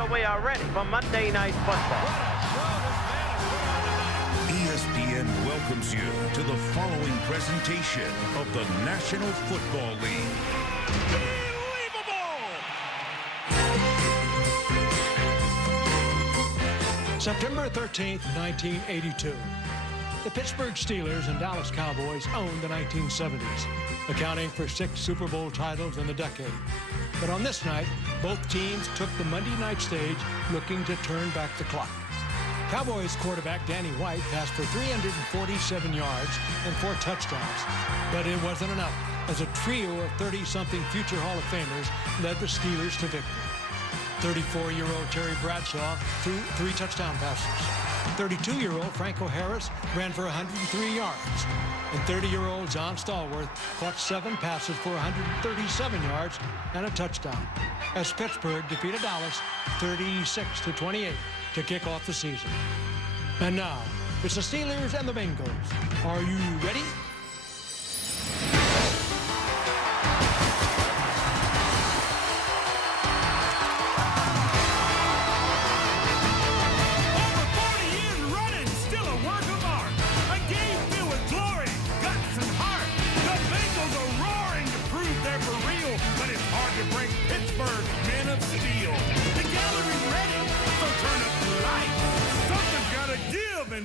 So we are ready for Monday Night Football. ESPN welcomes you to the following presentation of the National Football League. September 13th, 1982. The Pittsburgh Steelers and Dallas Cowboys owned the 1970s, accounting for 6 Super Bowl titles in the decade. But on this night, both teams took the Monday night stage looking to turn back the clock. Cowboys quarterback Danny White passed for 347 yards and 4 touchdowns. But it wasn't enough, as a trio of 30-something future Hall of Famers led the Steelers to victory. 34-year-old Terry Bradshaw threw 3 touchdown passes. 32-year-old Franco Harris ran for 103 yards. And 30-year-old John Stallworth caught 7 passes for 137 yards and a touchdown, as Pittsburgh defeated Dallas 36-28 to kick off the season. And now, it's the Steelers and the Bengals. Are you ready?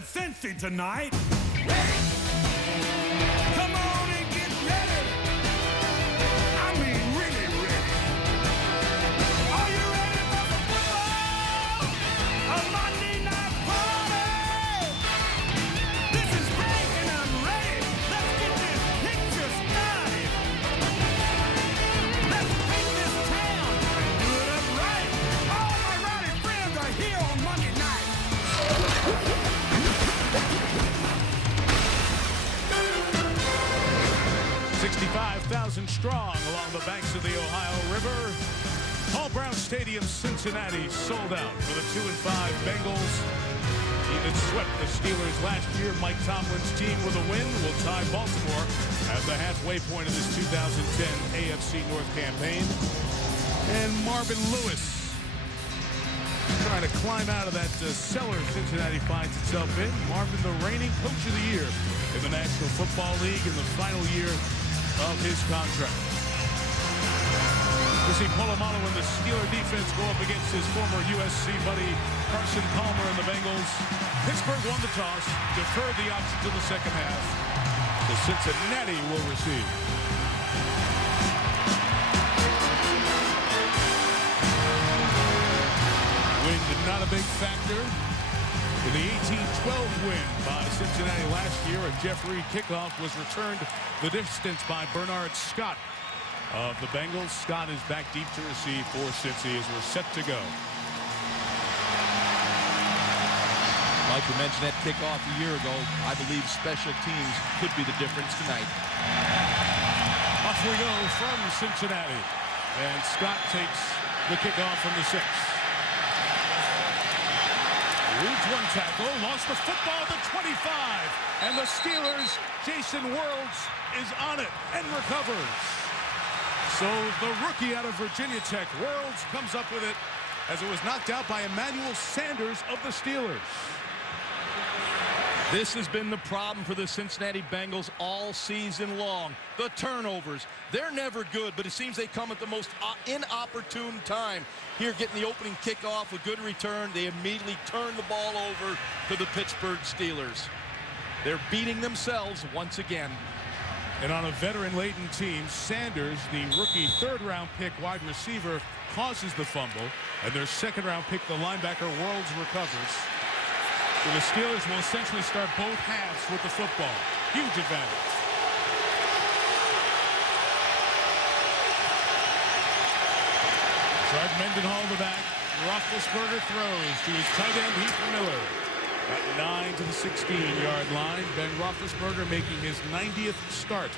Cincy tonight. Ready? Come on and get ready. I mean, really ready. Are you ready for the football? A Monday night party. This is Greg and I'm ready. Let's get this picture started. Let's paint this town and do it up right. All my rowdy friends are here on Monday night. 65,000 strong along the banks of the Ohio River. Paul Brown Stadium, Cincinnati, sold out for the 2-5 Bengals. Team that swept the Steelers last year. Mike Tomlin's team with a win will tie Baltimore at the halfway point of this 2010 AFC North campaign. And Marvin Lewis trying to climb out of that cellar Cincinnati finds itself in. Marvin, the reigning coach of the year in the National Football League in the final year of his contract. We see Polamalu and the Steeler defense go up against his former USC buddy Carson Palmer and the Bengals. Pittsburgh won the toss, deferred the option to the second half. So Cincinnati will receive. Wind not a big factor in the 18-12 win by Cincinnati last year. A Jeff Reed kickoff was returned the distance by Bernard Scott of the Bengals. Scott is back deep to receive for Cincy as we're set to go. Like you mentioned that kickoff a year ago, I believe special teams could be the difference tonight. Off we go from Cincinnati. And Scott takes the kickoff from the 6. Reads one tackle, lost the football at the 25. And the Steelers, Jason Worlds is on it and recovers. So the rookie out of Virginia Tech, Worlds, comes up with it as it was knocked out by Emmanuel Sanders of the Steelers. This has been the problem for the Cincinnati Bengals all season long. The turnovers, they're never good, but it seems they come at the most inopportune time. Here getting the opening kickoff, a good return. They immediately turn the ball over to the Pittsburgh Steelers. They're beating themselves once again. And on a veteran-laden team, Sanders, the rookie third-round pick wide receiver, causes the fumble. And their second-round pick, the linebacker, Worlds, recovers. So the Steelers will essentially start both halves with the football. Huge advantage. Sergeant Mendenhall in the back. Roethlisberger throws to his tight end, Heath Miller. At 9 to the 16-yard line. Ben Roethlisberger making his 90th start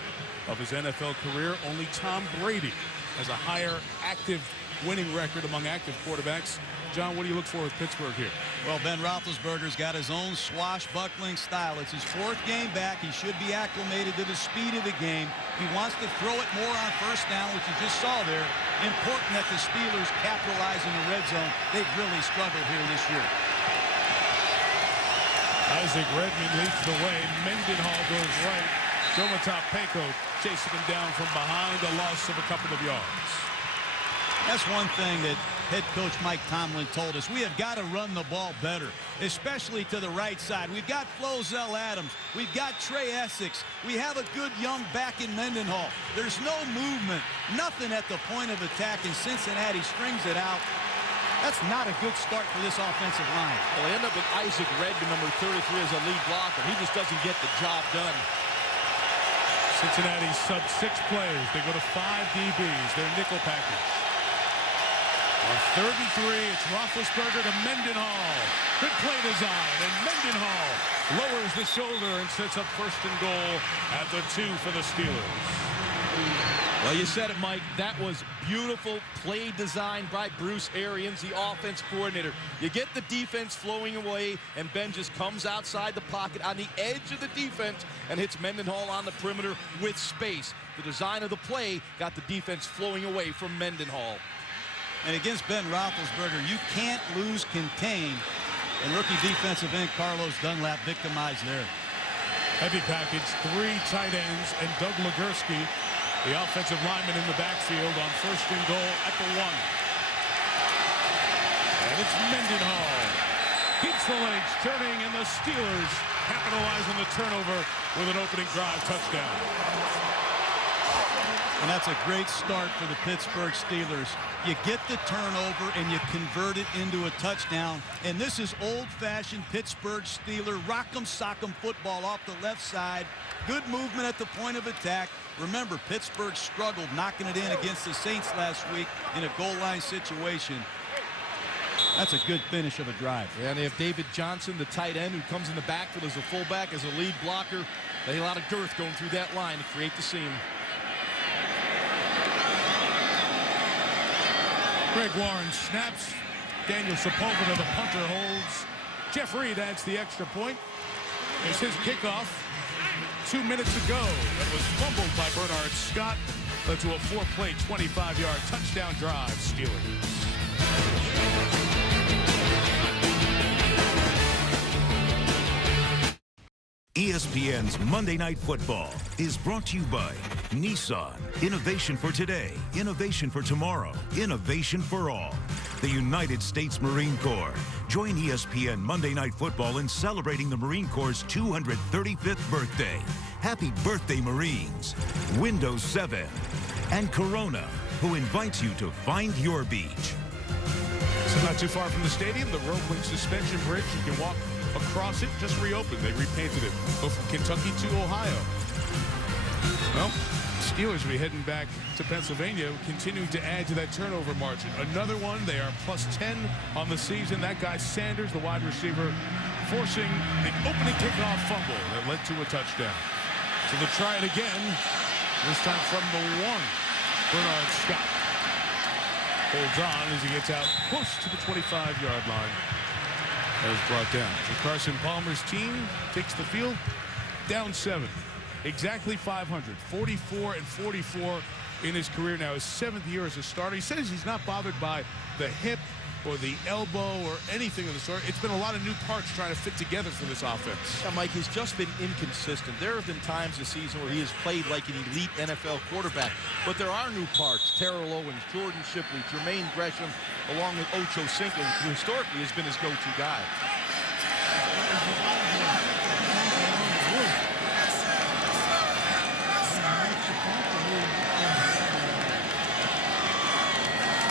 of his NFL career. Only Tom Brady has a higher active winning record among active quarterbacks. John, what do you look for with Pittsburgh here? Well, Ben Roethlisberger's got his own swashbuckling style. It's his 4th game back. He should be acclimated to the speed of the game. He wants to throw it more on first down, which you just saw there. Important that the Steelers capitalize in the red zone. They've really struggled here this year. Isaac Redmond leads the way. Mendenhall goes right. Joe Matapeko chasing him down from behind, a loss of a couple of yards. That's one thing that head coach Mike Tomlin told us. We have got to run the ball better, especially to the right side. We've got Flozell Adams. We've got Trey Essex. We have a good young back in Mendenhall. There's no movement, nothing at the point of attack, and Cincinnati strings it out. That's not a good start for this offensive line. Well, they end up with Isaac Redmond, number 33, as a lead blocker. He just doesn't get the job done. Cincinnati sub 6 players. They go to 5 DBs. Their nickel package. On 33, it's Roethlisberger to Mendenhall. Good play design, and Mendenhall lowers the shoulder and sets up 1st and goal at the 2 for the Steelers. Well, you said it, Mike. That was beautiful play design by Bruce Arians, the offense coordinator. You get the defense flowing away, and Ben just comes outside the pocket on the edge of the defense and hits Mendenhall on the perimeter with space. The design of the play got the defense flowing away from Mendenhall. And against Ben Roethlisberger, you can't lose contain. And rookie defensive end Carlos Dunlap victimized there. Heavy package, 3 tight ends, and Doug Legursky, the offensive lineman in the backfield on 1st and goal at the 1. And it's Mendenhall. Keeps the legs turning, and the Steelers capitalize on the turnover with an opening drive touchdown. And that's a great start for the Pittsburgh Steelers. You get the turnover and you convert it into a touchdown. And this is old-fashioned Pittsburgh Steeler rock'em sock'em football off the left side. Good movement at the point of attack. Remember, Pittsburgh struggled knocking it in against the Saints last week in a goal line situation. That's a good finish of a drive. Yeah, and they have David Johnson, the tight end, who comes in the backfield as a fullback, as a lead blocker. They have a lot of girth going through that line to create the seam. Greg Warren snaps. Daniel Sepulveda, the punter, holds. Jeff Reed adds the extra point. It's his kickoff 2 minutes ago. That was fumbled by Bernard Scott. Led to a 4-play, 25-yard touchdown drive, Steelers. ESPN's Monday Night Football is brought to you by Nissan. Innovation for today, innovation for tomorrow, innovation for all. The United States Marine Corps. Join ESPN Monday Night Football in celebrating the Marine Corps' 235th birthday. Happy birthday, Marines. Windows 7. And Corona, who invites you to find your beach. So not too far from the stadium, the rope-link suspension bridge. You can walk across it, just reopened. They repainted it. Go from Kentucky to Ohio. Well, Steelers will be heading back to Pennsylvania, continuing to add to that turnover margin. Another one, they are plus 10 on the season. That guy Sanders, the wide receiver, forcing the opening kickoff fumble that led to a touchdown. So they'll try it again, this time from the 1. Bernard Scott holds on as he gets out close to the 25-yard line. That was brought down. So Carson Palmer's team takes the field down 7. Exactly 500. 44-44 in his career now. His 7th year as a starter. He says he's not bothered by the hip or the elbow or anything of the sort. It's been a lot of new parts trying to fit together for this offense. Yeah, Mike, he's just been inconsistent. There have been times this season where he has played like an elite NFL quarterback, but there are new parts. Terrell Owens, Jordan Shipley, Jermaine Gresham, along with Ocho Cinco, who historically has been his go-to guy.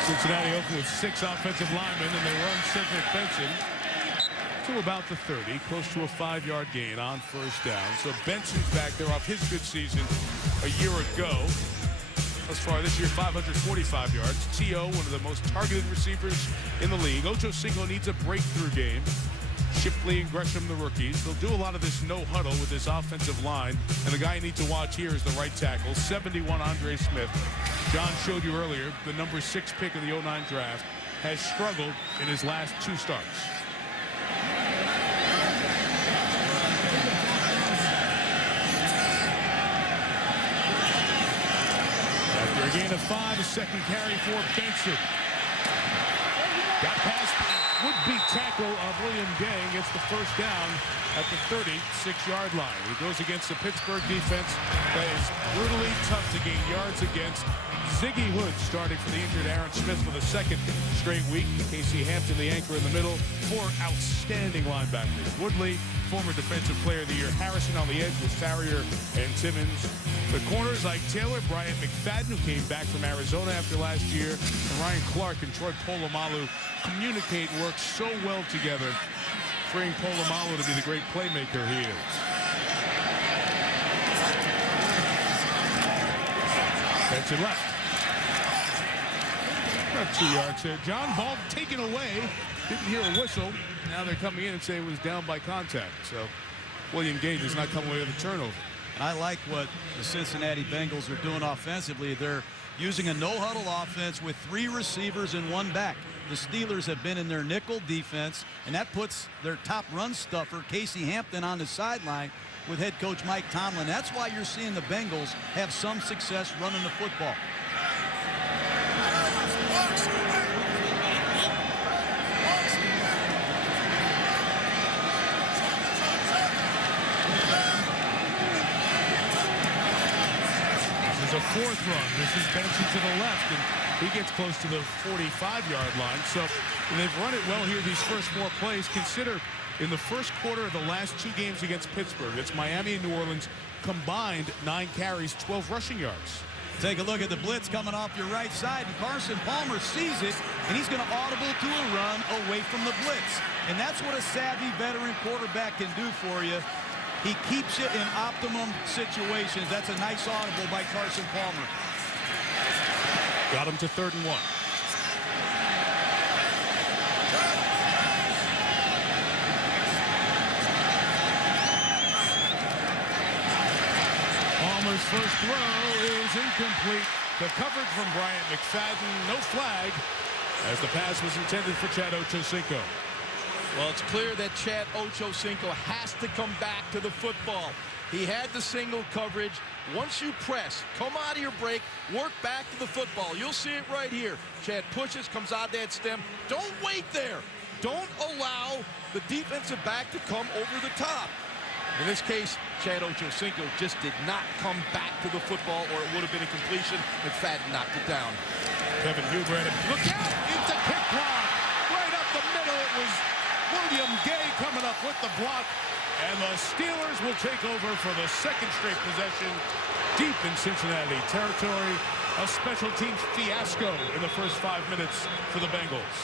Cincinnati open with 6 offensive linemen, and they run Cedric Benson to about the 30, close to a 5-yard gain on first down. So Benson's back there off his good season a year ago. Thus far this year, 545 yards. T.O., one of the most targeted receivers in the league. Ocho Cinco needs a breakthrough game. Shipley and Gresham, the rookies. They'll do a lot of this no huddle with this offensive line. And the guy you need to watch here is the right tackle, 71 Andre Smith. John showed you earlier, the number 6 pick of the 09 draft, has struggled in his last 2 starts. After a gain of 5, a second carry for Benson. Got past the would-be tackle of William Gay, gets the first down at the 36-yard line. He goes against the Pittsburgh defense that is brutally tough to gain yards against. Ziggy Hood starting for the injured Aaron Smith for the second straight week. Casey Hampton, the anchor in the middle. 4 outstanding linebackers. Woodley, former Defensive Player of the Year. Harrison on the edge with Farrier and Timmons. The corners like Taylor, Bryant McFadden, who came back from Arizona after last year, and Ryan Clark and Troy Polamalu communicate and work so well together, freeing Polamalu to be the great playmaker he is. Benson left. About 2 yards there. John, ball taken away. Didn't hear a whistle. Now they're coming in and say it was down by contact. So William Gay does not come away with a turnover. And I like what the Cincinnati Bengals are doing offensively. They're using a no-huddle offense with 3 receivers and 1 back. The Steelers have been in their nickel defense, and that puts their top run stuffer, Casey Hampton, on the sideline with head coach Mike Tomlin. That's why you're seeing the Bengals have some success running the football. This is a 4th run. This is Benson to the left, and he gets close to the 45-yard line. So they've run it well here these first 4 plays. Consider in the first quarter of the last 2 games against Pittsburgh, it's Miami and New Orleans, combined 9 carries, 12 rushing yards. Take a look at the blitz coming off your right side, and Carson Palmer sees it, and he's going to audible to a run away from the blitz. And that's what a savvy veteran quarterback can do for you. He keeps you in optimum situations. That's a nice audible by Carson Palmer. Got him to 3rd and 1. Palmer's first throw is incomplete. The coverage from Bryant McFadden, no flag, as the pass was intended for Chad Ochocinco. Well, it's clear that Chad Ochocinco has to come back to the football. He had the single coverage. Once you press, come out of your break, work back to the football. You'll see it right here. Chad pushes, comes out that stem. Don't wait there. Don't allow the defensive back to come over the top. In this case, Chad Ochocinco just did not come back to the football, or it would have been a completion. McFadden knocked it down. Kevin Huber had a look out. It's a kick block. Right up the middle. It was William Gay coming up with the block. And the Steelers will take over for the 2nd straight possession deep in Cincinnati territory. A special teams fiasco in the first 5 minutes for the Bengals.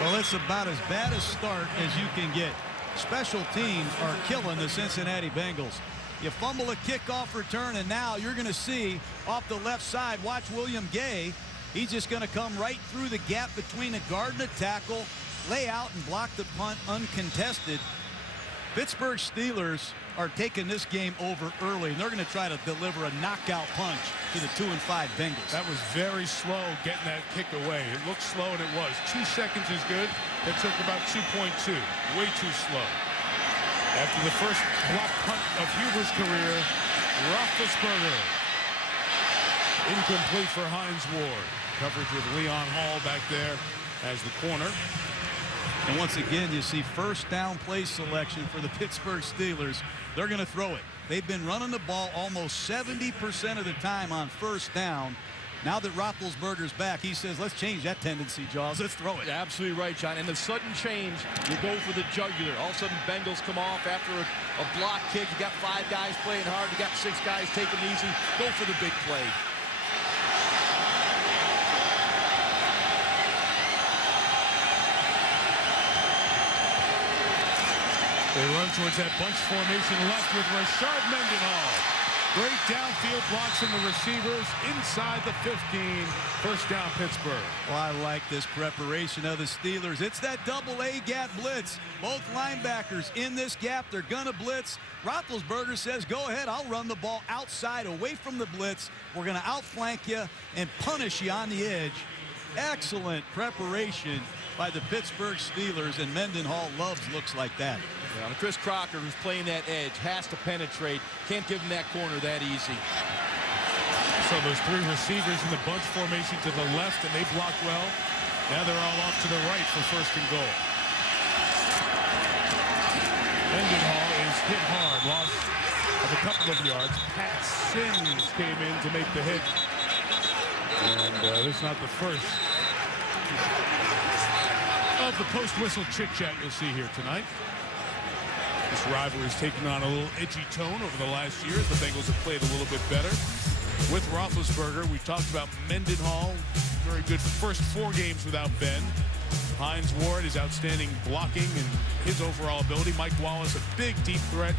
Well, it's about as bad a start as you can get. Special teams are killing the Cincinnati Bengals. You fumble a kickoff return, and now you're going to see off the left side, watch William Gay. He's just going to come right through the gap between the guard and the tackle, lay out and block the punt uncontested. Pittsburgh Steelers are taking this game over early, and they're going to try to deliver a knockout punch to the 2-5 Bengals. That was very slow getting that kick away. It looked slow, and it was. 2 seconds is good. It took about 2.2. Way too slow. After the first block punt of Huber's career, Roethlisberger. Incomplete for Hines Ward. Coverage with Leon Hall back there as the corner. And once again, you see first down play selection for the Pittsburgh Steelers. They're going to throw it. They've been running the ball almost 70% of the time on first down. Now that Roethlisberger's back, he says, let's change that tendency, Jaws. Let's throw it. Yeah, absolutely right, John. And the sudden change, you go for the jugular. All of a sudden, Bengals come off after a block kick. You got 5 guys playing hard. You got 6 guys taking it easy. Go for the big play. They run towards that bunch formation left with Rashard Mendenhall. Great downfield blocks from the receivers inside the 15. First down, Pittsburgh. Well, I like this preparation of the Steelers. It's that double-A gap blitz. Both linebackers in this gap. They're going to blitz. Roethlisberger says, go ahead, I'll run the ball outside, away from the blitz. We're going to outflank you and punish you on the edge. Excellent preparation by the Pittsburgh Steelers, and Mendenhall loves looks like that. Yeah, Chris Crocker, who's playing that edge, has to penetrate. Can't give him that corner that easy. So those three receivers in the bunch formation to the left, and they block well. Now they're all off to the right for first and goal. Mendenhall is hit hard, loss of a couple of yards. Pat Sims came in to make the hit. And this is not the first of the post-whistle chit-chat you'll see here tonight. This rivalry is taking on a little edgy tone over the last year. The Bengals have played a little bit better. With Roethlisberger, we talked about Mendenhall. Very good first 4 games without Ben. Hines Ward is outstanding blocking and his overall ability. Mike Wallace, a big deep threat.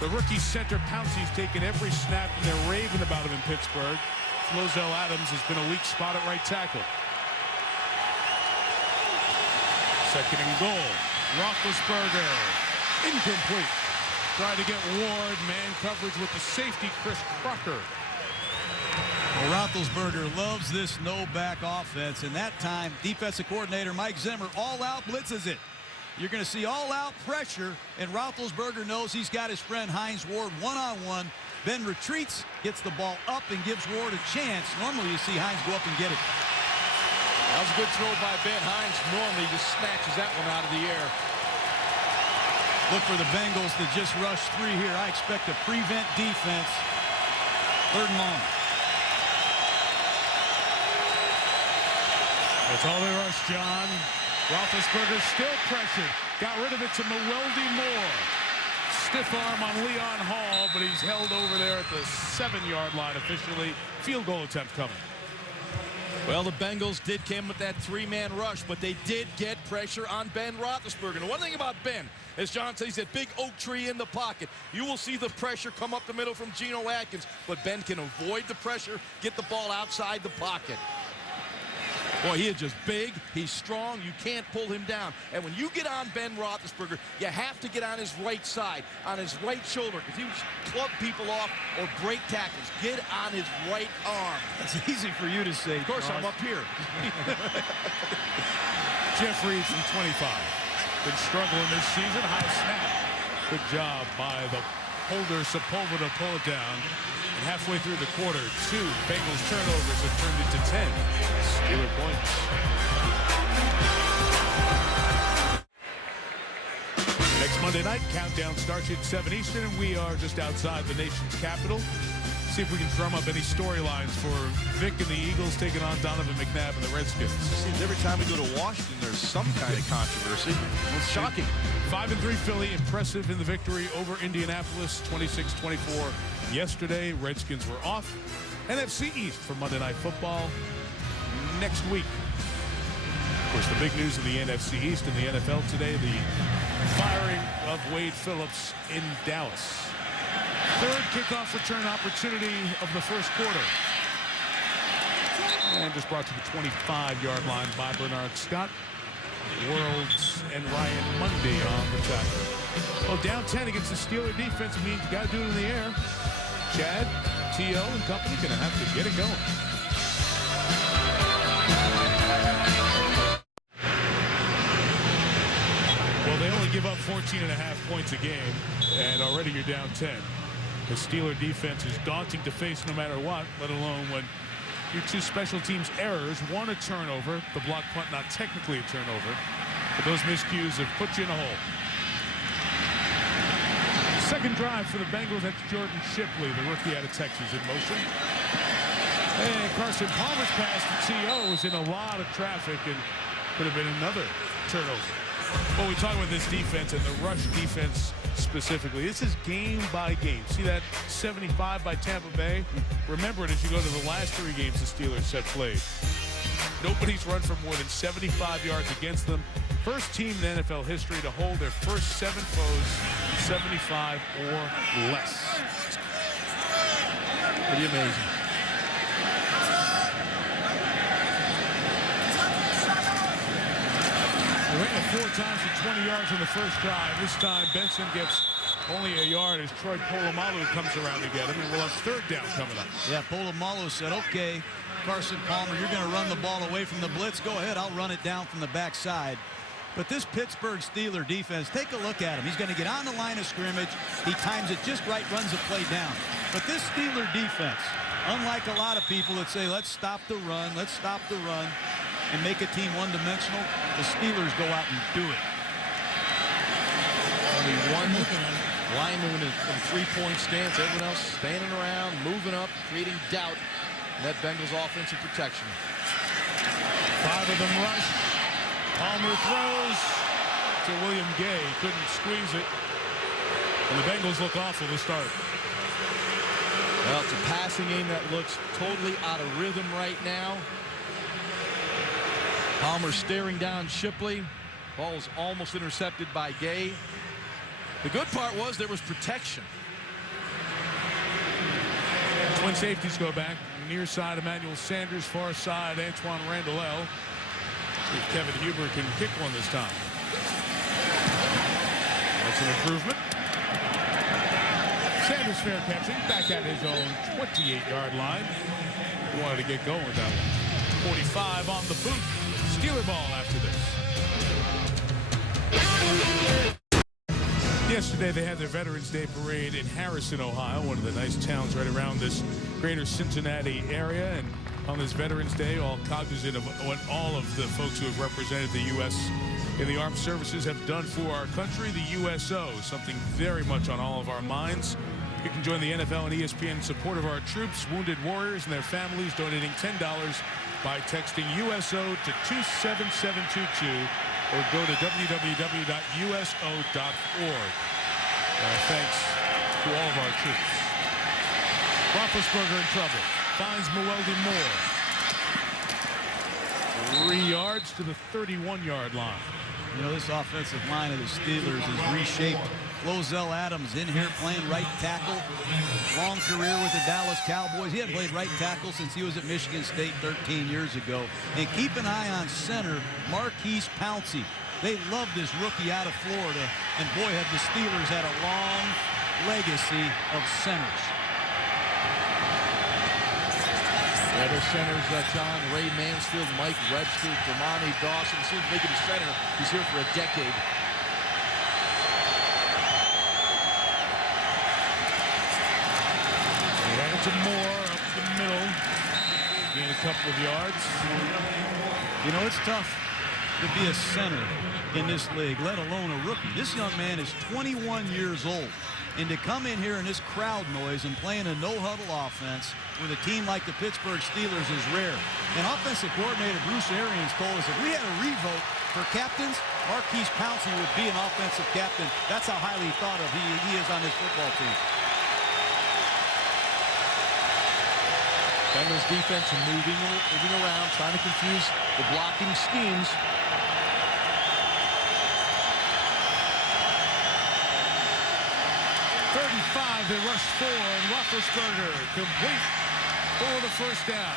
The rookie center Pouncey's taken every snap, and they're raving about him in Pittsburgh. Lozell Adams has been a weak spot at right tackle. Second and goal. Roethlisberger. Incomplete. Trying to get Ward. Man coverage with the safety, Chris Crocker. Well, Roethlisberger loves this no-back offense, and that time, defensive coordinator Mike Zimmer all-out blitzes it. You're going to see all-out pressure, and Roethlisberger knows he's got his friend Hines Ward one-on-one. Ben retreats, gets the ball up, and gives Ward a chance. Normally, you see Hines go up and get it. That was a good throw by Ben. Hines normally just snatches that one out of the air. Look for the Bengals to just rush 3 here. I expect a prevent defense. Third and long. That's all they rush, John. Roethlisberger still pressured. Got rid of it to Mewelde Moore. Stiff arm on Leon Hall, but he's held over there at the 7-yard line officially. Field goal attempt coming. Well, the Bengals did come with that 3-man rush, but they did get pressure on Ben Roethlisberger. And one thing about Ben, as John says, he's that big oak tree in the pocket. You will see the pressure come up the middle from Geno Atkins, but Ben can avoid the pressure, get the ball outside the pocket. Boy, he is just big. He's strong. You can't pull him down. And when you get on Ben Roethlisberger, you have to get on his right side, on his right shoulder, because he will club people off or break tackles. Get on his right arm. That's easy for you to say. Of course, I'm up here. Jeff Reed from 25. Been struggling this season. High snap. Good job by the holder, Sepulveda, to pull it down. And halfway through the quarter, 2 Bengals turnovers have turned into 10 Steeler points. Next Monday night, countdown starts at 7 Eastern, and we are just outside the nation's capital. See if we can drum up any storylines for Vic and the Eagles taking on Donovan McNabb and the Redskins. Seems every time we go to Washington, there's some kind of controversy. It's shocking. 5-3 Philly, impressive in the victory over Indianapolis, 26-24 yesterday. Redskins were off. NFC East for Monday Night Football next week. Of course, the big news in the NFC East and the NFL today, the firing of Wade Phillips in Dallas. Third kickoff return opportunity of the first quarter. And just brought to the 25-yard line by Bernard Scott. Worlds and Ryan Mundy on the tackle. Well, down 10 against the Steeler defense means you got to do it in the air. Chad, T.O., and company going to have to get it going. Well, they only give up 14.5 points a game, and already you're down 10. The Steeler defense is daunting to face no matter what, let alone when your 2 special teams errors, 1 a turnover, the block punt not technically a turnover, but those miscues have put you in a hole. Second drive for the Bengals. That's Jordan Shipley, the rookie out of Texas, in motion. And Carson Palmer's pass to T.O. was in a lot of traffic and could have been another turnover. Well, we talk about this defense and the rush defense specifically. This is game by game. See that 75 by Tampa Bay? Remember it as you go to the last 3 games the Steelers have played. Nobody's run for more than 75 yards against them. First team in NFL history to hold their first 7 foes 75 or less. Pretty amazing. They ran it 4 times for 20 yards on the first drive. This time, Benson gets only a yard as Troy Polamalu comes around to get him, and we'll have 3rd down coming up. Yeah, Polamalu said, okay, Carson Palmer, you're going to run the ball away from the blitz. Go ahead, I'll run it down from the backside. But this Pittsburgh Steelers defense, take a look at him. He's going to get on the line of scrimmage. He times it just right, runs the play down. But this Steeler defense, unlike a lot of people that say, let's stop the run, and make a team one-dimensional, the Steelers go out and do it. Only one lineman in a 3-point stance. Everyone else standing around, moving up, creating doubt in that Bengals offensive protection. 5 of them rush. Palmer throws to William Gay. Couldn't squeeze it. And the Bengals look awful to start. Well, it's a passing game that looks totally out of rhythm right now. Palmer staring down Shipley. Ball is almost intercepted by Gay. The good part was there was protection. Twin safeties go back. Near side, Emmanuel Sanders. Far side, Antoine Randall. See if Kevin Huber can kick one this time. That's an improvement. Sanders fair catching. Back at his own 28-yard line. He wanted to get going with that one. 45 on the boot. Steeler ball after this. Yesterday they had their Veterans Day parade in Harrison, Ohio, one of the nice towns right around this greater Cincinnati area. And on this Veterans Day, all cognizant of what all of the folks who have represented the U.S. in the armed services have done for our country, the USO, something very much on all of our minds. You can join the NFL and ESPN in support of our troops, wounded warriors, and their families, donating $10 by texting USO to 27722 or go to www.uso.org. Thanks to all of our troops. Roethlisberger in trouble. Finds Mueldy Moore. 3 yards to the 31-yard line. You know, this offensive line of the Steelers is reshaped. Lozell Adams in here playing right tackle. Long career with the Dallas Cowboys. He hadn't played right tackle since he was at Michigan State 13 years ago. And keep an eye on center, Marquise Pouncey. They love this rookie out of Florida. And boy, have the Steelers had a long legacy of centers. Yeah, those centers, John, Ray Mansfield, Mike Webster, Damani Dawson. As soon as making a center, he's here for a decade. To Moore up the middle. Gain a couple of yards. You know, it's tough to be a center in this league, let alone a rookie. This young man is 21 years old. And to come in here in this crowd noise and playing a no-huddle offense with a team like the Pittsburgh Steelers is rare. And offensive coordinator Bruce Arians told us if we had a revote for captains, Marquise Pouncey would be an offensive captain. That's how highly thought of he is on this football team. Bengals defense moving around, trying to confuse the blocking schemes. They rush 4, and Roethlisberger complete for the first down.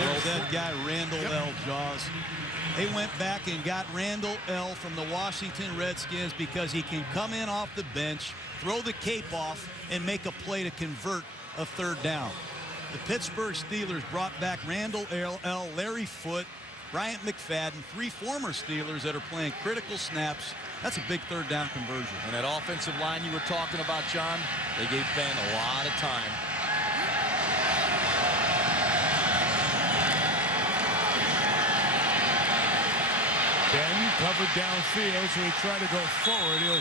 There's that guy, Randall L. Jaws. They went back and got Randall L. from the Washington Redskins because he can come in off the bench, throw the cape off, and make a play to convert a 3rd down. The Pittsburgh Steelers brought back Randall L., Larry Foote, Bryant McFadden, 3 former Steelers that are playing critical snaps. That's a big 3rd down conversion. And that offensive line you were talking about, John, they gave Ben a lot of time. Ben covered downfield, so he tried to go forward. He'll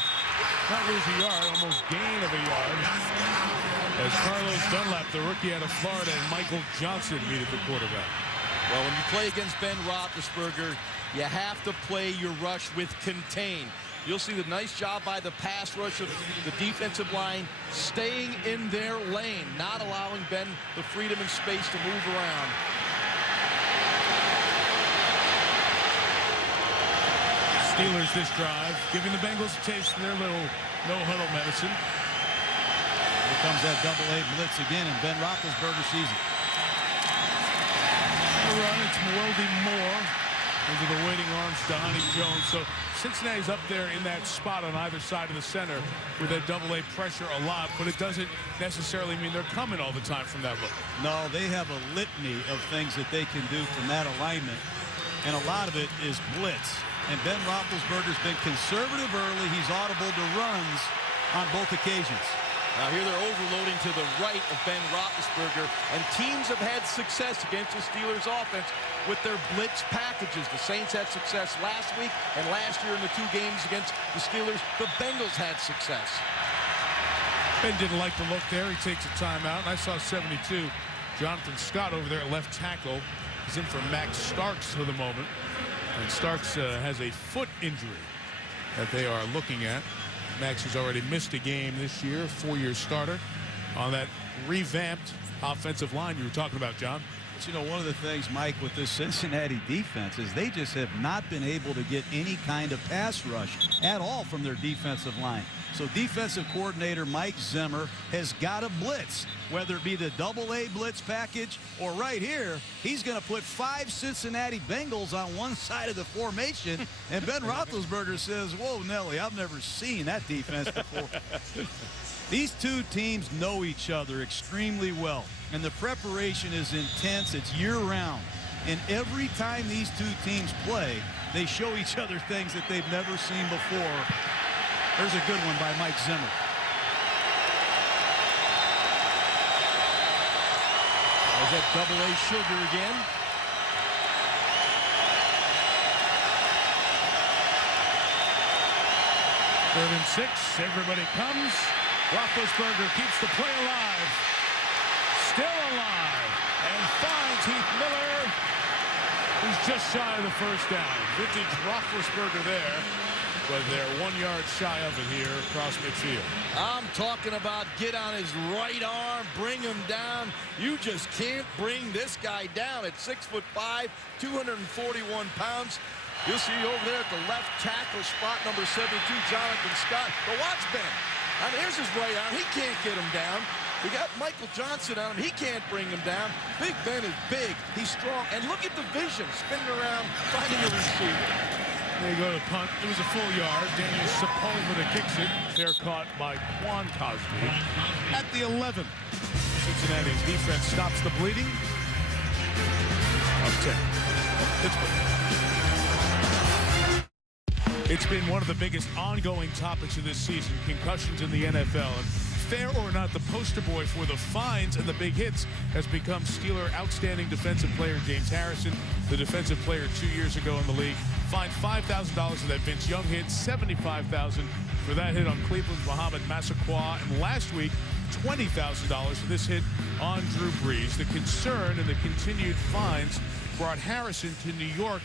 not lose a yard, almost gain of a yard. As Carlos Dunlap, the rookie out of Florida, and Michael Johnson meet at the quarterback. Well, when you play against Ben Roethlisberger, you have to play your rush with contain. You'll see the nice job by the pass rush of the defensive line, staying in their lane, not allowing Ben the freedom and space to move around. Steelers this drive, giving the Bengals a taste of their little no-huddle medicine. Here comes that double-A blitz again, and Ben Roethlisberger sees it. Run, it's Weldy Moore into the waiting arms, Donnie Jones. So Cincinnati's up there in that spot on either side of the center with that double-A pressure a lot, but it doesn't necessarily mean they're coming all the time from that look. No, they have a litany of things that they can do from that alignment, and a lot of it is blitz. And Ben Roethlisberger's been conservative early. He's audible to runs on both occasions. Now here they're overloading to the right of Ben Roethlisberger, and teams have had success against the Steelers offense with their blitz packages. The Saints had success last week, and last year in the 2 games against the Steelers, the Bengals had success. Ben didn't like the look there. He takes a timeout, and I saw 72. Jonathan Scott over there at left tackle. He's in for Max Starks for the moment. And Starks has a foot injury that they are looking at. Max has already missed a game this year, 4-year starter on that revamped offensive line you were talking about, John. But, you know, one of the things, Mike, with this Cincinnati defense is they just have not been able to get any kind of pass rush at all from their defensive line. So defensive coordinator Mike Zimmer has got to blitz, whether it be the double-A blitz package or right here, he's going to put 5 Cincinnati Bengals on one side of the formation. And Ben Roethlisberger says, whoa, Nelly, I've never seen that defense before. These 2 teams know each other extremely well, and the preparation is intense. It's year-round. And every time these 2 teams play, they show each other things that they've never seen before. There's a good one by Mike Zimmer. There's that double-A sugar again. Third and 6. Everybody comes. Roethlisberger keeps the play alive. Still alive. And finds Heath Miller, who's just shy of the first down. Vintage Roethlisberger there. But they're 1 yard shy of it here across midfield. I'm talking about get on his right arm, bring him down. You just can't bring this guy down at 6'5", 241 pounds. You'll see over there at the left tackle spot, number 72, Jonathan Scott. But watch Ben. I mean, here's his right arm. He can't get him down. We got Michael Johnson on him. He can't bring him down. Big Ben is big. He's strong. And look at the vision, spinning around, finding a receiver. They go to punt. It was a full yard. Daniel Sepulveda kicks it. Fair caught by Quan Cosby at the 11. Cincinnati's defense stops the bleeding. Up 10. Pittsburgh. It's been one of the biggest ongoing topics of this season, concussions in the NFL. And fair or not, the poster boy for the fines and the big hits has become Steeler outstanding defensive player James Harrison, the defensive player 2 years ago in the league. Fined $5,000 for that Vince Young hit, $75,000 for that hit on Cleveland's Mohamed Massaquoi, and last week, $20,000 for this hit on Drew Brees. The concern and the continued fines brought Harrison to New York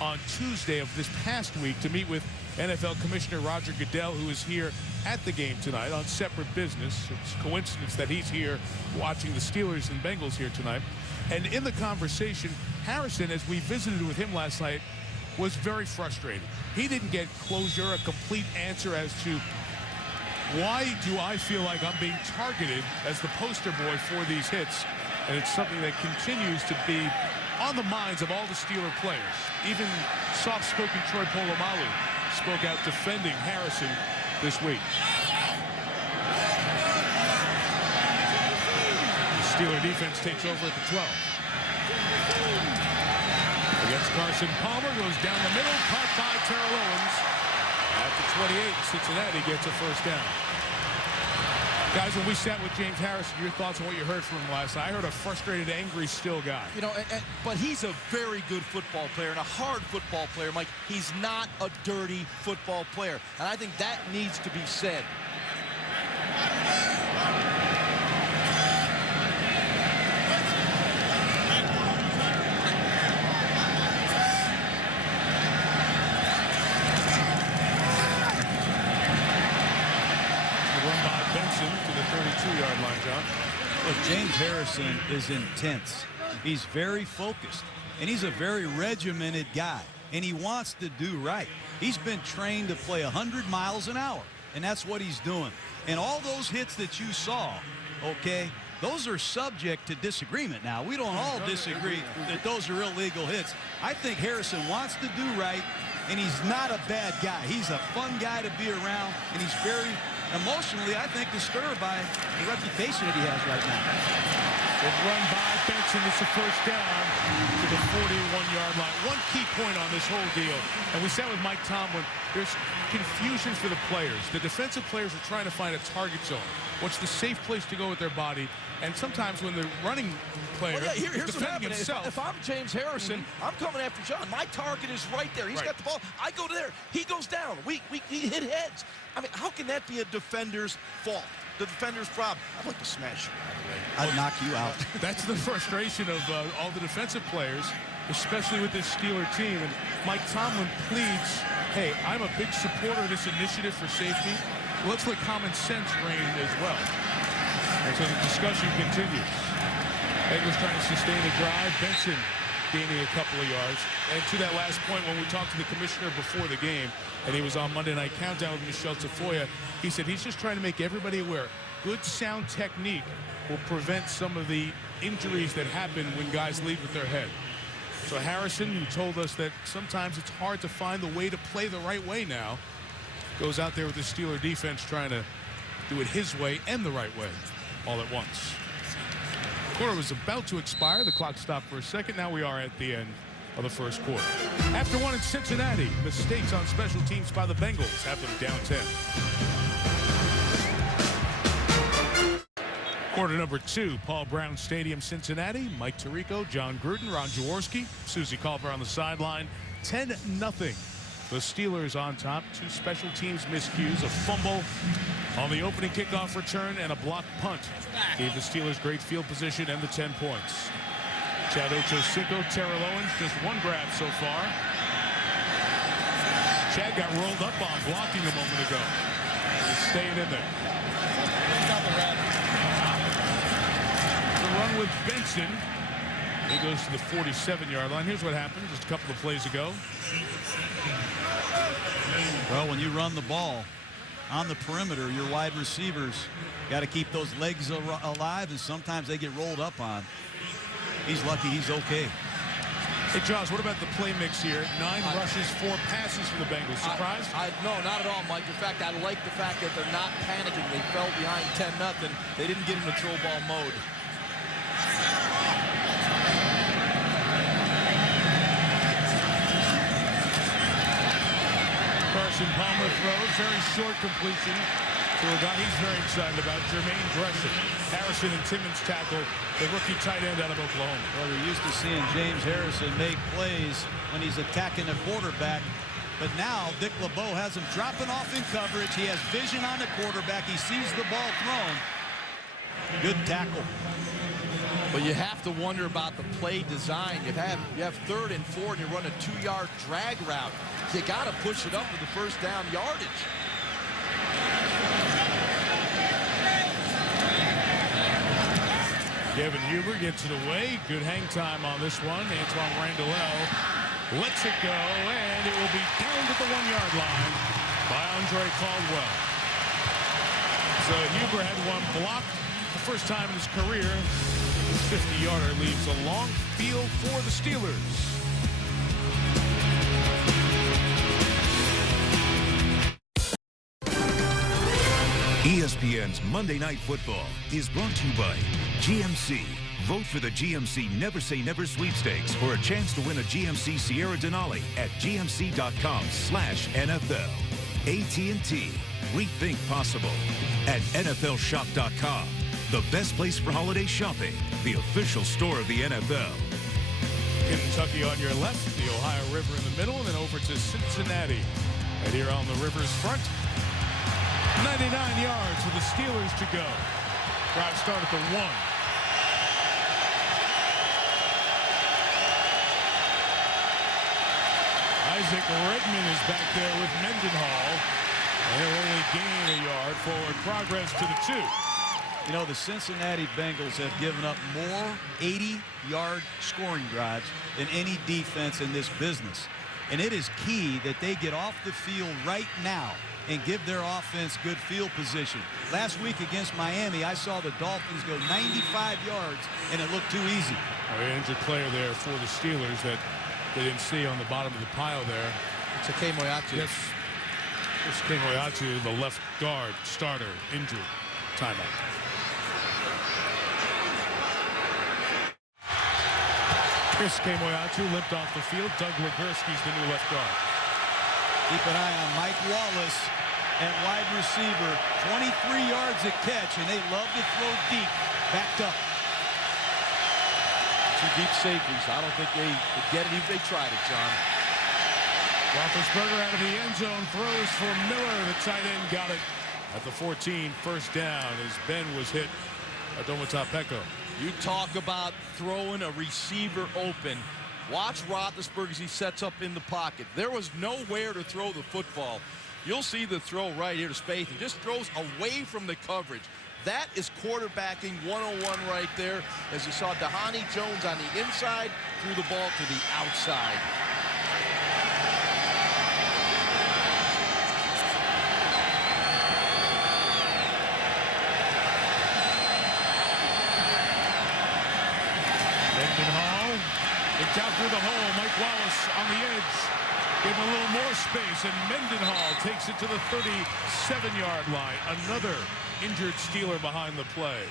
on Tuesday of this past week to meet with NFL Commissioner Roger Goodell, who is here at the game tonight on separate business. It's a coincidence that he's here watching the Steelers and Bengals here tonight. And in the conversation, Harrison, as we visited with him last night, was very frustrated. He didn't get closure, a complete answer as to why do I feel like I'm being targeted as the poster boy for these hits. And it's something that continues to be on the minds of all the Steeler players. Even soft-spoken Troy Polamalu spoke out defending Harrison this week. The Steeler defense takes over at the 12. Against Carson Palmer, goes down the middle, caught by Terrell Owens. At the 28, Cincinnati gets a first down. Guys, when we sat with James Harrison, your thoughts on what you heard from him last night? I heard a frustrated, angry, still guy. You know, but he's a very good football player and a hard football player, Mike. He's not a dirty football player, and I think that needs to be said. To the 32-yard line, John. Look, James Harrison is intense. He's very focused, and he's a very regimented guy, and he wants to do right. He's been trained to play 100 miles an hour. and that's what he's doing. And all those hits that you saw, okay, those are subject to disagreement now. We don't all disagree that those are illegal hits. I think Harrison wants to do right, and he's not a bad guy. He's a fun guy to be around, and he's very emotionally, I think, disturbed by the reputation that he has right now. Good run by Benson. It's a first down to the 41-yard line. One key point on this whole deal, and we said with Mike Tomlin, there's confusion for the players. The defensive players are trying to find a target zone. What's the safe place to go with their body? And sometimes when the running player here's is what defending happens. himself. If I'm James Harrison, I'm coming after John. My target is right there. He's got the ball. I go to there. He goes down. He hit heads. I mean, how can that be a defender's fault? The defender's problem. I'd like to smash you, by the way. I'd knock you out. That's the frustration of all the defensive players, especially with this Steeler team. And Mike Tomlin pleads, hey, I'm a big supporter of this initiative for safety. Let's let common sense reign as well. And so the discussion continues. Bengals trying to sustain a drive. Benson gaining a couple of yards. And to that last point, when we talked to the commissioner before the game, and he was on Monday Night Countdown with Michelle Tafoya, he said he's just trying to make everybody aware. Good sound technique will prevent some of the injuries that happen when guys lead with their head. So Harrison, who told us that sometimes it's hard to find the way to play the right way now, goes out there with the Steeler defense trying to do it his way and the right way all at once. Quarter was about to expire. The clock stopped for a second. Now we are at the end of the first quarter. After one in Cincinnati, mistakes on special teams by the Bengals have them down 10. Quarter number 2, Paul Brown Stadium, Cincinnati. Mike Tirico, John Gruden, Ron Jaworski, Susie Culver on the sideline. 10-0. The Steelers on top. 2 special teams miscues, a fumble on the opening kickoff return, and a blocked punt gave the Steelers great field position and the 10 points. Chad Ochocinco, Terrell Owens, just one grab so far. Chad got rolled up on blocking a moment ago. He's staying in there. The run with Benson. He goes to the 47-yard line. Here's what happened just a couple of plays ago. Well, when you run the ball on the perimeter, your wide receivers got to keep those legs alive, and sometimes they get rolled up on. He's lucky he's okay. Hey, Jaws, what about the play mix here? 9 rushes, 4 passes for the Bengals. Surprised? No, not at all, Mike. In fact, I like the fact that they're not panicking. They fell behind 10-0. They didn't get into throw ball mode. Carson Palmer throws, very short completion to a guy he's very excited about, Jermaine Gresham. Harrison and Timmons tackle the rookie tight end out of Oklahoma. Well, we're used to seeing James Harrison make plays when he's attacking a quarterback, but now Dick LeBeau has him dropping off in coverage. He has vision on the quarterback. He sees the ball thrown. Good tackle. But you have to wonder about the play design. You have 3rd and 4, and you run a 2-yard drag route. You got to push it up for the first down yardage. Kevin Huber gets it away. Good hang time on this one. Antoine Randall lets it go, and it will be down to the 1-yard line by Andre Caldwell. So Huber had one blocked the first time in his career. The 50-yarder leaves a long field for the Steelers. ESPN's Monday Night Football is brought to you by GMC. Vote for the GMC Never Say Never sweepstakes for a chance to win a GMC Sierra Denali at gmc.com/NFL. AT&T. Rethink possible. At NFLshop.com. The best place for holiday shopping. The official store of the NFL. Kentucky on your left, the Ohio River in the middle, and then over to Cincinnati. Right here on the river's front. 99 yards for the Steelers to go. Drive start at the 1. Isaac Redman is back there with Mendenhall. They'll only gain a yard. Forward progress to the 2. You know, the Cincinnati Bengals have given up more 80-yard scoring drives than any defense in this business. And it is key that they get off the field right now and give their offense good field position. Last week against Miami, I saw the Dolphins go 95 yards, and it looked too easy. An injured player there for the Steelers that they didn't see on the bottom of the pile there. It's a Kemoyatu. Yes. It's Kemoyatu, the left guard starter, injured. Timeout. Chris Kemoyatu limped off the field. Doug Legursky's the new left guard. Keep an eye on Mike Wallace at wide receiver. 23 yards a catch, and they love to throw deep. Backed up. Two deep safeties. I don't think they would get it even if they tried it, John. Roethlisberger out of the end zone, throws for Miller. The tight end got it at the 14. First down as Ben was hit by Domatapeko. You talk about throwing a receiver open. Watch Roethlisberger as he sets up in the pocket. There was nowhere to throw the football. You'll see the throw right here to Spaeth. He just throws away from the coverage. That is quarterbacking 101 right there. As you saw Dhani Jones on the inside, threw the ball to the outside. Mendenhall, it's out through the hole. Mike Wallace on the edge. Give him a little more space, and Mendenhall takes it to the 37-yard line. Another injured Steeler behind the play.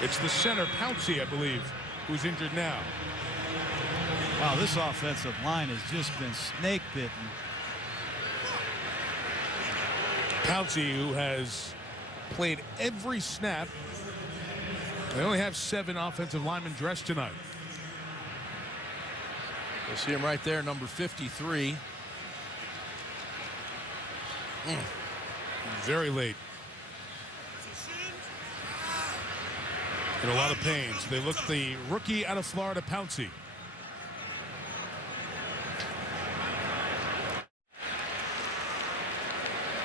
It's the center, Pouncey, I believe, who's injured now. Wow, this offensive line has just been snake-bitten. Pouncey, who has played every snap. They only have 7 offensive linemen dressed tonight. You'll see him right there, number 53. Very late. In a lot of pain. So they look the rookie out of Florida, Pouncey.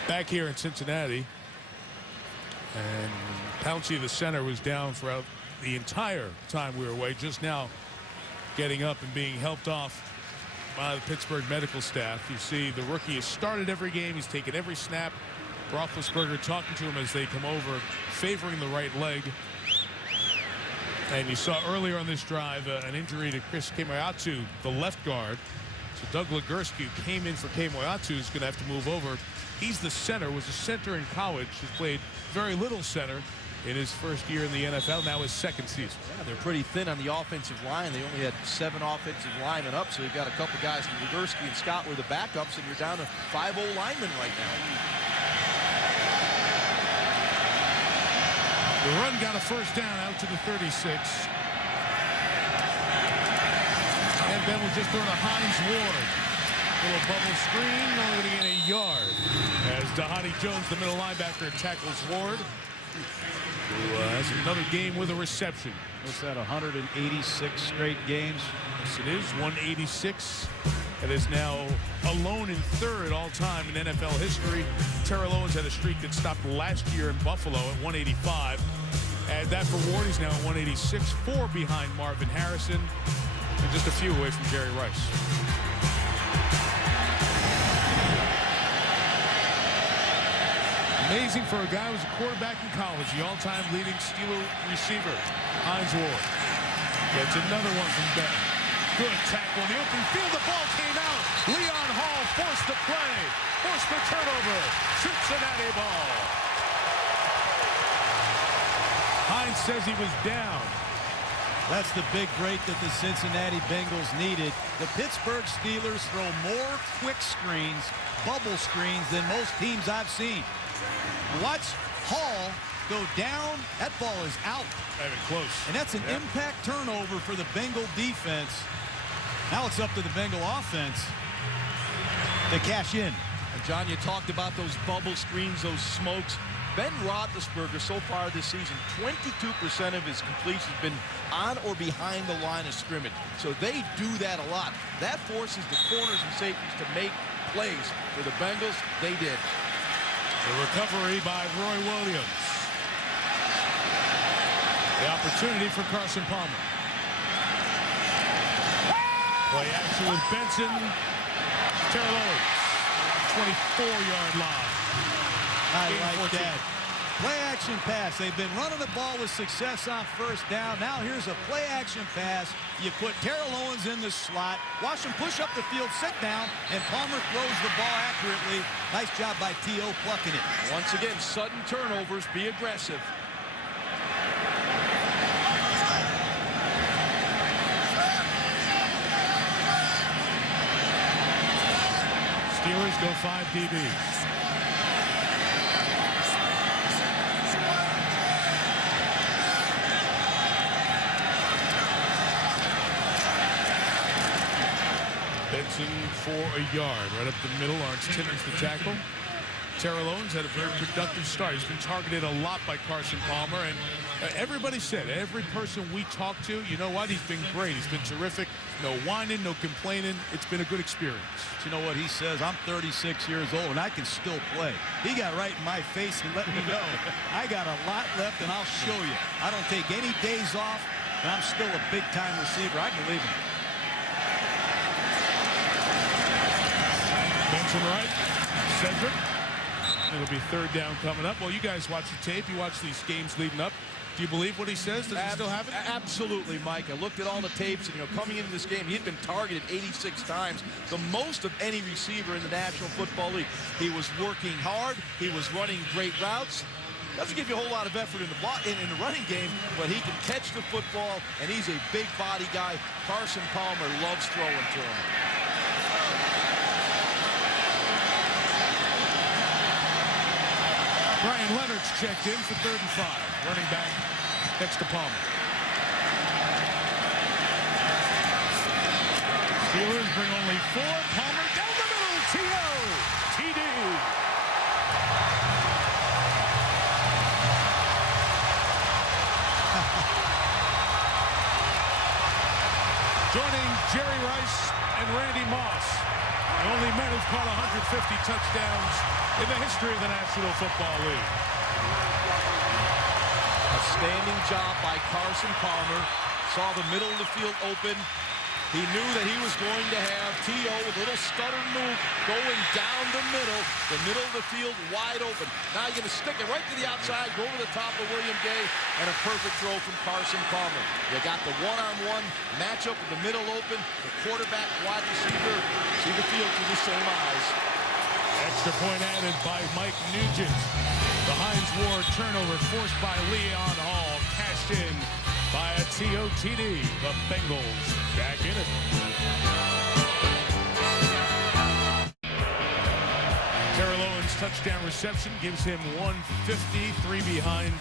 Back here in Cincinnati. And Pouncey, the center, was down throughout the entire time we were away. Just now getting up and being helped off by the Pittsburgh medical staff. You see the rookie has started every game. He's taken every snap. Roethlisberger talking to him as they come over, favoring the right leg. And you saw earlier on this drive an injury to Chris Kemoyatu, the left guard. So Doug Legursky came in for Kemoyatu, who's going to have to move over. He's the center, was a center in college, has played very little center in his first year in the NFL, now his second season. Yeah, they're pretty thin on the offensive line. They only had 7 offensive linemen up, so you've got a couple guys. Legursky and Scott were the backups, and you're down to 5 old linemen right now. The run got a first down out to the 36. And Ben was just throwing a Hines Ward. Little bubble screen, only going to get a yard. As Dhani Jones, the middle linebacker, tackles Ward, who has another game with a reception. What's that, 186 straight games? Yes, it is, 186. And is now alone in 3rd all-time in NFL history. Terrell Owens had a streak that stopped last year in Buffalo at 185. And that for Ward, he's now at 186, 4 behind Marvin Harrison, and just a few away from Jerry Rice. Amazing for a guy who was a quarterback in college, the all-time leading Steeler receiver, Hines Ward. Gets another one from Ben. Good tackle in the open field. The ball came out. Leon Hall forced the play, forced the turnover. Cincinnati ball. Hines says he was down. That's the big break that the Cincinnati Bengals needed. The Pittsburgh Steelers throw more quick screens, bubble screens, than most teams I've seen. Watch Hall go down. That ball is out. Not even close. And that's an impact turnover for the Bengal defense. Now it's up to the Bengal offense to cash in. And John, you talked about those bubble screens, those smokes. Ben Roethlisberger so far this season, 22% of his completions have been on or behind the line of scrimmage. So they do that a lot. That forces the corners and safeties to make plays. For the Bengals, they did. The recovery by Roy Williams. The opportunity for Carson Palmer. Play action with Benson. Terrell Owens, 24-yard line. I Gain like 14. that. Play action pass. They've been running the ball with success on first down. Now here's a play action pass. You put Terrell Owens in the slot. Watch him push up the field, sit down, and Palmer throws the ball accurately. Nice job by T.O. plucking it. Once again, sudden turnovers. Be aggressive. Steelers go 5 DBs. Benson for a yard. Right up the middle, Lawrence Timmons the tackle. Terrell Owens had a very productive start. He's been targeted a lot by Carson Palmer, and everybody said, every person we talked to, you know what, he's been great. He's been terrific. No whining, no complaining. It's been a good experience. You know what he says? I'm 36 years old, and I can still play. He got right in my face and let me know I got a lot left, and I'll show you. I don't take any days off, and I'm still a big-time receiver. I believe in it. Benson right. Cedric. It'll be third down coming up. Well, you guys watch the tape. You watch these games leading up. Do you believe what he says? Does he still have it? Absolutely, Mike. I looked at all the tapes, and, coming into this game, he'd been targeted 86 times, the most of any receiver in the National Football League. He was working hard. He was running great routes. Doesn't give you a whole lot of effort in the running game, but he can catch the football, and he's a big body guy. Carson Palmer loves throwing to him. Brian Leonard's checked in for 3rd and 5. Running back next to Palmer. Steelers bring only 4. Palmer down the middle. T.O. T.D. Joining Jerry Rice and Randy Moss, the only men who've caught 150 touchdowns in the history of the National Football League. Outstanding job by Carson Palmer. Saw the middle of the field open. He knew that he was going to have T.O. with a little stutter move going down the middle of the field wide open. Now you're going to stick it right to the outside, go to the top of William Gay, and a perfect throw from Carson Palmer. You got the one-on-one matchup with the middle open, the quarterback, wide receiver, see the field through the same eyes. Extra point added by Mike Nugent. The Hines Ward turnover forced by Leon Hall, cashed in by a TOTD. The Bengals back in it. Terrell Owens' touchdown reception gives him 153 behind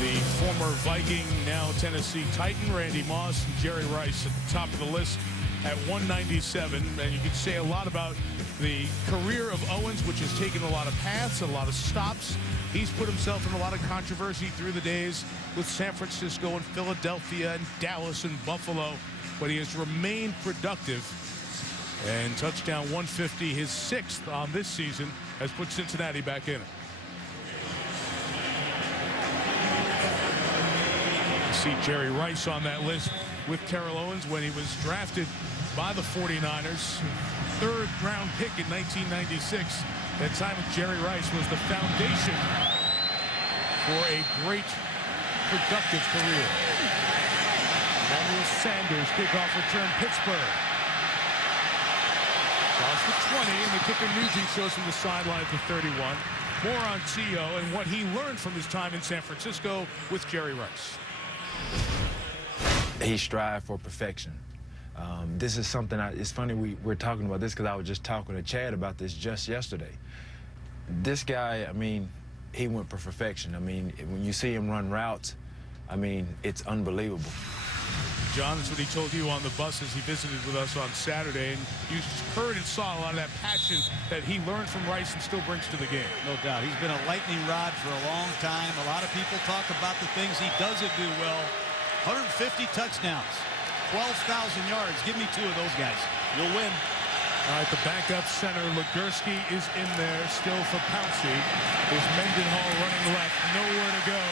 the former Viking, now Tennessee Titan, Randy Moss and Jerry Rice at the top of the list at 197. And you can say a lot about the career of Owens, which has taken a lot of paths, a lot of stops. He's put himself in a lot of controversy through the days with San Francisco and Philadelphia and Dallas and Buffalo, but he has remained productive. And touchdown 150, his 6th on this season, has put Cincinnati back in it. You see Jerry Rice on that list with Terrell Owens when he was drafted by the 49ers. 3rd round pick in 1996. That time with Jerry Rice was the foundation for a great, productive career. Emmanuel Sanders, kickoff return, Pittsburgh. Across the 20, and the kicker Nugent shows from the sideline at the 31. More on T.O. and what he learned from his time in San Francisco with Jerry Rice. He strived for perfection. This is something, it's funny we're talking about this because I was just talking to Chad about this just yesterday. This guy, I mean, he went for perfection. I mean, when you see him run routes, I mean, it's unbelievable. John, that's what he told you on the bus as he visited with us on Saturday, and you heard and saw a lot of that passion that he learned from Rice and still brings to the game. No doubt. He's been a lightning rod for a long time. A lot of people talk about the things he doesn't do well. 150 touchdowns, 12,000 yards. Give me 2 of those guys. You'll win. All right, the backup center, Legursky, is in there still for Pouncey. There's Mendenhall running left, nowhere to go.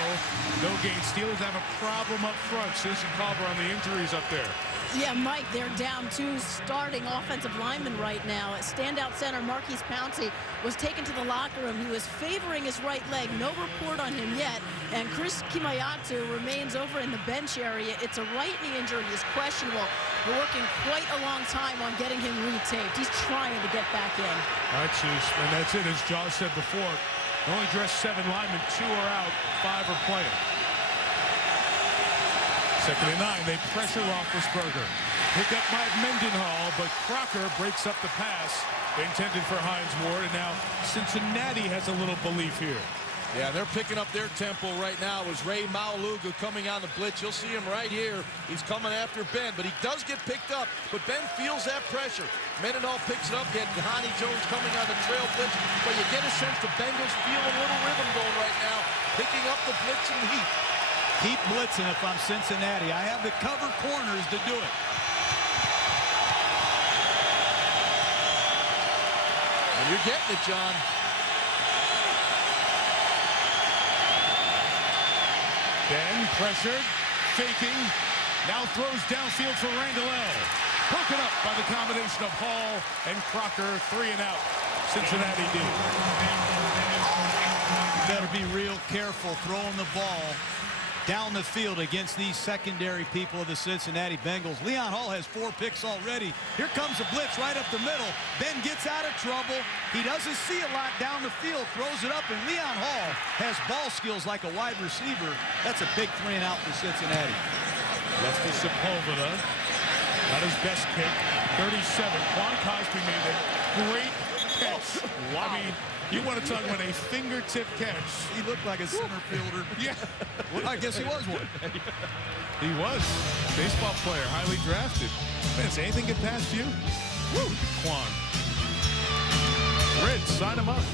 No gain. Steelers have a problem up front. Susan Culver on the injuries up there. Yeah, Mike, they're down 2 starting offensive linemen right now. Standout center Marquise Pouncey was taken to the locker room. He was favoring his right leg. No report on him yet. And Chris Kimayatu remains over in the bench area. It's a right knee injury. He's questionable. We're working quite a long time on getting him retaped. He's trying to get back in. All right, Chiefs, and that's it. As Jaws said before, they only dressed 7 linemen. 2 are out, 5 are playing. 2nd and 9, they pressure Roethlisberger. Pick up by Mendenhall, but Crocker breaks up the pass intended for Hines Ward, and now Cincinnati has a little belief here. Yeah, they're picking up their tempo right now as Ray Mauluga coming on the blitz. You'll see him right here. He's coming after Ben, but he does get picked up, but Ben feels that pressure. Mendenhall picks it up. You had Dhani Jones coming on the trail blitz, but you get a sense the Bengals feel a little rhythm going right now, picking up the blitz and heat. Keep blitzing if I'm Cincinnati. I have the cover corners to do it. And you're getting it, John. Ben pressured, faking, now throws downfield for Randall. Broken up by the combination of Hall and Crocker. 3 and out. Cincinnati D. You better be real careful throwing the ball down the field against these secondary people of the Cincinnati Bengals. Leon Hall has 4 picks already. Here comes a blitz right up the middle. Ben gets out of trouble. He doesn't see a lot down the field, throws it up, and Leon Hall has ball skills like a wide receiver. That's a big 3 and out for Cincinnati. Justice Sepulveda, not his best kick. 37. Quan Cosby made a great catch. Wow. I mean, you want to talk about a fingertip catch. He looked like a center fielder. Yeah. Well, I guess he was one. He was. Baseball player, highly drafted. Man, does anything get past you? Woo! Quan. Red, sign him up.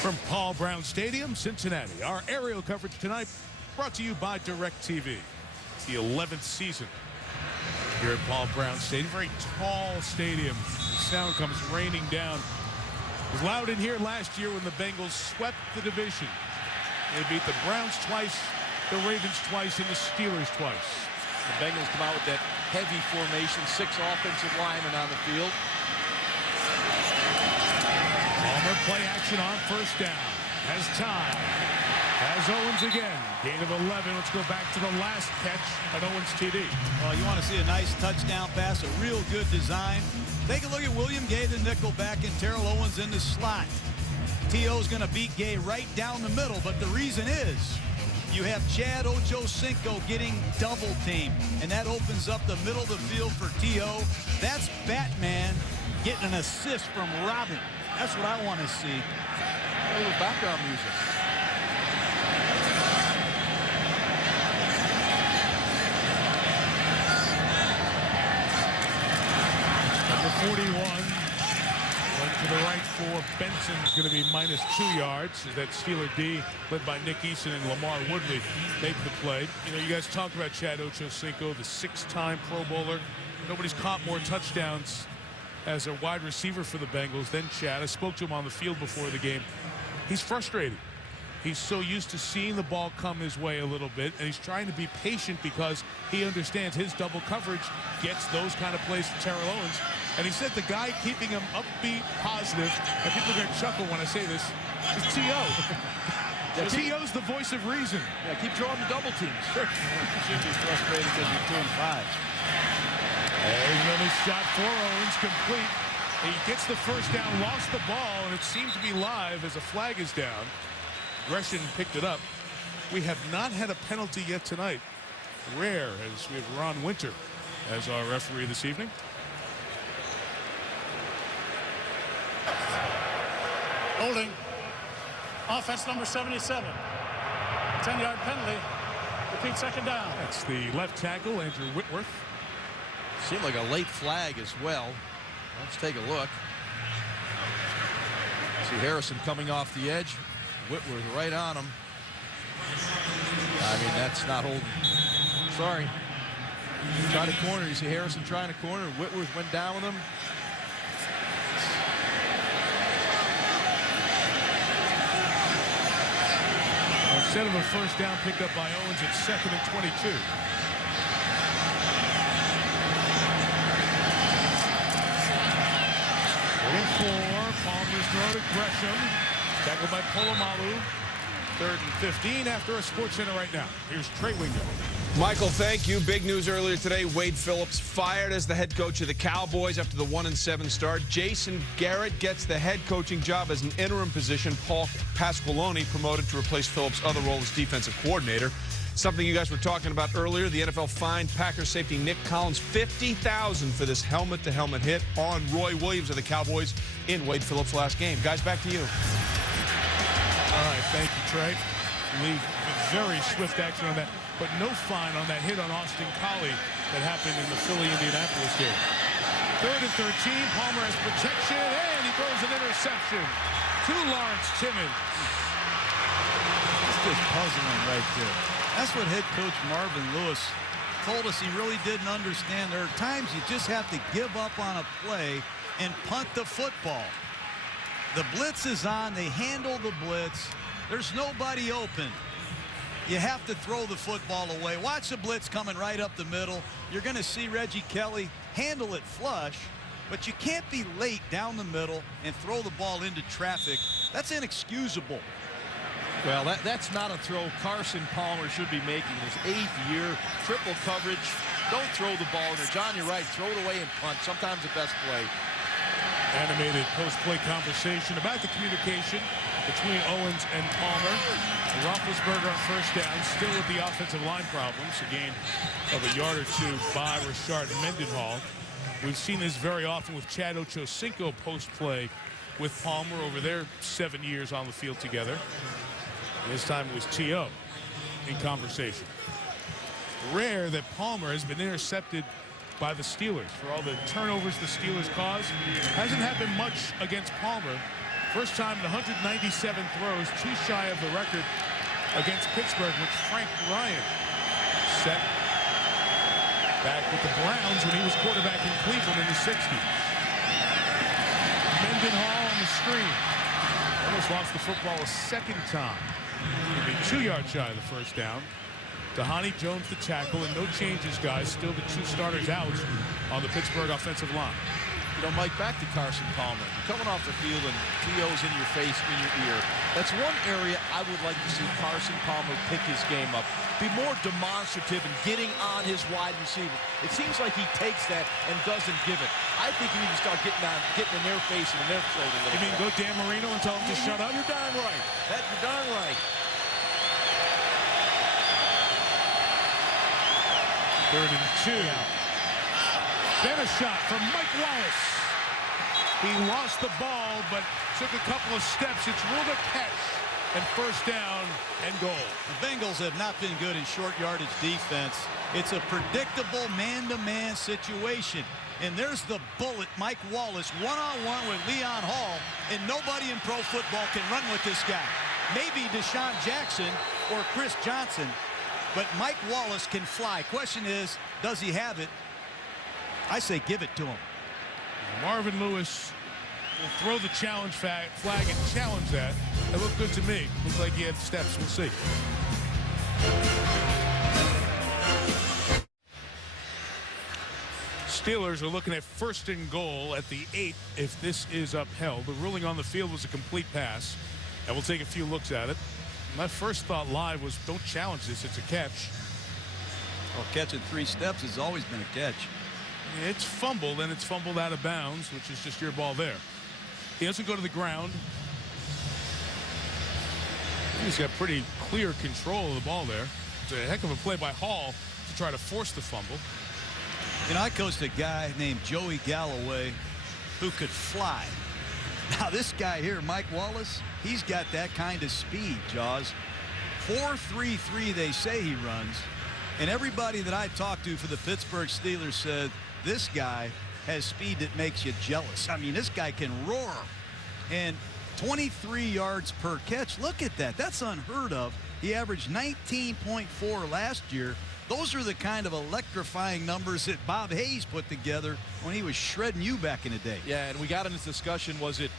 From Paul Brown Stadium, Cincinnati, our aerial coverage tonight brought to you by DirecTV. It's the 11th season here at Paul Brown Stadium. Very tall stadium. The sound comes raining down. It was loud in here last year when the Bengals swept the division. They beat the Browns twice, the Ravens twice, and the Steelers twice. The Bengals come out with that heavy formation, 6 offensive linemen on the field. Palmer play action on 1st down. Has time. Has Owens again. Gain of 11. Let's go back to the last catch at Owens TD. Well, you want to see a nice touchdown pass, a real good design. Take a look at William Gay, the nickel back, and Terrell Owens in the slot. T.O.'s going to beat Gay right down the middle, but the reason is you have Chad Ochocinco getting double teamed, and that opens up the middle of the field for T.O. That's Batman getting an assist from Robin. That's what I want to see. A little background music. Number 41 went to the right for Benson's going to be minus 2 yards. That Steeler D, led by Nick Eason and Lamar Woodley, make the play. You know, you guys talked about Chad Ochocinco, the 6-time Pro Bowler. Nobody's caught more touchdowns as a wide receiver for the Bengals than Chad. I spoke to him on the field before the game. He's frustrated. He's so used to seeing the ball come his way a little bit, and he's trying to be patient because he understands his double coverage gets those kind of plays to Terrell Owens. And he said the guy keeping him upbeat, positive, and people are going to chuckle when I say this, is T.O. T.O.'s the voice of reason. Yeah, keep drawing the double teams. He's frustrated because you're 2 and 5. There's another shot for Owens, complete. He gets the 1st down, lost the ball, and it seemed to be live as a flag is down. Gresham picked it up. We have not had a penalty yet tonight. Rare, as we have Ron Winter as our referee this evening. Holding. Offense number 77. 10-yard penalty. Repeat 2nd down. That's the left tackle, Andrew Whitworth. Seemed like a late flag as well. Let's take a look. See Harrison coming off the edge. Whitworth right on him. I mean, that's not holding. Sorry. Try to corner. You see Harrison trying to corner. Whitworth went down with him. Instead of a first down pickup by Owens, it's 2nd and 22. Waiting for Palmer's throw to Gresham. Tackled by Polamalu. 3rd and 15 after a Sports Center right now. Here's Trey Wingo. Michael, thank you. Big news earlier today. Wade Phillips fired as the head coach of the Cowboys after the 1-7 start. Jason Garrett gets the head coaching job as an interim position. Paul Pasqualoni promoted to replace Phillips' other role as defensive coordinator. Something you guys were talking about earlier. The NFL fined Packers safety Nick Collins $50,000 for this helmet-to-helmet hit on Roy Williams of the Cowboys in Wade Phillips' last game. Guys, back to you. All right, thank you, Trey. Lee, very swift action on that, but no fine on that hit on Austin Collie that happened in the Philly-Indianapolis game. 3rd and 13, Palmer has protection, and he throws an interception to Lawrence Timmons. It's just puzzling right there. That's what head coach Marvin Lewis told us he really didn't understand. There are times you just have to give up on a play and punt the football. The blitz is on. They handle the blitz. There's nobody open. You have to throw the football away. Watch the blitz coming right up the middle. You're going to see Reggie Kelly handle it flush, but you can't be late down the middle and throw the ball into traffic. That's inexcusable. Well, that's not a throw Carson Palmer should be making his 8th year. Triple coverage. Don't throw the ball in there. John, you're right. Throw it away and punt. Sometimes the best play. Animated post-play conversation about the communication between Owens and Palmer. Roethlisberger on first down, still with the offensive line problems. A gain of a yard or two by Rashard Mendenhall. We've seen this very often with Chad Ochocinco post-play with Palmer over their 7 years on the field together. This time it was T.O. in conversation. Rare that Palmer has been intercepted by the Steelers for all the turnovers the Steelers caused. Hasn't happened much against Palmer. First time in 197 throws, too shy of the record against Pittsburgh, which Frank Ryan set back with the Browns when he was quarterback in Cleveland in the 60s. Mendenhall on the screen. Almost lost the football a second time. He'll be 2 yards shy of the first down. Tahani Jones the tackle, and no changes, guys. Still the 2 starters out on the Pittsburgh offensive line. You know, Mike, back to Carson Palmer. You're coming off the field and T.O.'s in your face, in your ear. That's one area I would like to see Carson Palmer pick his game up. Be more demonstrative and getting on his wide receiver. It seems like he takes that and doesn't give it. I think he needs to start getting in their face and in their throat a little You mean bit. go Dan Marino and tell him to shut up? You're darn right. You're darn right. 3rd and 2. Then a shot from Mike Wallace. He lost the ball, but took a couple of steps. It's ruled a catch, and first down and goal. The Bengals have not been good in short yardage defense. It's a predictable man-to-man situation. And there's the bullet, Mike Wallace, one-on-one with Leon Hall, and nobody in pro football can run with this guy. Maybe Deshaun Jackson or Chris Johnson, but Mike Wallace can fly. Question is, does he have it? I say give it to him. Marvin Lewis will throw the challenge flag and challenge that. It looked good to me. Looked like he had steps. We'll see. Steelers are looking at 1st and goal at the 8 if this is upheld. The ruling on the field was a complete pass, and we'll take a few looks at it. My first thought live was don't challenge this. It's a catch. Well, catching 3 steps has always been a catch. It's fumbled, and it's fumbled out of bounds, which is just your ball there. He doesn't go to the ground. He's got pretty clear control of the ball there. It's a heck of a play by Hall to try to force the fumble. You know, I coached a guy named Joey Galloway who could fly. Now, this guy here, Mike Wallace, he's got that kind of speed, Jaws. 4.33 they say he runs. And everybody that I talked to for the Pittsburgh Steelers said this guy has speed that makes you jealous. I mean, this guy can roar. And 23 yards per catch. Look at that. That's unheard of. He averaged 19.4 last year. Those are the kind of electrifying numbers that Bob Hayes put together when he was shredding you back in the day. Yeah, and we got in this discussion, was it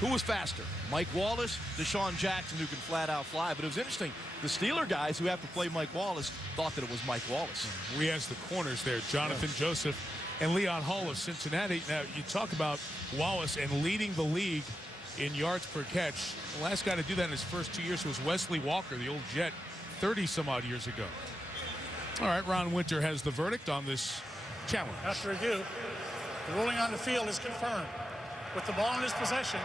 who was faster? Mike Wallace, Deshaun Jackson, who can flat out fly. But it was interesting. The Steeler guys who have to play Mike Wallace thought that it was Mike Wallace. We asked the corners there, Jonathan Joseph and Leon Hall of Cincinnati. Now, you talk about Wallace and leading the league in yards per catch. The last guy to do that in his first 2 years was Wesley Walker, the old Jet, 30-some-odd years ago. All right, Ron Winter has the verdict on this challenge. After review, the ruling on the field is confirmed. With the ball in his possession,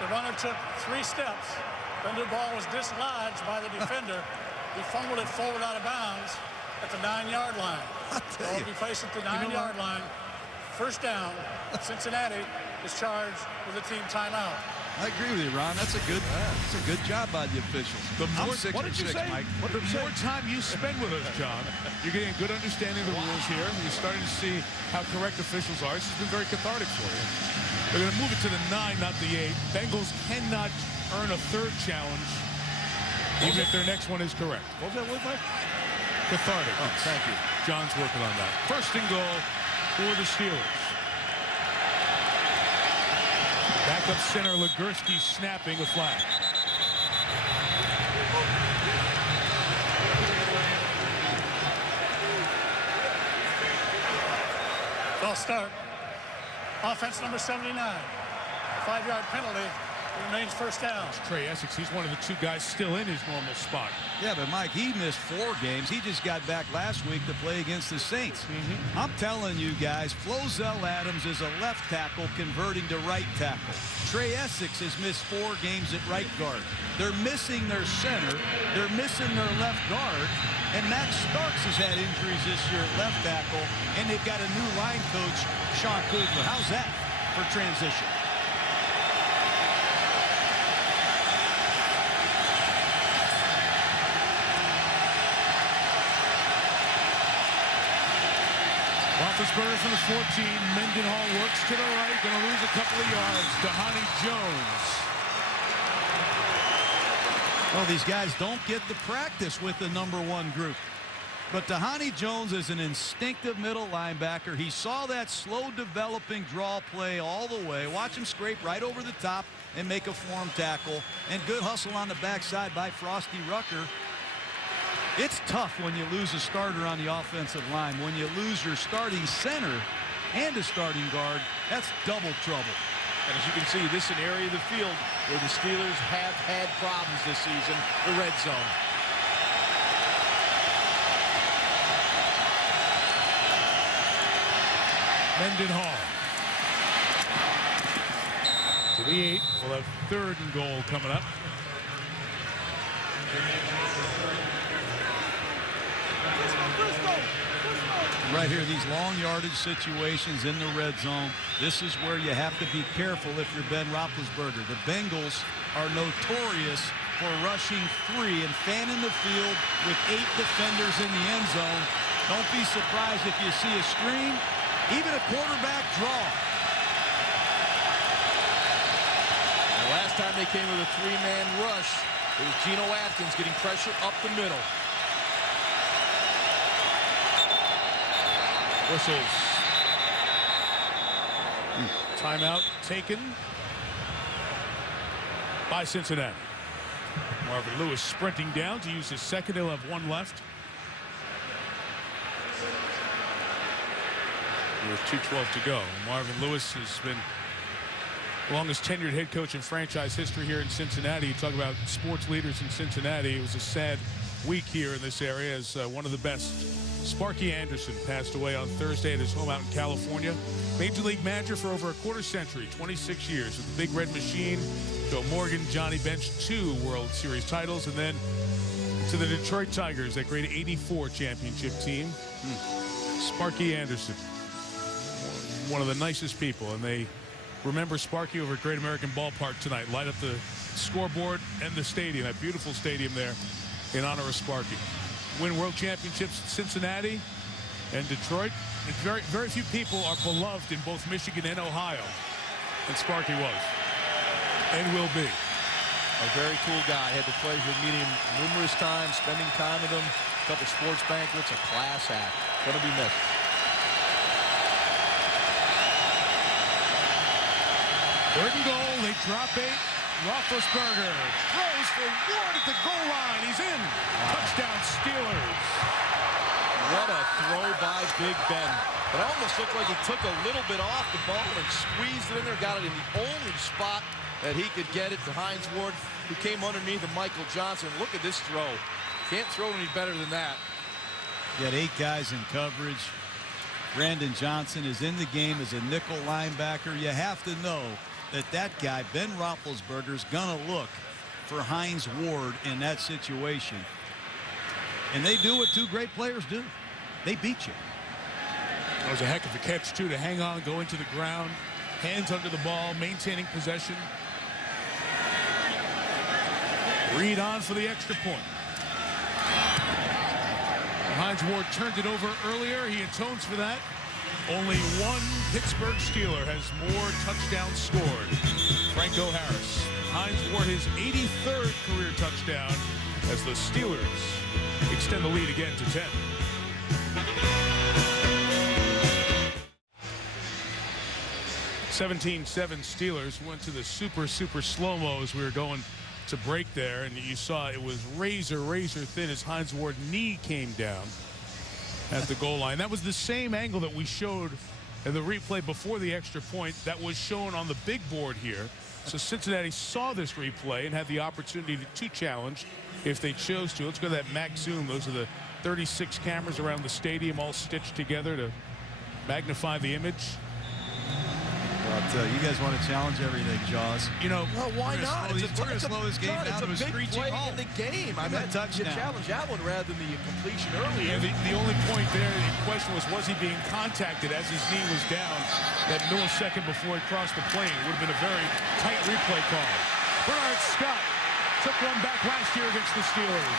the runner took 3 steps. Then the ball was dislodged by the defender. He fumbled it forward out of bounds at the 9-yard line. Ball will be placed at the 9-yard line. First down. Cincinnati is charged with a team timeout. I agree with you, Ron. That's a good job by the officials. What did you say? Mike. The more time you spend with us, John, you're getting a good understanding of the rules here. You're starting to see how correct officials are. This has been very cathartic for you. They're going to move it to the 9, not the 8. Bengals cannot earn a third challenge, even if their next one is correct. What was that word, Mike? Cathartic. Oh, thank you. John's working on that. First and goal for the Steelers. Backup center Legursky snapping a flag. False start. Offense number 79. 5-yard penalty. Remains first down. Trey Essex, he's one of the 2 guys still in his normal spot. Yeah, but Mike, he missed 4 games. He just got back last week to play against the Saints. I'm telling you guys, Flozell Adams is a left tackle converting to right tackle. Trey Essex has missed 4 games at right guard. They're missing their center. They're missing their left guard. And Max Starks has had injuries this year at left tackle. And they've got a new line coach, Sean Kugler. How's that for transition? Roethlisberger from the 14. Mendenhall works to the right. Going to lose a couple of yards. Dhani Jones. Well, these guys don't get to practice with the #1 group. But Dhani Jones is an instinctive middle linebacker. He saw that slow developing draw play all the way. Watch him scrape right over the top and make a form tackle. And good hustle on the backside by Frosty Rucker. It's tough when you lose a starter on the offensive line. When you lose your starting center and a starting guard, that's double trouble. And as you can see, this is an area of the field where the Steelers have had problems this season, the red zone. Mendenhall to the 8. We'll have 3rd and goal coming up. Right here, these long yardage situations in the red zone. This is where you have to be careful if you're Ben Roethlisberger. The Bengals are notorious for rushing 3 and fanning the field with 8 defenders in the end zone. Don't be surprised if you see a screen, even a quarterback draw. The last time they came with a 3-man rush, it was Geno Atkins getting pressure up the middle. Whistles. Timeout taken by Cincinnati. Marvin Lewis sprinting down to use his second. He'll have 1 left. With 2:12 to go. Marvin Lewis has been the longest tenured head coach in franchise history here in Cincinnati. You talk about sports leaders in Cincinnati. It was a sad week here in this area as one of the best. Sparky Anderson passed away on Thursday at his home out in California. Major League manager for over a quarter century, 26 years with the Big Red Machine. Joe Morgan, Johnny Bench, 2 World Series titles, and then to the Detroit Tigers, that great '84 championship team. Sparky Anderson, one of the nicest people, and they remember Sparky over at Great American Ballpark tonight. Light up the scoreboard and the stadium, that beautiful stadium there, in honor of Sparky. Win world championships in Cincinnati and Detroit. It's very few people are beloved in both Michigan and Ohio, and Sparky was and will be. A very cool guy. I had the pleasure of meeting him numerous times, spending time with him. couple sports banquets, a class act. Going to be missed. Third and goal, they drop 8. Roethlisberger throws for Ward at the goal line. He's in. Touchdown, Steelers. What a throw by Big Ben. It almost looked like he took a little bit off the ball and squeezed it in there. Got it in the only spot that he could get it to Hines Ward, who came underneath of Michael Johnson. Look at this throw. Can't throw any better than that. You had 8 guys in coverage. Brandon Johnson is in the game as a nickel linebacker. You have to know that guy, Ben Roethlisberger, is going to look for Hines Ward in that situation. And they do what 2 great players do. They beat you. That was a heck of a catch, too, to hang on, go into the ground, hands under the ball, maintaining possession. Reed on for the extra point. Hines Ward turned it over earlier. He atones for that. Only one Pittsburgh Steeler has more touchdowns scored. Franco Harris. Hines Ward his 83rd career touchdown as the Steelers extend the lead again to 10. (17-7) Steelers. Went to the super slow-mo as we were going to break there, and you saw it was razor thin as Hines Ward's knee came down at the goal line. That was the same angle that we showed in the replay before the extra point that was shown on the big board here. So Cincinnati saw this replay and had the opportunity to challenge if they chose to. Let's go to that max zoom. Those are the 36 cameras around the stadium all stitched together to magnify the image. But you guys want to challenge everything, Jaws. You know, well, why not? We're going to slow this game down to a screeching halt. In the game. I mean, you challenge that one rather than the completion earlier. Yeah, the only point there in question was he being contacted as his knee was down that millisecond before he crossed the plane? It would have been a very tight replay call. Bernard Scott took one back last year against the Steelers.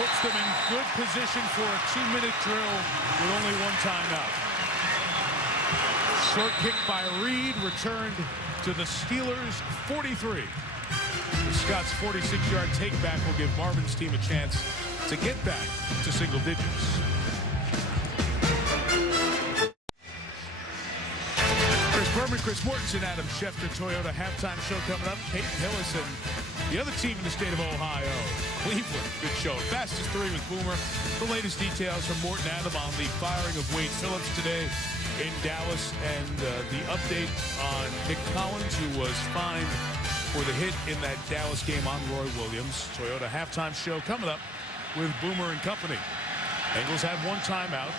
Puts them in good position for a 2-minute drill with only one timeout. Short kick by Reed, returned to the Steelers 43. Scott's 46-yard takeback will give Marvin's team a chance to get back to single digits. Chris Berman, Chris Mortensen, Adam Schefter, Toyota halftime show coming up. Peyton Hillis and the other team in the state of Ohio, Cleveland. Good show. Fastest 3 with Boomer. The latest details from Morton Adam on the firing of Wade Phillips today in Dallas, and the update on Nick Collins, who was fined for the hit in that Dallas game on Roy Williams. Toyota halftime show coming up with Boomer and company. Bengals have one timeout.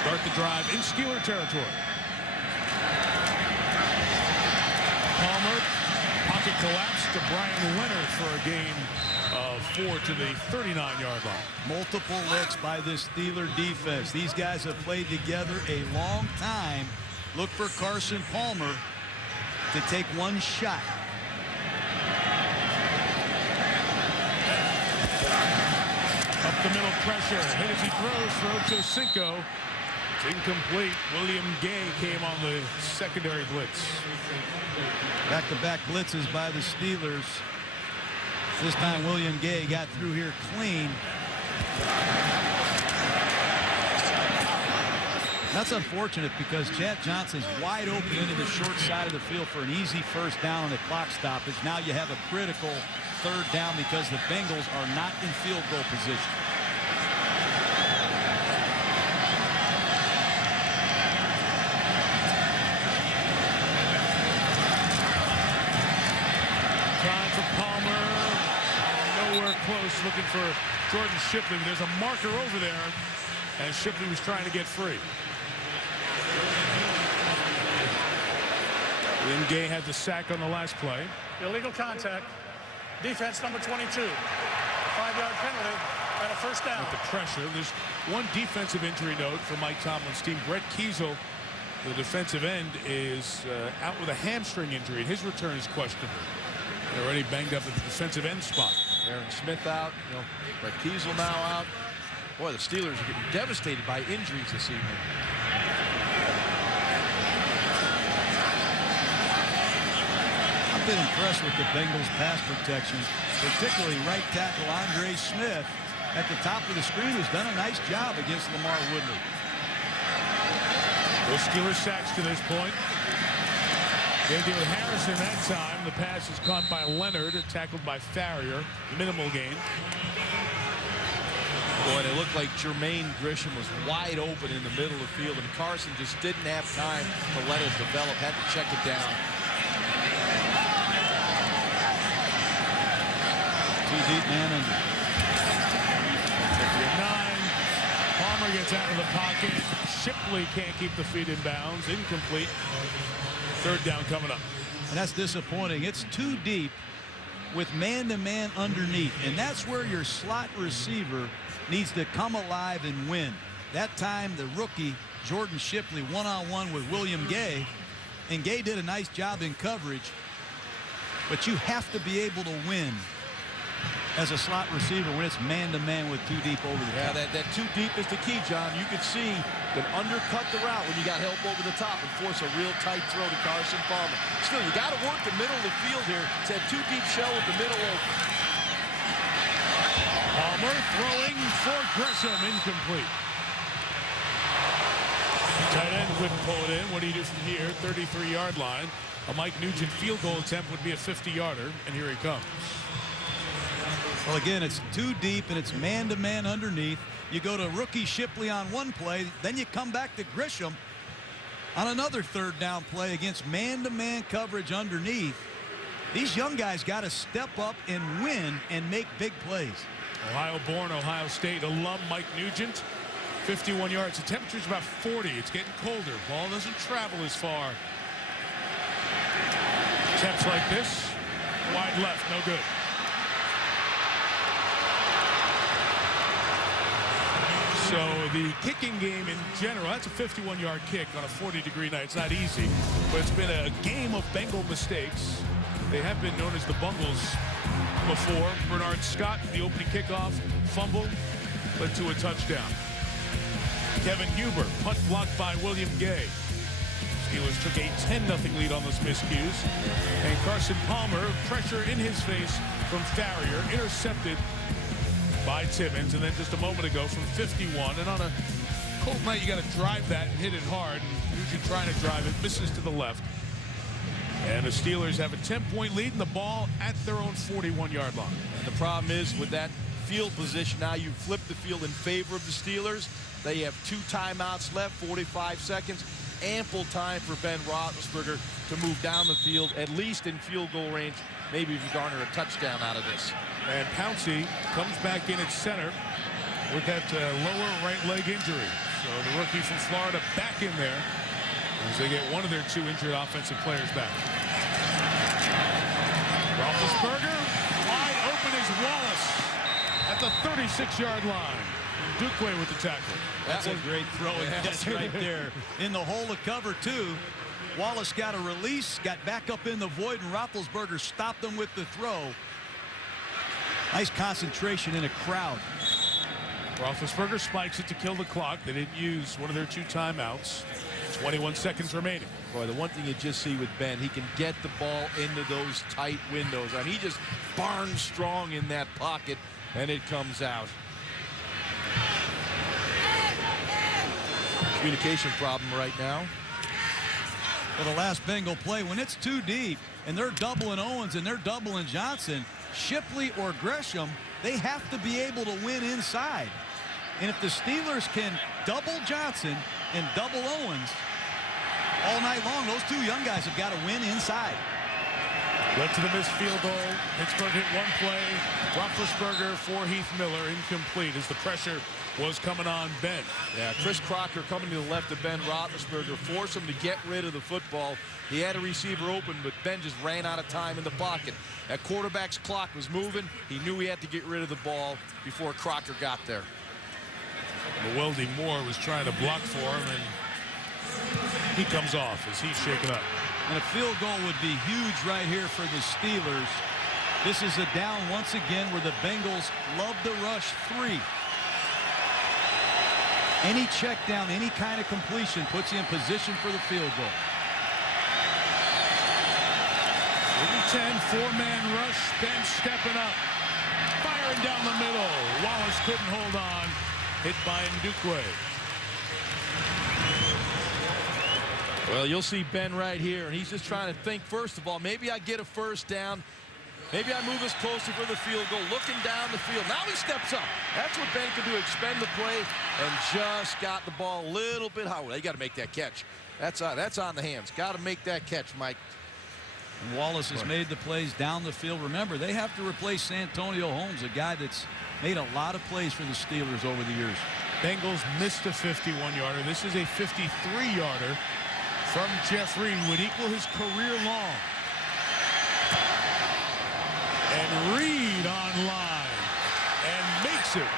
Start the drive in Steeler territory. Palmer, pocket collapse to Brian Leonard for a gain of 4 to the 39-yard line. Multiple looks by this Steeler defense. These guys have played together a long time. Look for Carson Palmer to take one shot. Up the middle pressure. Hit as he throws for Ocho Cinco. It's incomplete. William Gay came on the secondary blitz. Back-to-back blitzes by the Steelers. This time William Gay got through here clean. That's unfortunate because Chad Johnson's wide open into the short side of the field for an easy first down on the clock stoppage. Now you have a critical 3rd down because the Bengals are not in field goal position. Close, looking for Jordan Shipley. There's a marker over there, and Shipley was trying to get free. William Gay had the sack on the last play. Illegal contact. Defense number 22. 5-yard penalty and a first down. With the pressure, there's one defensive injury note for Mike Tomlin's team. Brett Kiesel, the defensive end, is out with a hamstring injury, and his return is questionable. They're already banged up at the defensive end spot. Aaron Smith out, Brett Kiesel now out. Boy, the Steelers are getting devastated by injuries this evening. I've been impressed with the Bengals pass protection, particularly right tackle Andre Smith. at the top of the screen who's done a nice job against Lamar Woodley. Those Steelers sacks to this point. They deal with Harrison that time. The pass is caught by Leonard, tackled by Farrier. Minimal gain. Boy, it looked like Jermaine Grisham was wide open in the middle of the field, and Carson just didn't have time to let it develop, had to check it down. Too deep man under. 9. Palmer gets out of the pocket. Shipley can't keep the feet in bounds. Incomplete. Third down coming up. And that's disappointing. It's too deep with man-to-man underneath, and that's where your slot receiver needs to come alive and win. That time, the rookie, Jordan Shipley, one-on-one with William Gay, and Gay did a nice job in coverage, but you have to be able to win as a slot receiver when it's man-to-man with too deep over the top. That too deep is the key, John. You could see can undercut the route when you got help over the top and force a real tight throw to Carson Palmer. Still, you got to work the middle of the field here. It's that too deep shell with the middle open. Palmer throwing for Grisham, incomplete. Tight end wouldn't pull it in. What do you do from here? 33-yard line. A Mike Nugent field goal attempt would be a 50-yarder, and here he comes. Well, again, it's too deep, and it's man-to-man underneath. You go to rookie Shipley on one play, then you come back to Grisham on another third down play against man-to-man coverage underneath. These young guys got to step up and win and make big plays. Ohio-born, Ohio State alum Mike Nugent, 51 yards. The temperature's about 40. It's getting colder. Ball doesn't travel as far. Attempts like this, wide left, no good. So the kicking game in general, that's a 51-yard kick on a 40-degree night. It's not easy, but it's been a game of Bengal mistakes. They have been known as the Bungles before. Bernard Scott, the opening kickoff, fumble, led to a touchdown. Kevin Huber, punt blocked by William Gay. Steelers took a 10-0 lead on those miscues. And Carson Palmer, pressure in his face from Farrier, intercepted by Timmons, and then just a moment ago from 51. And on a cold night, you got to drive that and hit it hard. And Nugent trying to drive it, misses to the left. And the Steelers have a 10-point lead, and the ball at their own 41-yard line. And the problem is with that field position, now you flip the field in favor of the Steelers. They have 2 timeouts left, 45 seconds. Ample time for Ben Roethlisberger to move down the field, at least in field goal range. Maybe if you garner a touchdown out of this. And Pouncey comes back in at center with that lower right leg injury. So the rookie from Florida back in there as they get one of their 2 injured offensive players back. Roethlisberger, wide open is Wallace at the 36-yard line. Dukwe with the tackle. That's a great throw. That's right there in the hole of cover, too. Wallace got a release, got back up in the void, and Roethlisberger stopped him with the throw. Nice concentration in a crowd. Roethlisberger spikes it to kill the clock. They didn't use one of their 2 timeouts. 21 seconds remaining. Boy, the one thing you just see with Ben, he can get the ball into those tight windows. I mean, he just barns strong in that pocket, and it comes out. Communication problem right now. For the last Bengal play, when it's too deep and they're doubling Owens and they're doubling Johnson, Shipley or Grisham, they have to be able to win inside. And if the Steelers can double Johnson and double Owens all night long, those 2 young guys have got to win inside. Led to the missed field goal. Pittsburgh hit one play. Roethlisberger for Heath Miller, incomplete as the pressure was coming on Ben. Yeah, Chris Crocker coming to the left of Ben Roethlisberger, forced him to get rid of the football. He had a receiver open, but Ben just ran out of time in the pocket. That quarterback's clock was moving. He knew he had to get rid of the ball before Crocker got there. Weldy Moore was trying to block for him, and he comes off as he's shaken up. And a field goal would be huge right here for the Steelers. This is a down once again where the Bengals love to rush 3. Any check down, any kind of completion puts you in position for the field goal. 10, 4-man rush. Ben stepping up. firing down the middle. Wallace couldn't hold on. Hit by Ndukwe. Well, you'll see Ben right here, and he's just trying to think, first of all, maybe I get a first down. Maybe I move us closer for the field goal, looking down the field. Now he steps up. That's what Ben can do, expend the play, and just got the ball a little bit high. Well, you got to make that catch. That's on the hands. Got to make that catch, Mike. And Wallace has made the plays down the field. Remember, they have to replace Santonio Holmes, a guy that's made a lot of plays for the Steelers over the years. Bengals missed a 51-yarder. This is a 53-yarder from Jeff Reed, would equal his career long. And Reed on line and makes it.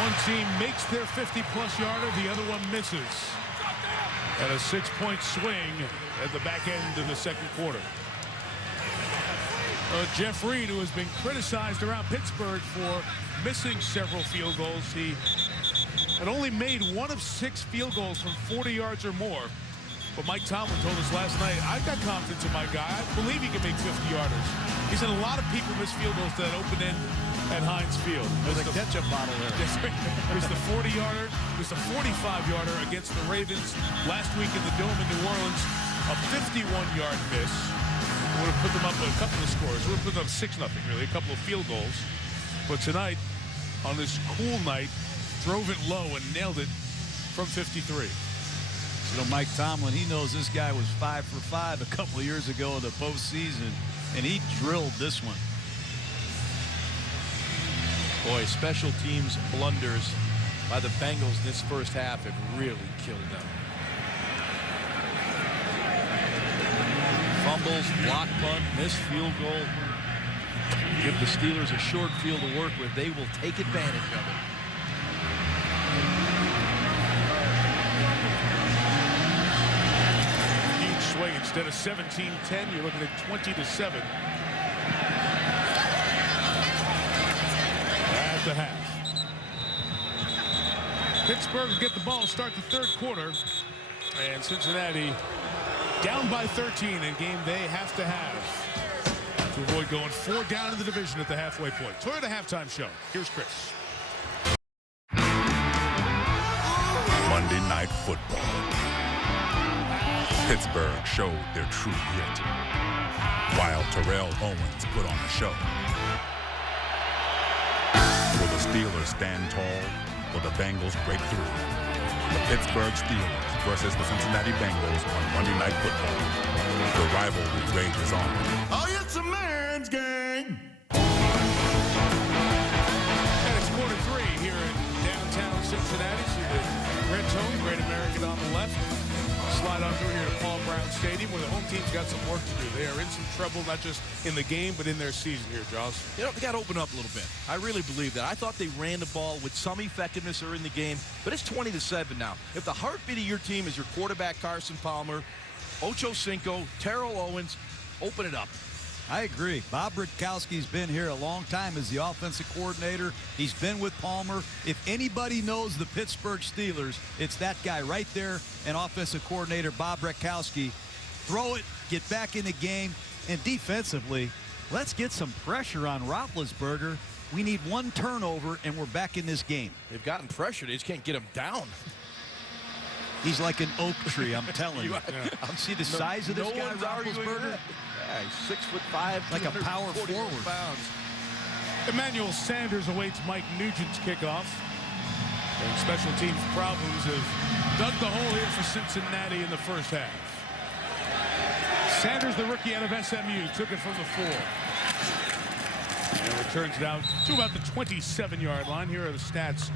One team makes their 50-plus yarder, the other one misses. And a 6-point swing at the back end of the second quarter. Jeff Reed, who has been criticized around Pittsburgh for missing several field goals. He had only made 1 of 6 field goals from 40 yards or more. But Mike Tomlin told us last night, I've got confidence in my guy. I believe he can make 50-yarders. He said a lot of people miss field goals to that open end at Heinz Field. There's a ketchup bottle there. There's the 40-yarder. There's the 45-yarder against the Ravens last week in the Dome in New Orleans. A 51-yard miss. Would have put them up a couple of scores. Would have put them up 6-0, really, a couple of field goals. But tonight, on this cool night, drove it low and nailed it from 53. You know, Mike Tomlin, he knows this guy was 5 for 5 a couple of years ago in the postseason, and he drilled this one. Boy, special teams blunders by the Bengals this first half have really killed them. Fumbles, block punt, missed field goal. Give the Steelers a short field to work with. They will take advantage of it. Huge swing. Instead of 17-10, you're looking at 20-7. At the half. Pittsburgh will get the ball, start the third quarter. And Cincinnati down by 13 in game they have to have to avoid going 4 down in the division at the halfway point. Toyota halftime show. Here's Chris. Monday Night Football. Pittsburgh showed their true grit, while Terrell Owens put on a show. Will the Steelers stand tall? Will the Bengals break through? The Pittsburgh Steelers versus the Cincinnati Bengals on Monday Night Football. The rivalry rages on. Oh, it's a man's game. And it's quarter 3 here in downtown Cincinnati. See the red tone, Great American on the left. Slide on through here to Paul Brown Stadium, where the home team's got some work to do. They are in some trouble, not just in the game, but in their season here, Jaws. You know, they got to open up a little bit. I really believe that. I thought they ran the ball with some effectiveness early in the game, but it's 20-7 now. If the heartbeat of your team is your quarterback, Carson Palmer, Ocho Cinco, Terrell Owens, open it up. I agree. Bob Rutkowski's been here a long time as the offensive coordinator. He's been with Palmer. If anybody knows the Pittsburgh Steelers, it's that guy right there, and offensive coordinator Bob Rutkowski. Throw it, get back in the game, and defensively, let's get some pressure on Roethlisberger. We need 1 turnover, and we're back in this game. They've gotten pressure. They just can't get him down. He's like an oak tree, I'm telling you. See the size of this guy, one's arguing Roethlisberger? that. Yeah, he's 6'5", like a power forward. Pounds. Emmanuel Sanders awaits Mike Nugent's kickoff. And special teams problems have dug the hole here for Cincinnati in the first half. Sanders, the rookie out of SMU, took it from the 4. And returns it out to about the 27-yard line. Here are the stats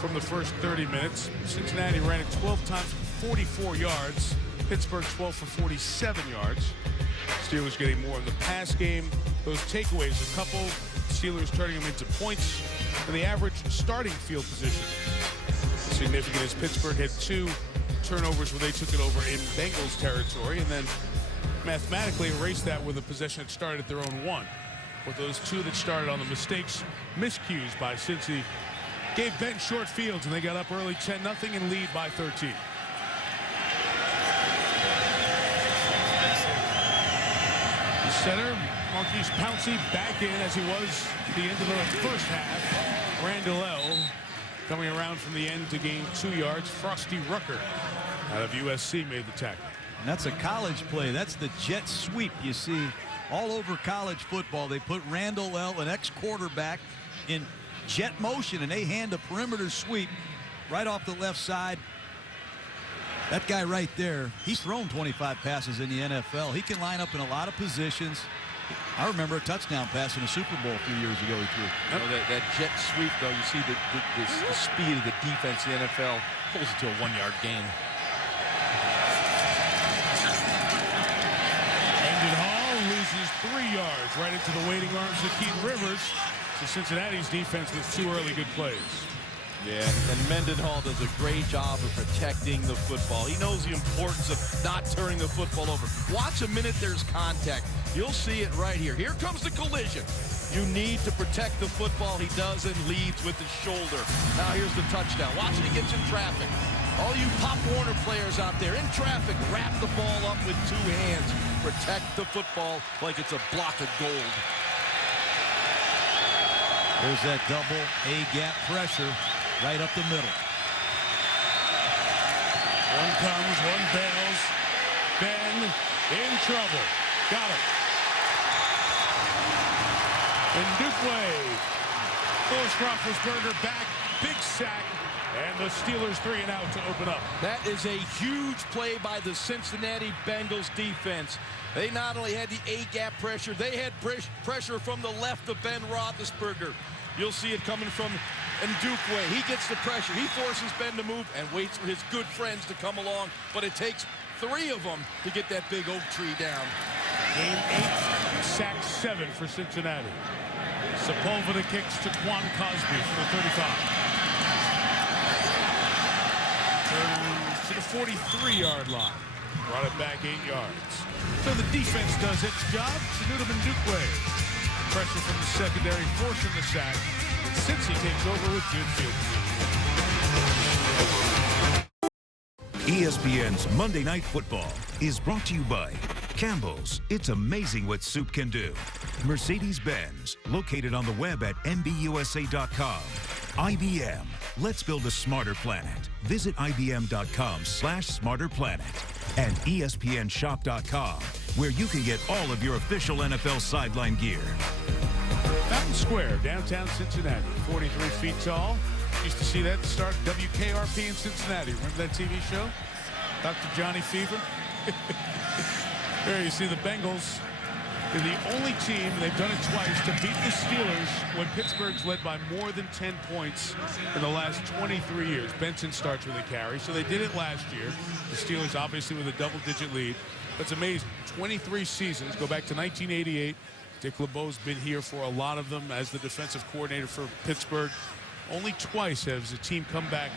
from the first 30 minutes. Cincinnati ran it 12 times for 44 yards. Pittsburgh 12 for 47 yards. Steelers getting more in the pass game. Those takeaways, a couple. Steelers turning them into points. And the average starting field position. Significant as Pittsburgh had 2 turnovers where they took it over in Bengals territory, and then mathematically erased that with a possession that started at their own 1. With those 2 that started on the mistakes, miscues by Cincy, gave Ben short fields, and they got up early 10-0 and lead by 13. Center, Marquise Pouncey back in as he was at the end of the first half. Randall L. coming around from the end to gain 2 yards. Frosty Rucker out of USC made the tackle. And that's a college play. That's the jet sweep you see all over college football. They put Randall L., an ex-quarterback, in jet motion, and they hand a perimeter sweep right off the left side. That guy right there, he's thrown 25 passes in the NFL. He can line up in a lot of positions. I remember a touchdown pass in a Super Bowl a few years ago he threw. You know, that jet sweep, though, you see the speed of the defense in the NFL pulls it to a 1-yard gain. Mendenhall loses 3 yards right into the waiting arms of Keith Rivers. So Cincinnati's defense with 2 early good plays. Yeah, and Mendenhall does a great job of protecting the football. He knows the importance of not turning the football over. Watch a minute there's contact. You'll see it right here. Here comes the collision. You need to protect the football. He does and leads with his shoulder. Now here's the touchdown. Watch it, he gets in traffic. All you Pop Warner players out there in traffic, wrap the ball up with 2 hands. Protect the football like it's a block of gold. There's that double A-gap pressure right up the middle. One comes, one bails. Ben in trouble. Got it. And Dukeway forced Roethlisberger back. Big sack. And the Steelers 3 and out to open up. That is a huge play by the Cincinnati Bengals defense. They not only had the A-gap pressure, they had pressure from the left of Ben Roethlisberger. You'll see it coming from Ndukwe. He gets the pressure. He forces Ben to move and waits for his good friends to come along. But it takes 3 of them to get that big oak tree down. Game 8, sack 7 for Cincinnati. Sepulveda kicks to Quan Cosby for the 35. Turns to the 43-yard line. Brought it back 8 yards. So the defense does its job. Chinuda Ndukwe. Pressure from the secondary, forcing the sack. Since he takes over with good field position. ESPN's Monday Night Football is brought to you by Campbell's. It's amazing what soup can do. Mercedes-Benz, located on the web at MBUSA.com. IBM, let's build a smarter planet. Visit IBM.com/smarterplanet. And ESPNshop.com, where you can get all of your official NFL sideline gear. Fountain Square, downtown Cincinnati, 43 feet tall. Used to see that start WKRP in Cincinnati. Remember that TV show? Dr. Johnny Fever? There you see the Bengals. They're the only team, they've done it twice, to beat the Steelers when Pittsburgh's led by more than 10 points in the last 23 years. Benson starts with a carry, so they did it last year. The Steelers obviously with a double-digit lead. That's amazing. 23 seasons, go back to 1988. Dick LeBeau's been here for a lot of them as the defensive coordinator for Pittsburgh. Only twice has a team come back.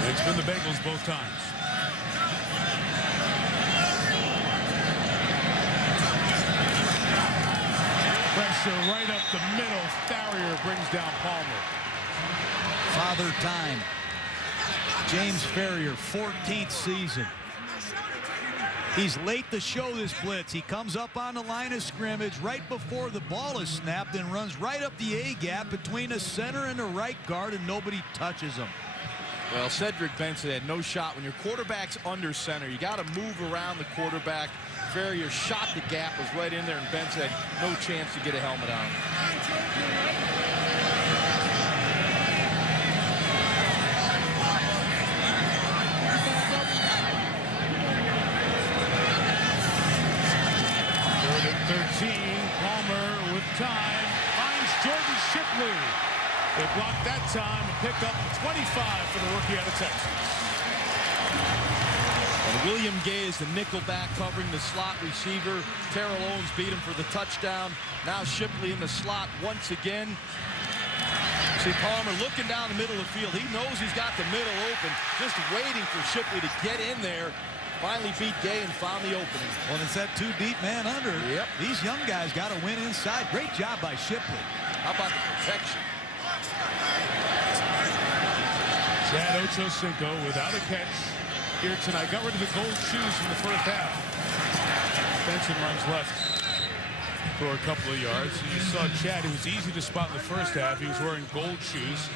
And it's been the Bengals both times. Pressure right up the middle. Farrier brings down Palmer. Father time. James Farrier, 14th season. He's late to show this blitz. He comes up on the line of scrimmage right before the ball is snapped and runs right up the A-gap between the center and the right guard, and nobody touches him. Well, Cedric Benson had no shot. When your quarterback's under center, you got to move around the quarterback. Farrier shot the gap, was right in there, and Benson had no chance to get a helmet on him. Third and 13. Palmer with time. Finds Jordan Shipley. They blocked that time and pick up 25 for the rookie out of Texas. And William Gay is the nickelback covering the slot receiver. Terrell Owens beat him for the touchdown. Now Shipley in the slot once again. See Palmer looking down the middle of the field. He knows he's got the middle open, just waiting for Shipley to get in there. Finally beat Gay and found the opening. Well, it's that 2 deep man under. Yep. These young guys got to win inside. Great job by Shipley. How about the protection? Chad Ochocinco without a catch here tonight. Got rid of the gold shoes in the first half. Benson runs left for a couple of yards. And you saw Chad, it was easy to spot in the first half. He was wearing gold shoes.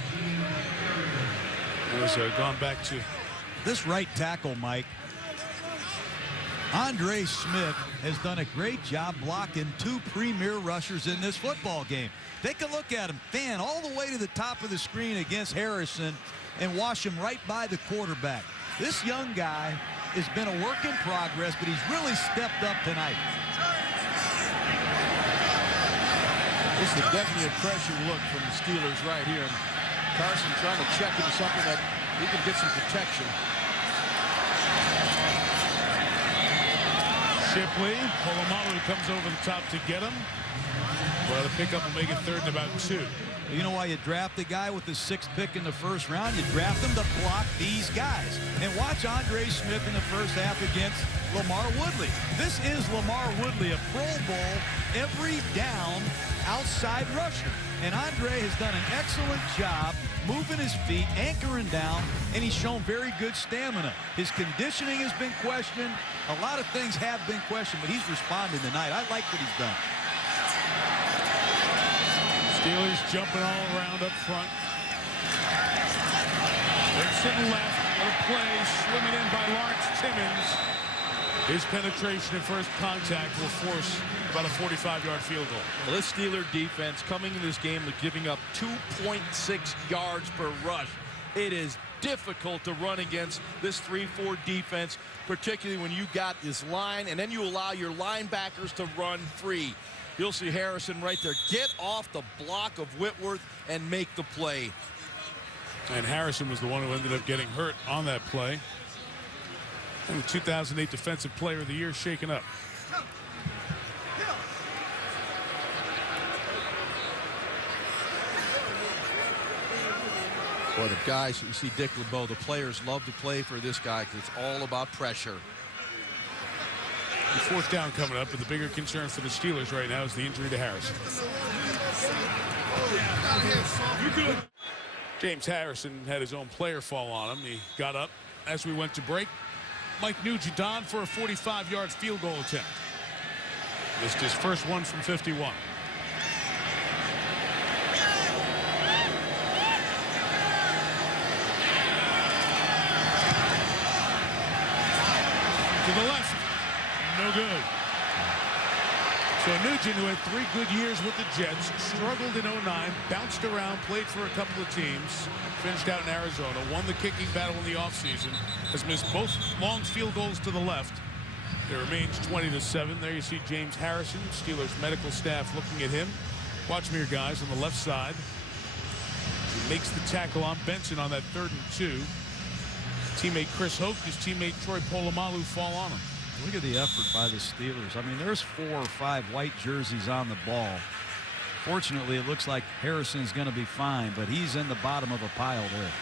It was gone back to this right tackle, Mike. Andre Smith has done a great job blocking two premier rushers in this football game. Take a look at him. Fan all the way to the top of the screen against Harrison and wash him right by the quarterback. This young guy has been a work in progress, but he's really stepped up tonight. This is definitely a pressure look from the Steelers right here. And Carson trying to check into something that he can get some protection. Shipley. Polamalu comes over the top to get him. Well, the pickup will make it 3rd and about 2. You know why you draft a guy with the 6th pick in the first round? You draft him to block these guys. And watch Andre Smith in the first half against Lamar Woodley. This is Lamar Woodley, a Pro Bowl every down outside rusher. And Andre has done an excellent job moving his feet, anchoring down, and he's shown very good stamina. His conditioning has been questioned. A lot of things have been questioned, but he's responding tonight. I like what he's done. Steelers jumping all around up front. They're sitting left. Little play, swimming in by Lawrence Timmons. His penetration at first contact will force about a 45-yard field goal. Well, this Steeler defense coming in this game is giving up 2.6 yards per rush. It is difficult to run against this 3-4 defense, particularly when you got this line and then you allow your linebackers to run free. You'll see Harrison right there. Get off the block of Whitworth and make the play. And Harrison was the one who ended up getting hurt on that play. And the 2008 Defensive Player of the Year shaken up. Boy, the guys, you see Dick LeBeau, the players love to play for this guy because it's all about pressure. The 4th down coming up, but the bigger concern for the Steelers right now is the injury to Harrison. James Harrison had his own player fall on him. He got up as we went to break. Mike Nugent on for a 45-yard field goal attempt. Missed his first one from 51. To the left. No good. So Nugent, who had 3 good years with the Jets, struggled in 09, bounced around, played for a couple of teams, finished out in Arizona, won the kicking battle in the offseason, has missed both long field goals to the left. It remains 20-7. There you see James Harrison, Steelers medical staff looking at him. Watch me here, guys, on the left side. He makes the tackle on Benson on that 3rd and 2. Teammate Chris Hoke, his teammate Troy Polamalu fall on him. Look at the effort by the Steelers. I mean, there's 4 or 5 white jerseys on the ball. Fortunately, it looks like Harrison's going to be fine, but he's in the bottom of a pile there.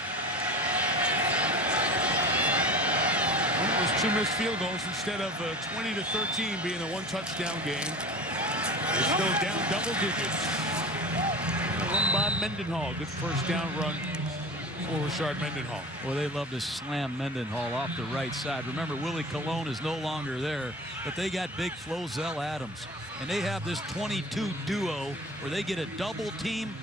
It was 2 missed field goals instead of 20-13 being a 1-touchdown game. They're still down double digits. Run by Mendenhall. Good first down run for Rashard Mendenhall. Well, they love to slam Mendenhall off the right side. Remember, Willie Colon is no longer there, but they got big Flozell Adams. And they have this 22 duo where they get a double team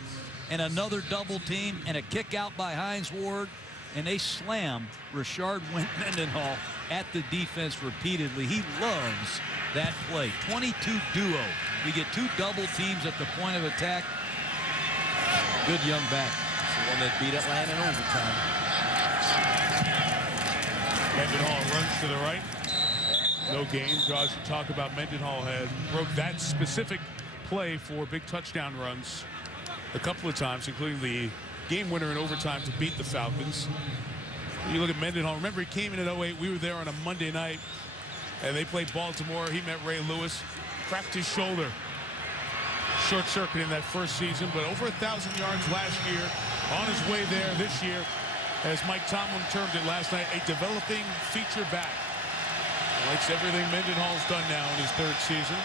and another double team and a kick out by Hines Ward, and they slam Rashard Mendenhall at the defense repeatedly. He loves that play. 22 duo. We get 2 double teams at the point of attack. Good young back. The one that beat Atlanta in overtime. Mendenhall runs to the right. No gain. Josh, you talk about Mendenhall broke that specific play for big touchdown runs a couple of times, including the game winner in overtime to beat the Falcons. You look at Mendenhall. Remember, he came in at 08. We were there on a Monday night, and they played Baltimore. He met Ray Lewis, cracked his shoulder. Short circuit in that first season, but over 1,000 yards last year. On his way there this year, as Mike Tomlin termed it last night, a developing feature back. Likes everything Mendenhall's done now in his 3rd season.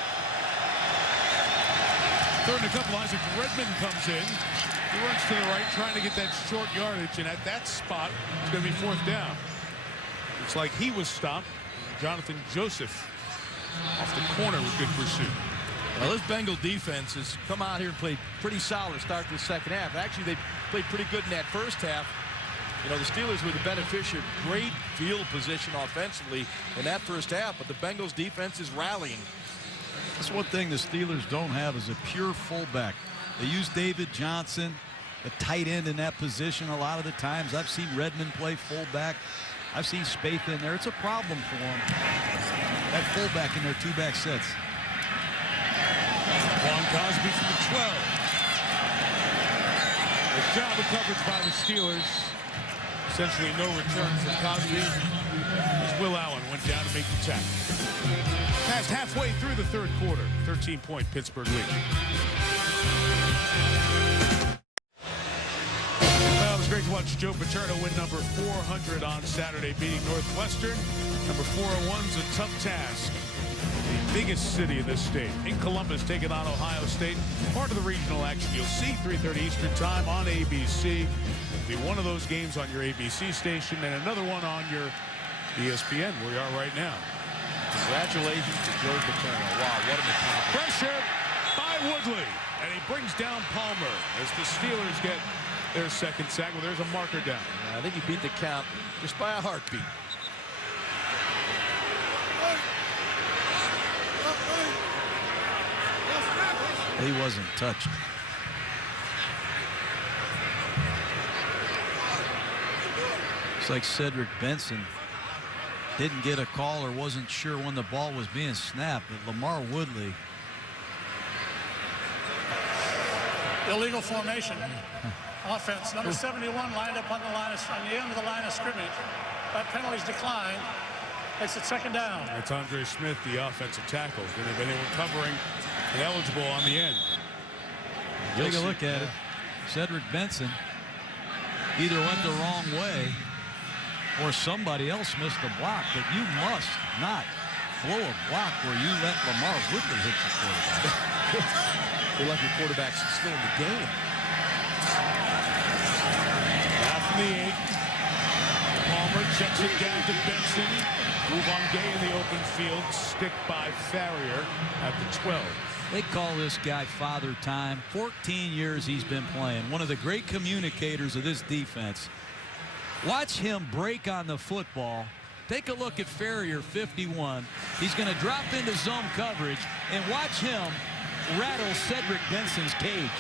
3rd and a couple. Isaac Redmond comes in. He runs to the right, trying to get that short yardage, and at that spot, it's going to be 4th down. It's like he was stopped. Jonathan Joseph Off the corner with good pursuit. Well, this Bengal defense has come out here and played pretty solid to start the second half. Actually, they played pretty good in that first half. You know, the Steelers were the beneficiary of great field position offensively in that first half, but the Bengals defense is rallying. That's one thing the Steelers don't have is a pure fullback. They use David Johnson, the tight end in that position a lot of the times. I've seen Redmond play fullback. I've seen Spaeth in there. It's a problem for them. That fullback in their two-back sets. Juan Cosby from the 12. A job of coverage by the Steelers. Essentially no return from Cosby as Will Allen went down to make the tackle. Past halfway through the third quarter, 13-point Pittsburgh lead. Well, it was great to watch Joe Paterno win number 400 on Saturday, beating Northwestern. Number 401's a tough task. The biggest city in this state, in Columbus, taking on Ohio State. Part of the regional action you'll see 3:30 Eastern time on ABC. It'll be one of those games on your ABC station and another one on your ESPN, where we are right now. Congratulations to Joe Paterno. Wow, what an accomplishment. Pressure by Woodley, and he brings down Palmer as the Steelers get their second sack. Well, there's a marker down. I think he beat the count just by a heartbeat. He wasn't touched. It's like Cedric Benson didn't get a call or wasn't sure when the ball was being snapped, but Lamar Woodley. Illegal formation. Offense. Number 71 lined up on the end of the line of scrimmage. That penalty's declined. Makes it second down. That's Andre Smith, the offensive tackle. Didn't have anyone covering and eligible on the end. Take a look at it. Cedric Benson either went the wrong way or somebody else missed the block, but you must not blow a block where you let Lamar Woodley hit your quarterback. They left your quarterbacks still in the game. Half in the 8. Palmer checks it down to Benson. Move on Gay in the open field. Stick by Farrier at the 12. They call this guy Father Time. 14 years he's been playing. One of the great communicators of this defense. Watch him break on the football. Take a look at Farrier, 51. He's going to drop into zone coverage, and watch him rattle Cedric Benson's cage.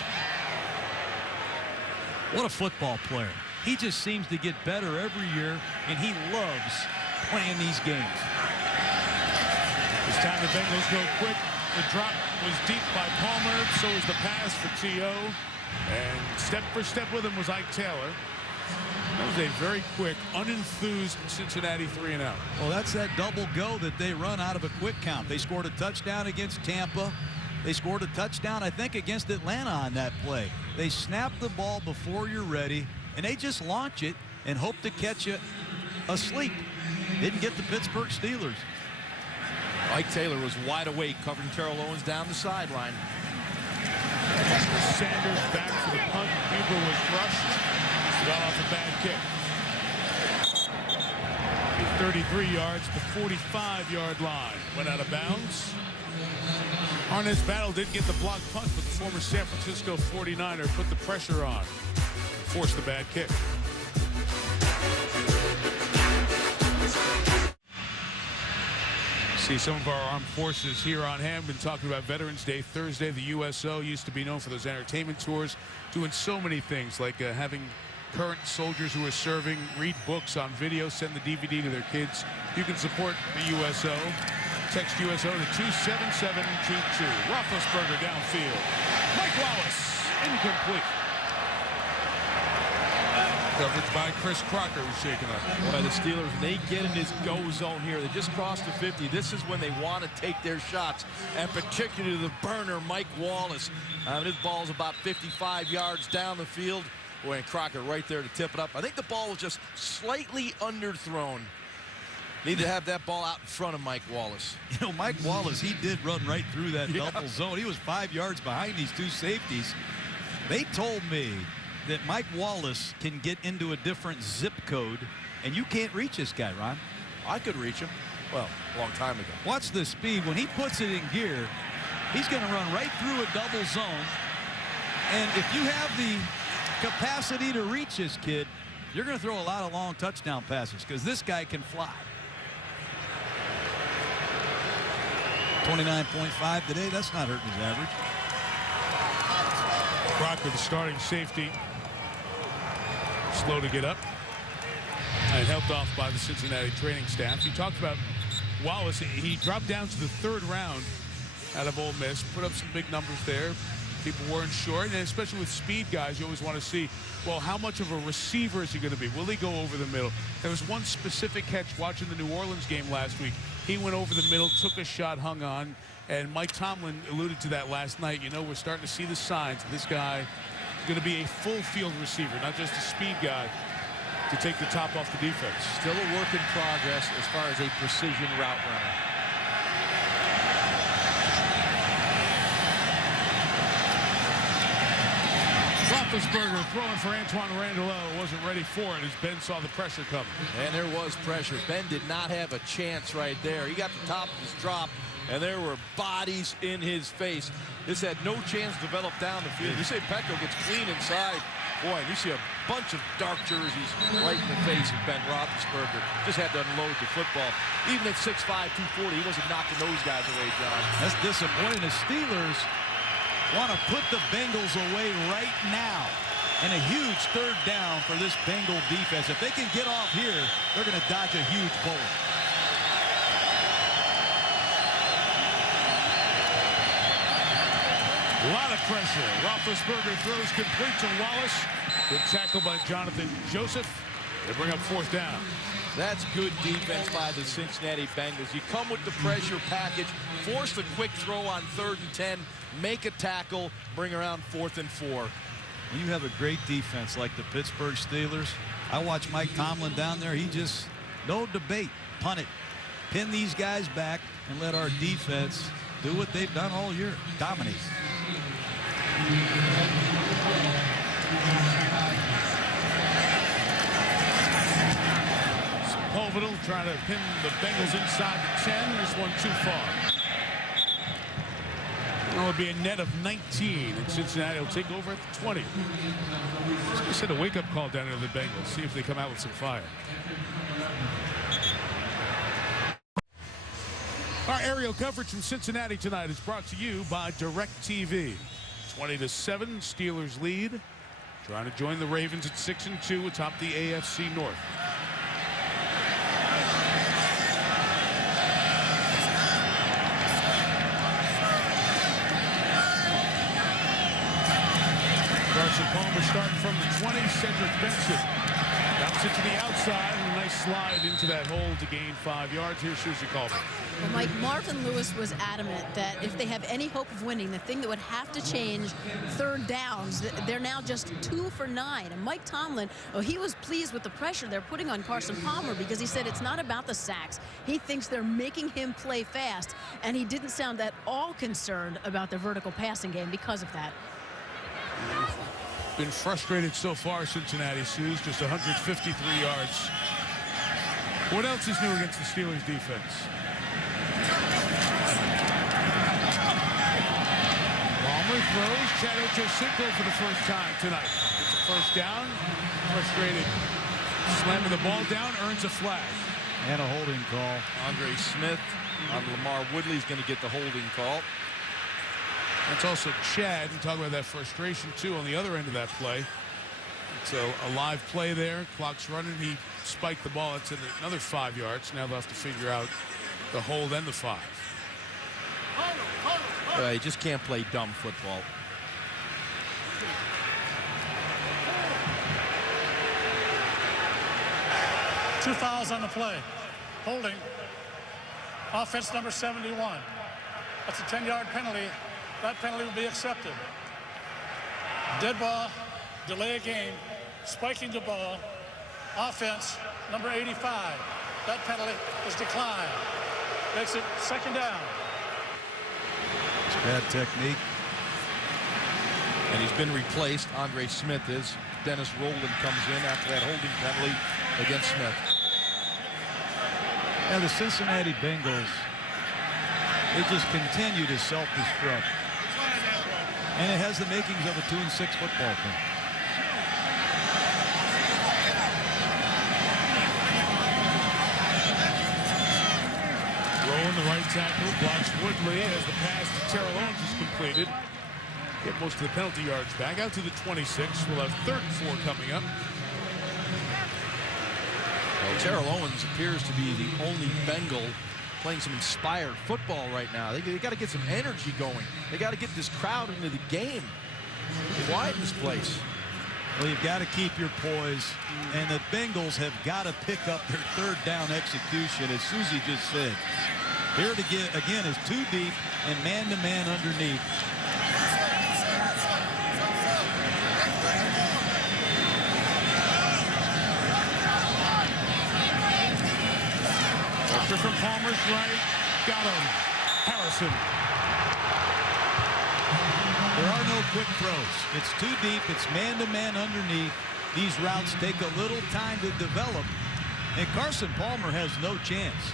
What a football player. He just seems to get better every year, and he loves playing these games. This time the Bengals go quick. The drop was deep by Palmer. So was the pass for T.O. And step for step with him was Ike Taylor. That was a very quick, unenthused Cincinnati 3-and-out. Well, that's that double go that they run out of a quick count. They scored a touchdown against Tampa. They scored a touchdown, I think, against Atlanta on that play. They snap the ball before you're ready, and they just launch it and hope to catch you asleep. Didn't get the Pittsburgh Steelers. Ike Taylor was wide awake, covering Terrell Owens down the sideline. Sanders back for the punt. Huber was rushed. Got off a bad kick. 33 yards, the 45-yard line. Went out of bounds. Arnaz Battle did get the block punt, but the former San Francisco 49er put the pressure on. Forced the bad kick. See some of our armed forces here on hand. Been talking about Veterans Day Thursday. The USO used to be known for those entertainment tours, doing so many things like having current soldiers who are serving read books on video, send the DVD to their kids. You can support the USO. Text USO to 27722. Roethlisberger downfield. Mike Wallace incomplete. Coverage by Chris Crocker was shaken up. Boy, the Steelers, they get in this go zone here. They just crossed the 50. This is when they want to take their shots, and particularly the burner, Mike Wallace. His ball's about 55 yards down the field. Boy, and Crocker right there to tip it up. I think the ball was just slightly underthrown. Need to have that ball out in front of Mike Wallace. You know, Mike Wallace, he did run right through that double zone. He was 5 yards behind these two safeties. They told me that Mike Wallace can get into a different zip code, and you can't reach this guy, Ron. I could reach him. Well, a long time ago. Watch the speed. When he puts it in gear, he's going to run right through a double zone. And if you have the capacity to reach this kid, you're going to throw a lot of long touchdown passes because this guy can fly. 29.5 today. That's not hurting his average. Crocker, the starting safety, slow to get up and helped off by the Cincinnati training staff. You talked about Wallace. He dropped down to the 3rd round out of Ole Miss, put up some big numbers there. People weren't sure, and especially with speed guys, you always want to see, well, how much of a receiver is he going to be? Will he go over the middle? There was one specific catch watching the New Orleans game last week. He went over the middle, took a shot, hung on, and Mike Tomlin alluded to that last night. You know, we're starting to see the signs. This guy is going to be a full field receiver, not just a speed guy to take the top off the defense. Still a work in progress as far as a precision route runner. Roethlisberger throwing for Antoine Randall. Wasn't ready for it as Ben saw the pressure coming. And there was pressure. Ben did not have a chance right there. He got the top of his drop, and there were bodies in his face. This had no chance to develop down the field. You say Petco gets clean inside. Boy, and you see a bunch of dark jerseys right in the face of Ben Roethlisberger. Just had to unload the football. Even at 6'5", 240, he wasn't knocking those guys away, John. That's disappointing. The Steelers want to put the Bengals away right now. And a huge 3rd down for this Bengal defense. If they can get off here, they're going to dodge a huge bullet. A lot of pressure. Roethlisberger throws complete to Wallace. Good tackle by Jonathan Joseph. They bring up 4th down. That's good defense by the Cincinnati Bengals. You come with the pressure package, force the quick throw on 3rd and 10, make a tackle, bring around 4th and 4. When you have a great defense like the Pittsburgh Steelers, I watch Mike Tomlin down there. He just, no debate, punt it. Pin these guys back and let our defense do what they've done all year, dominate. Sepulveda trying to pin the Bengals inside the 10. This one too far. It'll be a net of 19, and Cincinnati will take over at the 20. I said a wake-up call down to the Bengals. See if they come out with some fire. Our aerial coverage from Cincinnati tonight is brought to you by DirecTV. 20-7, Steelers lead. Trying to join the Ravens at 6-2 atop the AFC North. Carson Palmer starting from the 20. Cedric Benson bounce it to the outside, and a nice slide into that hole to gain 5 yards. Here's Susie Colbert. Well, Mike, Marvin Lewis was adamant that if they have any hope of winning, the thing that would have to change 3rd downs, they're now just 2 for 9. And Mike Tomlin, he was pleased with the pressure they're putting on Carson Palmer because he said it's not about the sacks. He thinks they're making him play fast, and he didn't sound at all concerned about their vertical passing game because of that. Been frustrated so far, Cincinnati, Sue's just 153 yards. What else is new against the Steelers defense? Palmer throws. Chad Ochocinco for the first time tonight. It's a 1st down. Frustrated. Slamming the ball down, earns a flag. And a holding call. Andre Smith on Lamar Woodley's going to get the holding call. That's also Chad. And talk about that frustration, too, on the other end of that play. So a live play there. Clock's running. He spiked the ball. It's in another 5 yards. Now they'll have to figure out the hold and the 5. You just can't play dumb football. Two fouls on the play. Holding. Offense number 71. That's a 10-yard penalty. That penalty will be accepted. Dead ball, delay a game, spiking the ball. Offense number 85. That penalty is declined. Makes it 2nd down. It's bad technique. And he's been replaced. Andre Smith is. Dennis Rowland comes in after that holding penalty against Smith. Now the Cincinnati Bengals, they just continue to self-destruct. And it has the makings of a 2-6 football team. Rowan, the right tackle, blocks Woodley as the pass to Terrell Owens is completed. Get most of the penalty yards back out to the 26. We'll have 3rd and 4 coming up. Well, Terrell Owens appears to be the only Bengal playing some inspired football right now. They got to get some energy going. They got to get this crowd into the game. Quiet in this place. Well, you've got to keep your poise, and the Bengals have got to pick up their 3rd down execution, as Susie just said. Here to get again is too deep and man-to-man underneath. From Palmer's right, got him. Harrison. There are no quick throws. It's too deep. It's man-to-man underneath. These routes take a little time to develop, and Carson Palmer has no chance.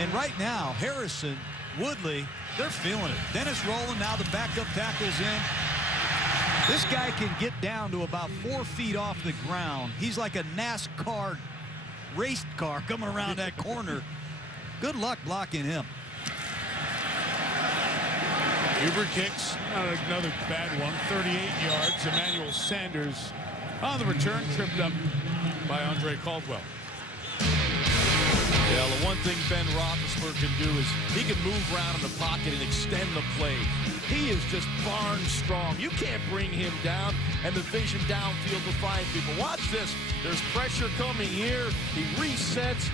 And right now, Harrison, Woodley, they're feeling it. Dennis Rowland, now the backup tackle's in. This guy can get down to about 4 feet off the ground. He's like a NASCAR race car coming around that corner. Good luck blocking him. Huber kicks, another bad one, 38 yards. Emmanuel Sanders on the return, tripped up by Andre Caldwell. Yeah, the one thing Ben Roethlisberger can do is he can move around in the pocket and extend the play. He is just barn strong. You can't bring him down, and the vision downfield to find people. Watch this. There's pressure coming here. He resets,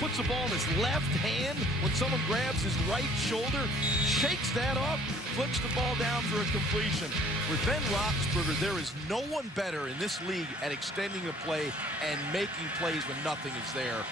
puts the ball in his left hand when someone grabs his right shoulder, shakes that off, flips the ball down for a completion. With Ben Roethlisberger, there is no one better in this league at extending the play and making plays when nothing is there.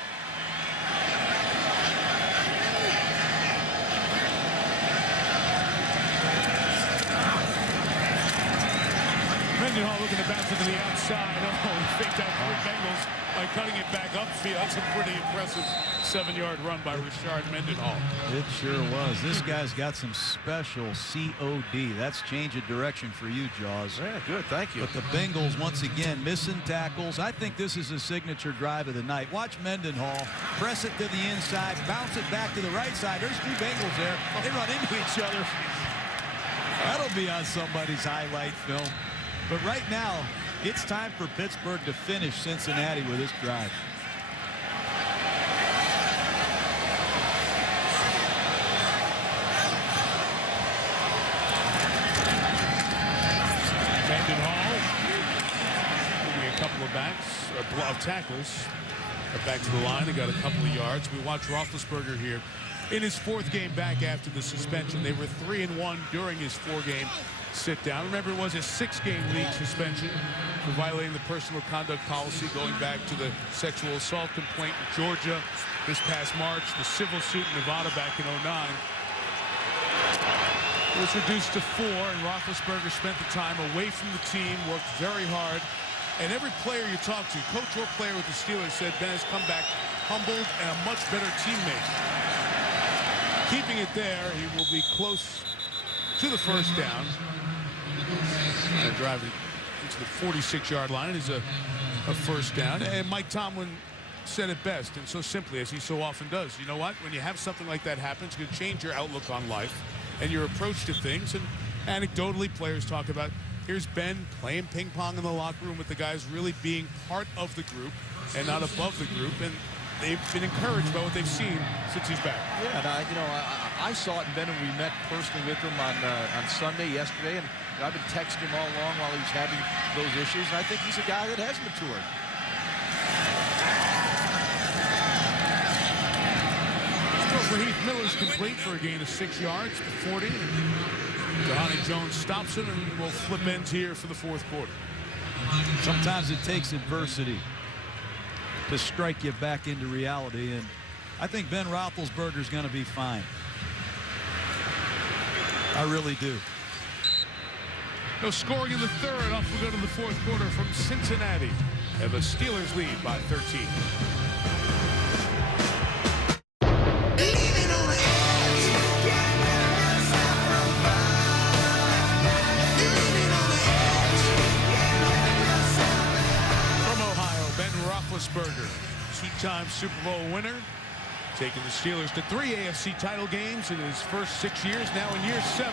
Mendenhall looking to bounce it to the outside. Oh, faked out 3 Bengals by cutting it back upfield. That's a pretty impressive 7-yard run by Richard Mendenhall. It sure was. This guy's got some special COD. That's change of direction for you, Jaws. Yeah, good. Thank you. But the Bengals, once again, missing tackles. I think this is a signature drive of the night. Watch Mendenhall press it to the inside, bounce it back to the right side. There's 2 Bengals there. They run into each other. That'll be on somebody's highlight film. But right now, it's time for Pittsburgh to finish Cincinnati with this drive. Mendenhall moving a couple of tackles. Back to the line. They got a couple of yards. We watch Roethlisberger here in his 4th game back after the suspension. They were 3-1 during his 4-game sit down. Remember, it was a 6-game league suspension for violating the personal conduct policy going back to the sexual assault complaint in Georgia this past March, the civil suit in Nevada back in 2009. It was reduced to 4, and Roethlisberger spent the time away from the team, worked very hard. And every player you talk to, coach or player with the Steelers, said Ben has come back humbled and a much better teammate. Keeping it there, he will be close to the 1st down. And driving into the 46-yard line. It is a 1st down. And Mike Tomlin said it best, and so simply, as he so often does. You know what? When you have something like that happen, it's going to change your outlook on life and your approach to things. And anecdotally, players talk about, here's Ben playing ping pong in the locker room with the guys, really being part of the group and not above the group. And they've been encouraged by what they've seen since he's back. Yeah, and I saw it in Ben, and we met personally with him on Sunday, yesterday, and I've been texting him all along while he was having those issues, and I think he's a guy that has matured. Throw for Heath Miller's complete for a gain of 6 yards to 40. Dhani Jones stops it, and we'll flip ends here for the 4th quarter. Sometimes it takes adversity to strike you back into reality, and I think Ben Roethlisberger's going to be fine. I really do. No scoring in the 3rd. Off we go to the 4th quarter from Cincinnati. And the Steelers lead by 13. two-time Super Bowl winner, taking the Steelers to 3 AFC title games in his first 6 years, now in year 7.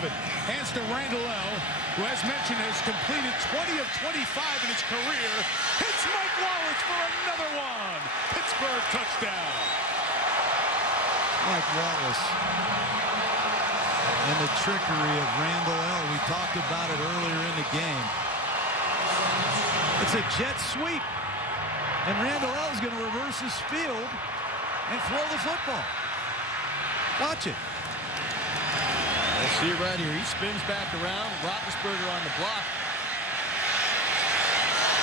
Hands to Randall L., who, as mentioned, has completed 20 of 25 in his career. Hits Mike Wallace for another one. Pittsburgh touchdown. Mike Wallace. And the trickery of Randall L. We talked about it earlier in the game. It's a jet sweep. And Randall L. is going to reverse his field and throw the football. Watch it. We'll see it right here. He spins back around. Roethlisberger on the block.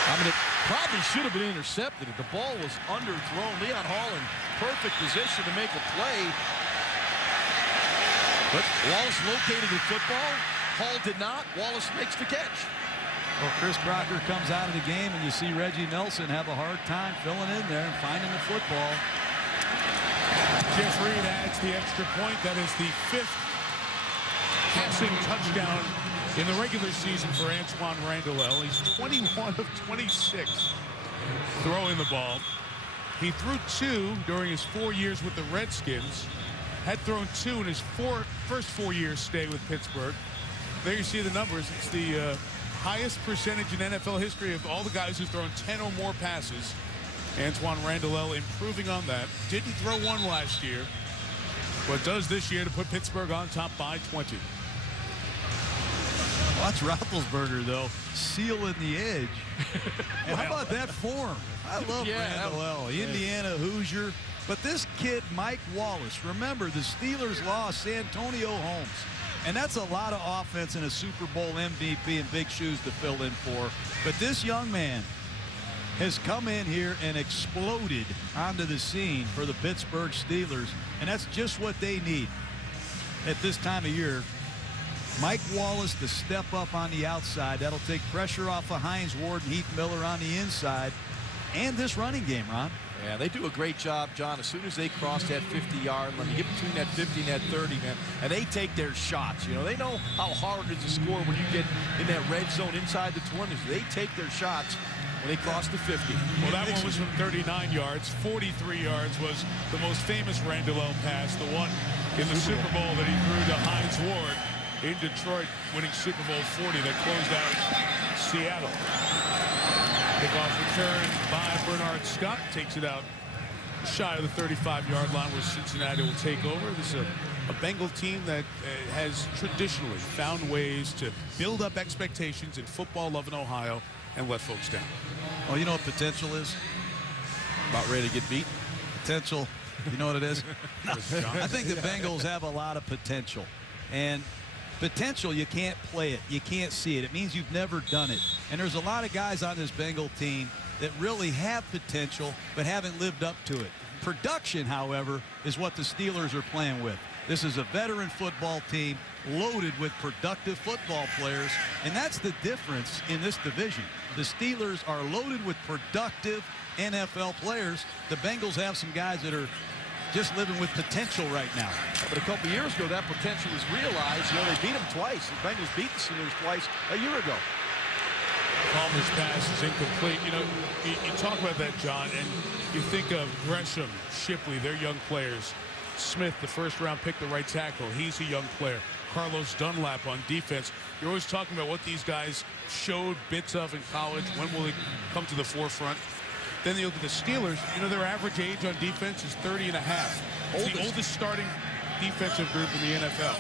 I mean, it probably should have been intercepted if the ball was underthrown. Leon Hall in perfect position to make a play. But Wallace located the football. Hall did not. Wallace makes the catch. Well, Chris Crocker comes out of the game, and you see Reggie Nelson have a hard time filling in there and finding the football. Jeff Reed adds the extra point. That is the 5th passing touchdown in the regular season for Antoine Randall L. He's 21 of 26 throwing the ball. He threw 2 during his 4 years with the Redskins. Had thrown 2 in his first 4 years stay with Pittsburgh. There you see the numbers. It's the highest percentage in NFL history of all the guys who've thrown 10 or more passes. Antoine Randall L. improving on that. Didn't throw 1 last year, but does this year to put Pittsburgh on top by 20. Watch Roethlisberger, though, sealing the edge. And how about that form? I love Randall L. Indiana Hoosier. But this kid, Mike Wallace, remember, the Steelers lost Santonio Holmes. And that's a lot of offense in a Super Bowl MVP and big shoes to fill in for. But this young man has come in here and exploded onto the scene for the Pittsburgh Steelers. And that's just what they need at this time of year. Mike Wallace to step up on the outside. That'll take pressure off of Hines Ward and Heath Miller on the inside. And this running game, Ron. Yeah, they do a great job, John. As soon as they cross that 50-yard line, you get between that 50 and that 30, man, and they take their shots. You know, they know how hard it is to score when you get in that red zone inside the 20s. They take their shots when they cross the 50. Well, that one was from 39 yards. 43 yards was the most famous Randall L. pass, the one in the Super Bowl that he threw to Hines Ward in Detroit, winning Super Bowl 40 that closed out Seattle. Kickoff return by Bernard Scott. Takes it out shy of the 35-yard line where Cincinnati will take over. This is a Bengal team that has traditionally found ways to build up expectations in football love in Ohio and let folks down. Oh, you know what potential is? About ready to get beat? Potential. You know what it is? I think the Bengals have a lot of potential. And potential, you can't play it. You can't see it. It means you've never done it. And there's a lot of guys on this Bengal team that really have potential but haven't lived up to it. Production, however, is what the Steelers are playing with. This is a veteran football team loaded with productive football players, and that's the difference in this division. The Steelers are loaded with productive NFL players. The Bengals have some guys that are just living with potential right now. But a couple years ago, that potential was realized. You know, they beat them twice. The Bengals beat the Steelers twice a year ago. Palmer's pass is incomplete. You know, you talk about that, John, and you think of Gresham, Shipley, they're young players. Smith, the first-round pick, the right tackle, he's a young player. Carlos Dunlap on defense. You're always talking about what these guys showed bits of in college. When will it come to the forefront? Then you look at the Steelers. You know, their average age on defense is 30 and a half. It's the oldest starting defensive group in the NFL.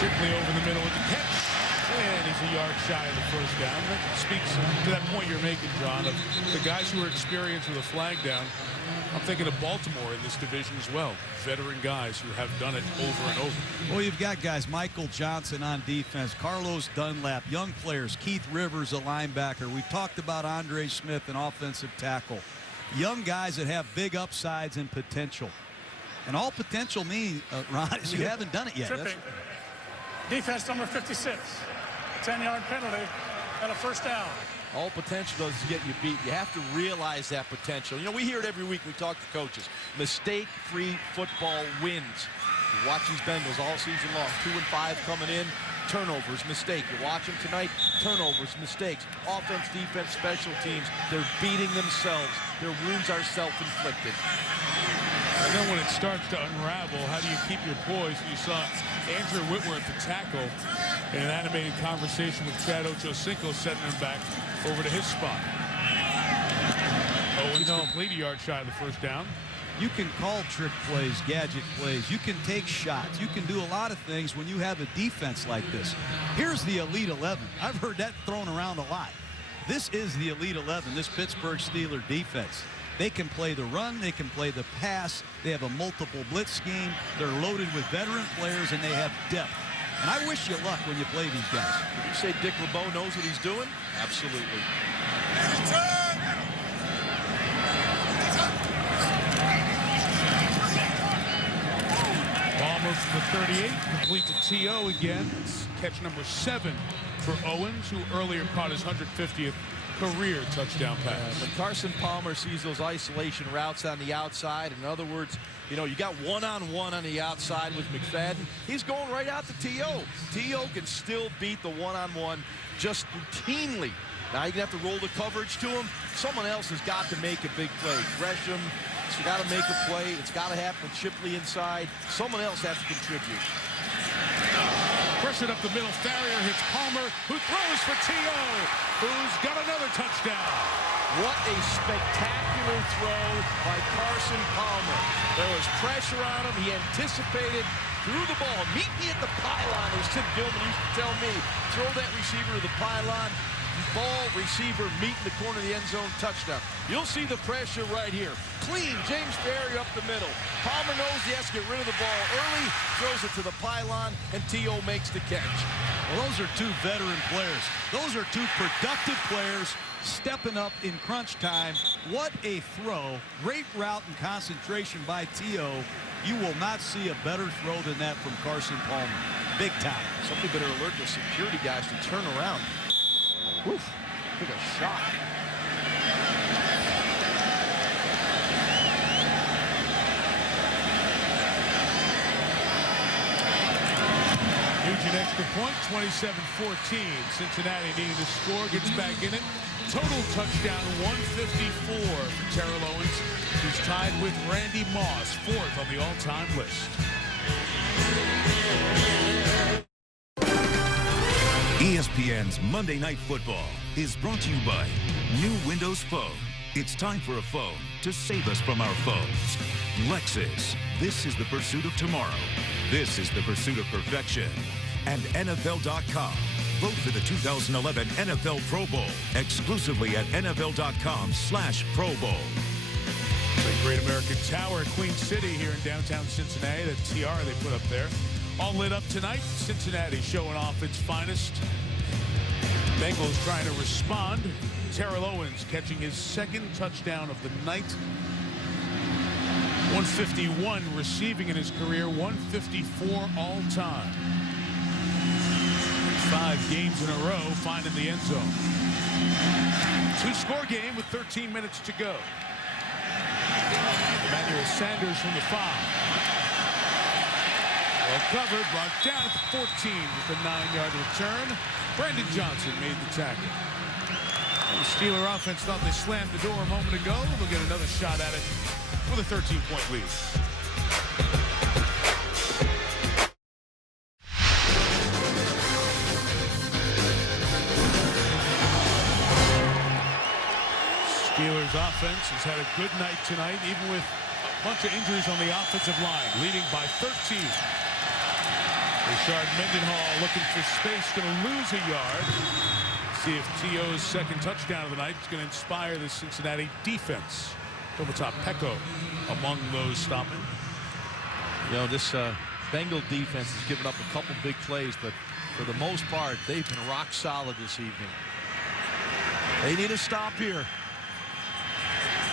Shipley over the middle with the catch. And he's a yard shy of the first down. That speaks to that point you're making, John, of the guys who are experienced with a flag down. I'm thinking of Baltimore in this division as well. Veteran guys who have done it over and over. Well, you've got guys, Michael Johnson on defense, Carlos Dunlap, young players, Keith Rivers, a linebacker. We've talked about Andre Smith, an offensive tackle. Young guys that have big upsides and potential. And all potential means, Ron, is you haven't done it yet. Tripping. Defense number 56. 10-yard penalty and a first down. All potential does is get you beat. You have to realize that potential. You know, we hear it every week. We talk to coaches. Mistake-free football wins. You watch these Bengals all season long. 2-5 coming in. Turnovers, mistake. You watch them tonight, turnovers, mistakes. Offense, defense, special teams. They're beating themselves. Their wounds are self-inflicted. And then when it starts to unravel, how do you keep your poise? You saw Andrew Whitworth, the tackle, in an animated conversation with Chad Ochocinco, setting him back over to his spot. Owens complete a yard shy of the first down. You can call trick plays, gadget plays. You can take shots. You can do a lot of things when you have a defense like this. Here's the Elite 11. I've heard that thrown around a lot. This is the Elite 11, this Pittsburgh Steelers defense. They can play the run. They can play the pass. They have a multiple blitz scheme. They're loaded with veteran players, and they have depth. And I wish you luck when you play these guys. Did you say Dick LeBeau knows what he's doing? Absolutely. Palmer from the 38, complete to T.O. again. It's catch number 7 for Owens, who earlier caught his 150th career touchdown pass. When Carson Palmer sees those isolation routes on the outside, in other words, you know, you got one-on-one on the outside with McFadden, he's going right out to T.O. T.O. can still beat the one-on-one just routinely. Now you're going to have to roll the coverage to him. Someone else has got to make a big play. Gresham, it's got to make a play. It's got to happen with Shipley inside. Someone else has to contribute. Pressured up the middle, Farrier hits Palmer, who throws for T.O., who's got another touchdown. What a spectacular throw by Carson Palmer. There was pressure on him. He anticipated, threw the ball. Meet me at the pylon, as Sid Gilman used to tell me. Throw that receiver to the pylon. Ball, receiver, meet in the corner of the end zone, touchdown. You'll see the pressure right here. Clean, James Farrier up the middle. Palmer knows he has to get rid of the ball early, throws it to the pylon, and T.O. makes the catch. Well, those are two veteran players. Those are two productive players stepping up in crunch time. What a throw. Great route and concentration by T.O. You will not see a better throw than that from Carson Palmer. Big time. Somebody better alert the security guys to turn around. Oof, took a shot. Huge extra point, 27-14. Cincinnati needing to score, gets back in it. Total touchdown, 154 for Terrell Owens, who's tied with Randy Moss, 4th on the all-time list. ESPN's Monday Night Football is brought to you by New Windows Phone. It's time for a phone to save us from our phones. Lexus, this is the pursuit of tomorrow. This is the pursuit of perfection. And NFL.com. Vote for the 2011 NFL Pro Bowl exclusively at NFL.com/Pro Bowl. The Great American Tower at Queen City here in downtown Cincinnati, the tiara they put up there. All lit up tonight. Cincinnati showing off its finest. Bengals trying to respond. Terrell Owens catching his 2nd touchdown of the night. 151 receiving in his career, 154 all time. 5 games in a row finding the end zone. 2-score game with 13 minutes to go. Emmanuel Sanders from the 5. Well covered, brought down at the 14 with a 9-yard return. Brandon Johnson made the tackle. And the Steeler offense thought they slammed the door a moment ago. They'll get another shot at it with a 13-point lead. Steelers offense has had a good night tonight, even with a bunch of injuries on the offensive line, leading by 13. Rashard Mendenhall looking for space, going to lose a yard. See if T.O.'s 2nd touchdown of the night is going to inspire the Cincinnati defense. Tomatop Peko among those stopping. You know, this Bengal defense has given up a couple big plays, but for the most part, they've been rock solid this evening. They need a stop here.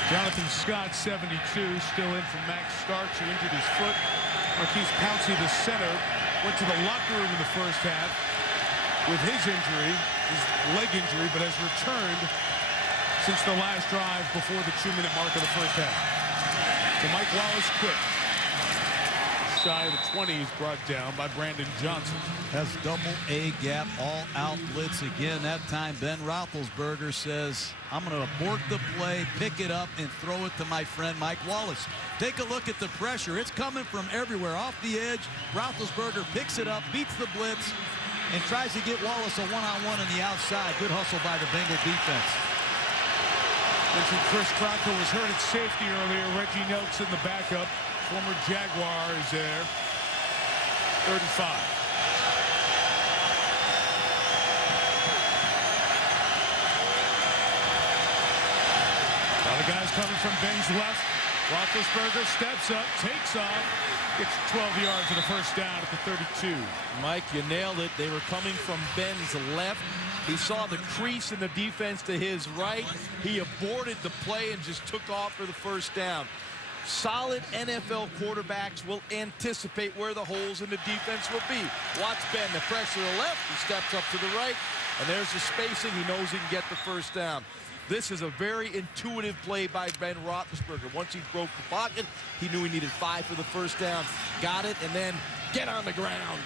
Jonathan Scott, 72, still in from Max Starks, who injured his foot. Marquise Pouncey, the center, went to the locker room in the first half with his injury, his leg injury, but has returned since the last drive before the 2-minute mark of the first half. So Mike Wallace quick. shy of the 20. He's brought down by Brandon Johnson. Has double A gap, all out blitz again. That time Ben Roethlisberger says, I'm going to abort the play, pick it up, and throw it to my friend Mike Wallace. Take a look at the pressure. It's coming from everywhere. Off the edge, Roethlisberger picks it up, beats the blitz, and tries to get Wallace a one-on-one on the outside. Good hustle by the Bengal defense. Mentioned Chris Crocker was hurt at safety earlier. Reggie Nelson, the backup, former Jaguar, is there. 3rd and 5. A lot of guys coming from Ben's left. Roethlisberger steps up, takes off, gets 12 yards and a first down at the 32. Mike, you nailed it. They were coming from Ben's left. He saw the crease in the defense to his right. He aborted the play and just took off for the first down. Solid NFL quarterbacks will anticipate where the holes in the defense will be. Watch Ben, the pressure to the left, he steps up to the right, and there's the spacing. He knows he can get the first down. This is a very intuitive play by Ben Roethlisberger. Once he broke the pocket, he knew he needed 5 for the first down. Got it, and then get on the ground.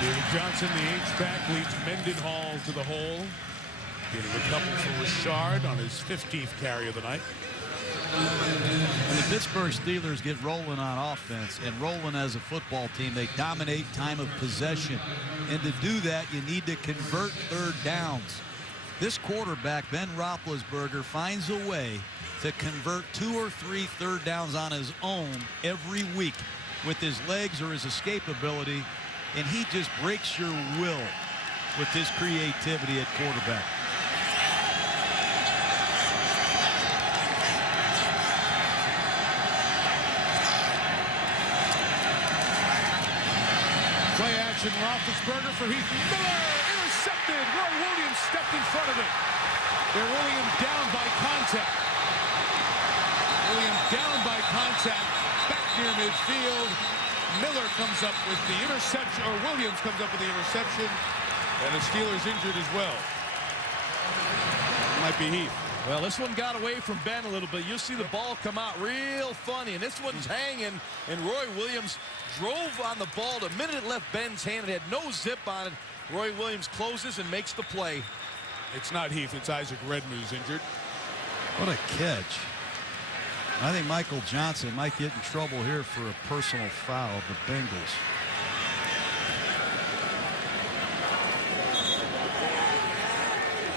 David Johnson, the H-back, leads Mendenhall to the hole. Getting a couple for Richard on his 15th carry of the night. When the Pittsburgh Steelers get rolling on offense and rolling as a football team, they dominate time of possession. And to do that, you need to convert third downs. This quarterback, Ben Roethlisberger, finds a way to convert 2 or 3 third downs on his own every week with his legs or his escape ability. And he just breaks your will with his creativity at quarterback. Play action, Roethlisberger for Heath Miller, intercepted. Roy Williams stepped in front of it. They're rolling him down by contact. Williams down by contact, back near midfield. Miller comes up with the interception, or Williams comes up with the interception, and the Steelers injured as well. Might be Heath. Well, this one got away from Ben a little bit. You'll see the ball come out real funny, and this one's hanging, and Roy Williams drove on the ball. The minute it left Ben's hand, it had no zip on it. Roy Williams closes and makes the play. It's not Heath, it's Isaac Redmond who's injured. What a catch. I think Michael Johnson might get in trouble here for a personal foul of the Bengals.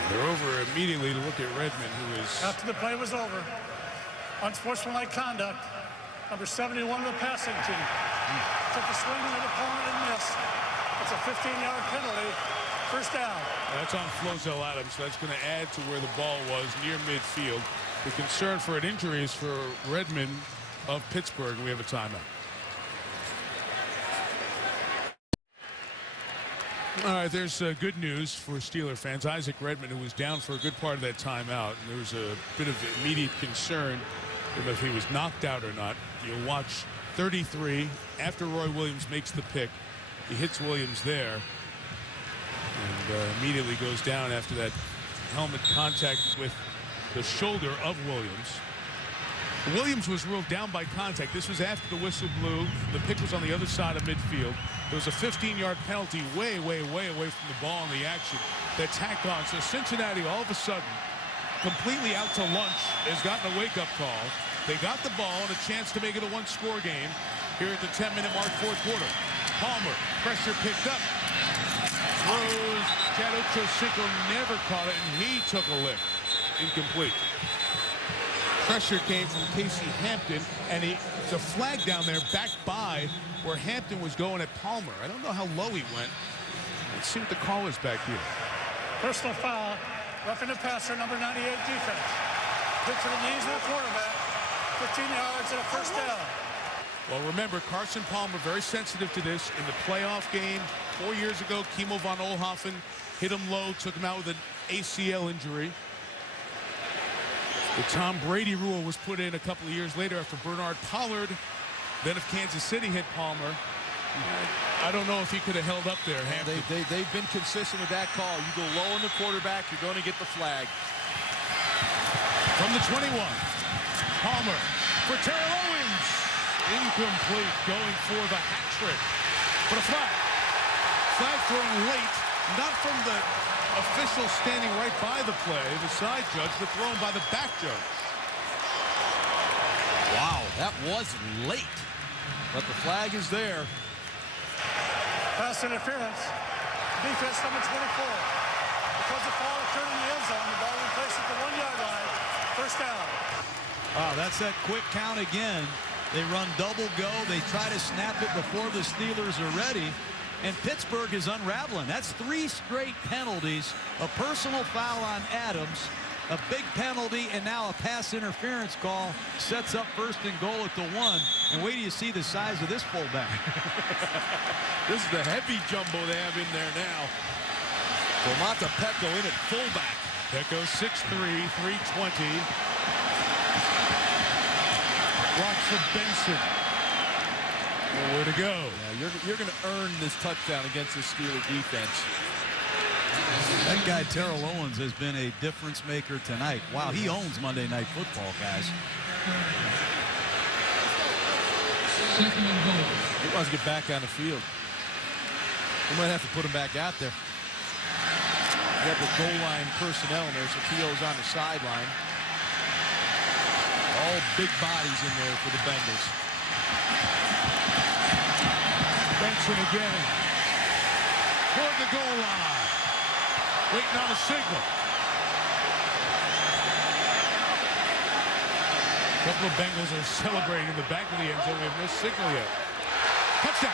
They're over immediately to look at Redmond, who is... After the play was over, unsportsmanlike conduct, number 71 of the passing team. Took a swing at an opponent and missed. It's a 15-yard penalty. First down. That's on Flozell Adams, so that's going to add to where the ball was near midfield. The concern for an injury is for Redmond of Pittsburgh. We have a timeout. All right, there's good news for Steeler fans. Isaac Redmond, who was down for a good part of that timeout, and there was a bit of immediate concern if he was knocked out or not. You'll watch 33 after Roy Williams makes the pick. He hits Williams there and immediately goes down after that helmet contact with the shoulder of Williams. Williams was ruled down by contact. This was after the whistle blew. The pick was on the other side of midfield. There was a 15-yard penalty way, way, way away from the ball in the action that tacked on. So Cincinnati, all of a sudden, completely out to lunch, has gotten a wake-up call. They got the ball and a chance to make it a one-score game here at the 10-minute mark, fourth quarter. Palmer, pressure picked up. Throws. Chad Ochocinco never caught it, and he took a lick. Incomplete. Pressure came from Casey Hampton, and it's a flag down there back by where Hampton was going at Palmer. I don't know how low he went. Let's see what the call is back here. Personal foul, roughing the passer, number 98 defense. Hit to the knees of the quarterback, 15 yards and a first down. Well, remember, Carson Palmer, very sensitive to this. In the playoff game 4 years ago, Kimo von Oelhoffen hit him low, took him out with an ACL injury. The Tom Brady rule was put in a couple of years later after Bernard Pollard, then of Kansas City, hit Palmer. I don't know if he could have held up there. They've been consistent with that call. You go low on the quarterback, you're going to get the flag. From the 21, Palmer for Terrell Owens. Incomplete, going for the hat trick. But a flag. Flag thrown late, not from the official standing right by the play, the side judge, but thrown by the back judge. Wow, that was late. But the flag is there. Pass interference. Defense number 24. Because the foul occurred in the end zone, the ball will place at the 1-yard line. First down. Wow, that's that quick count again. They run double go. They try to snap it before the Steelers are ready. And Pittsburgh is unraveling. That's 3 straight penalties. A personal foul on Adams, a big penalty, and now a pass interference call sets up first and goal at the 1. And wait till you see the size of this fullback. This is the heavy jumbo they have in there now. Domata Peko in at fullback. Peko 6'3", 320. Blocks for Benson. Nowhere to go. Yeah, you're going to earn this touchdown against the Steeler defense. That guy, Terrell Owens, has been a difference maker tonight. Wow, he owns Monday Night Football, guys. He wants to get back on the field. We might have to put him back out there. You have the goal line personnel in there, so T.O.'s on the sideline. All big bodies in there for the Bengals. Benson again. Toward the goal line. Waiting on a signal. A couple of Bengals are celebrating in the back of the end zone. We have no signal yet. Touchdown.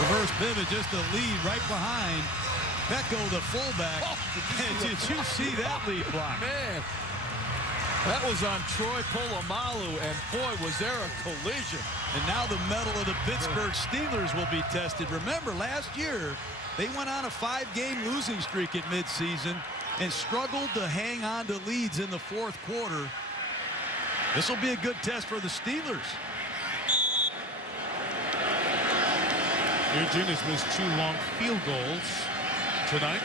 Reverse pivot, just a lead right behind Peko, the fullback. Oh, did you see that lead block? Man, that was on Troy Polamalu, and boy, was there a collision. And now the mettle of the Pittsburgh Steelers will be tested. Remember, last year, they went on a 5-game losing streak at midseason and struggled to hang on to leads in the fourth quarter. This will be a good test for the Steelers. Nugent has missed 2 long field goals tonight.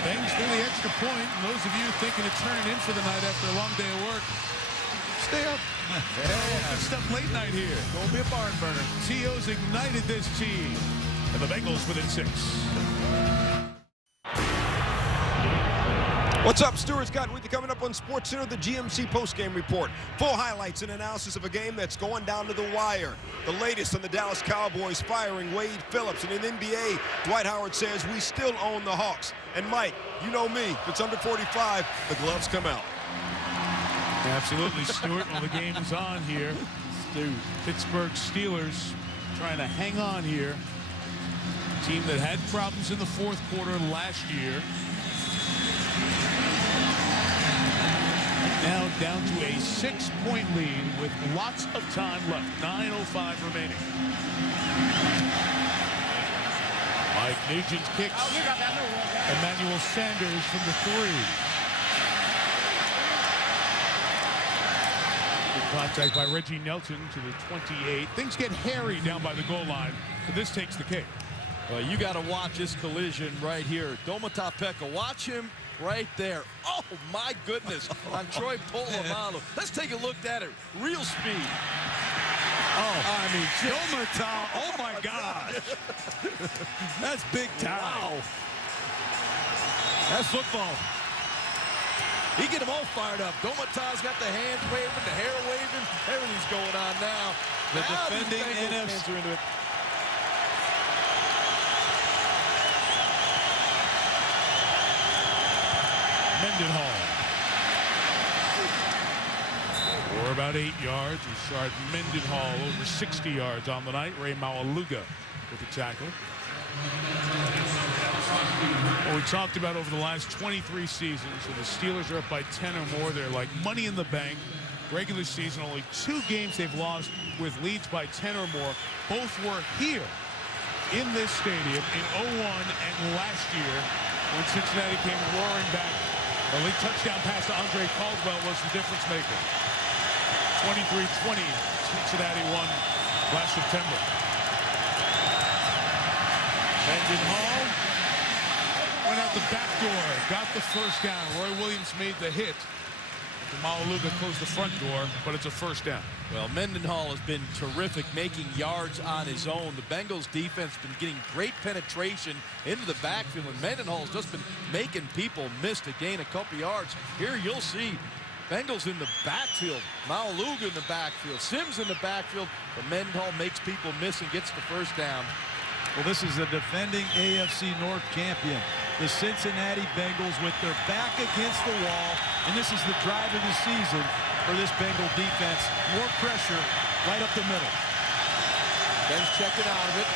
Bangs through the extra point. And those of you thinking of turning in for the night after a long day of work, stay up. Yeah, stuff late night here. Don't be a barn burner. T.O.'s ignited this team. And the Bengals within 6. What's up, Stuart Scott with you coming up on SportsCenter, the GMC postgame report. Full highlights and analysis of a game that's going down to the wire. The latest on the Dallas Cowboys firing Wade Phillips. And in the NBA, Dwight Howard says we still own the Hawks. And Mike, you know me, if it's under 45, the gloves come out. Absolutely, Stuart. Well, the game is on here. Pittsburgh Steelers trying to hang on here. A team that had problems in the fourth quarter last year. Now down to a 6-point lead with lots of time left. 9:05 remaining. Mike Nugent kicks. Emmanuel Sanders from the 3. Good contact by Reggie Nelson to the 28. Things get hairy down by the goal line, but this takes the cake. Well, you got to watch this collision right here. Domata Peko, watch him right there. Oh, my goodness, on Troy Polamalu. Let's take a look at it. Real speed. Oh, I mean, Domata, oh my gosh. That's big time. Wow. That's football. He get them all fired up. Domata's got the hands waving, the hair waving. Everything's going on now. The defending NFC. Into it. Mendenhall. For about 8 yards. Rashard Mendenhall over 60 yards on the night. Ray Maualuga with the tackle. Well, we talked about over the last 23 seasons, so the Steelers are up by 10 or more. They're like money in the bank. Regular season, only 2 games they've lost with leads by 10 or more. Both were here in this stadium in 01 and last year when Cincinnati came roaring back A late touchdown pass to Andre Caldwell was the difference maker. 23-20, Cincinnati won last September. Mendenhall went out the back door, got the first down. Roy Williams made the hit. Maluga closed the front door, but it's a first down. Well, Mendenhall has been terrific making yards on his own. The Bengals defense has been getting great penetration into the backfield, and Mendenhall's just been making people miss to gain a couple yards. Here you'll see Bengals in the backfield, Maluga in the backfield, Sims in the backfield, but Mendenhall makes people miss and gets the first down. Well, this is the defending AFC North champion, the Cincinnati Bengals, with their back against the wall, and this is the drive of the season for this Bengal defense. More pressure right up the middle. Ben's checking out of it.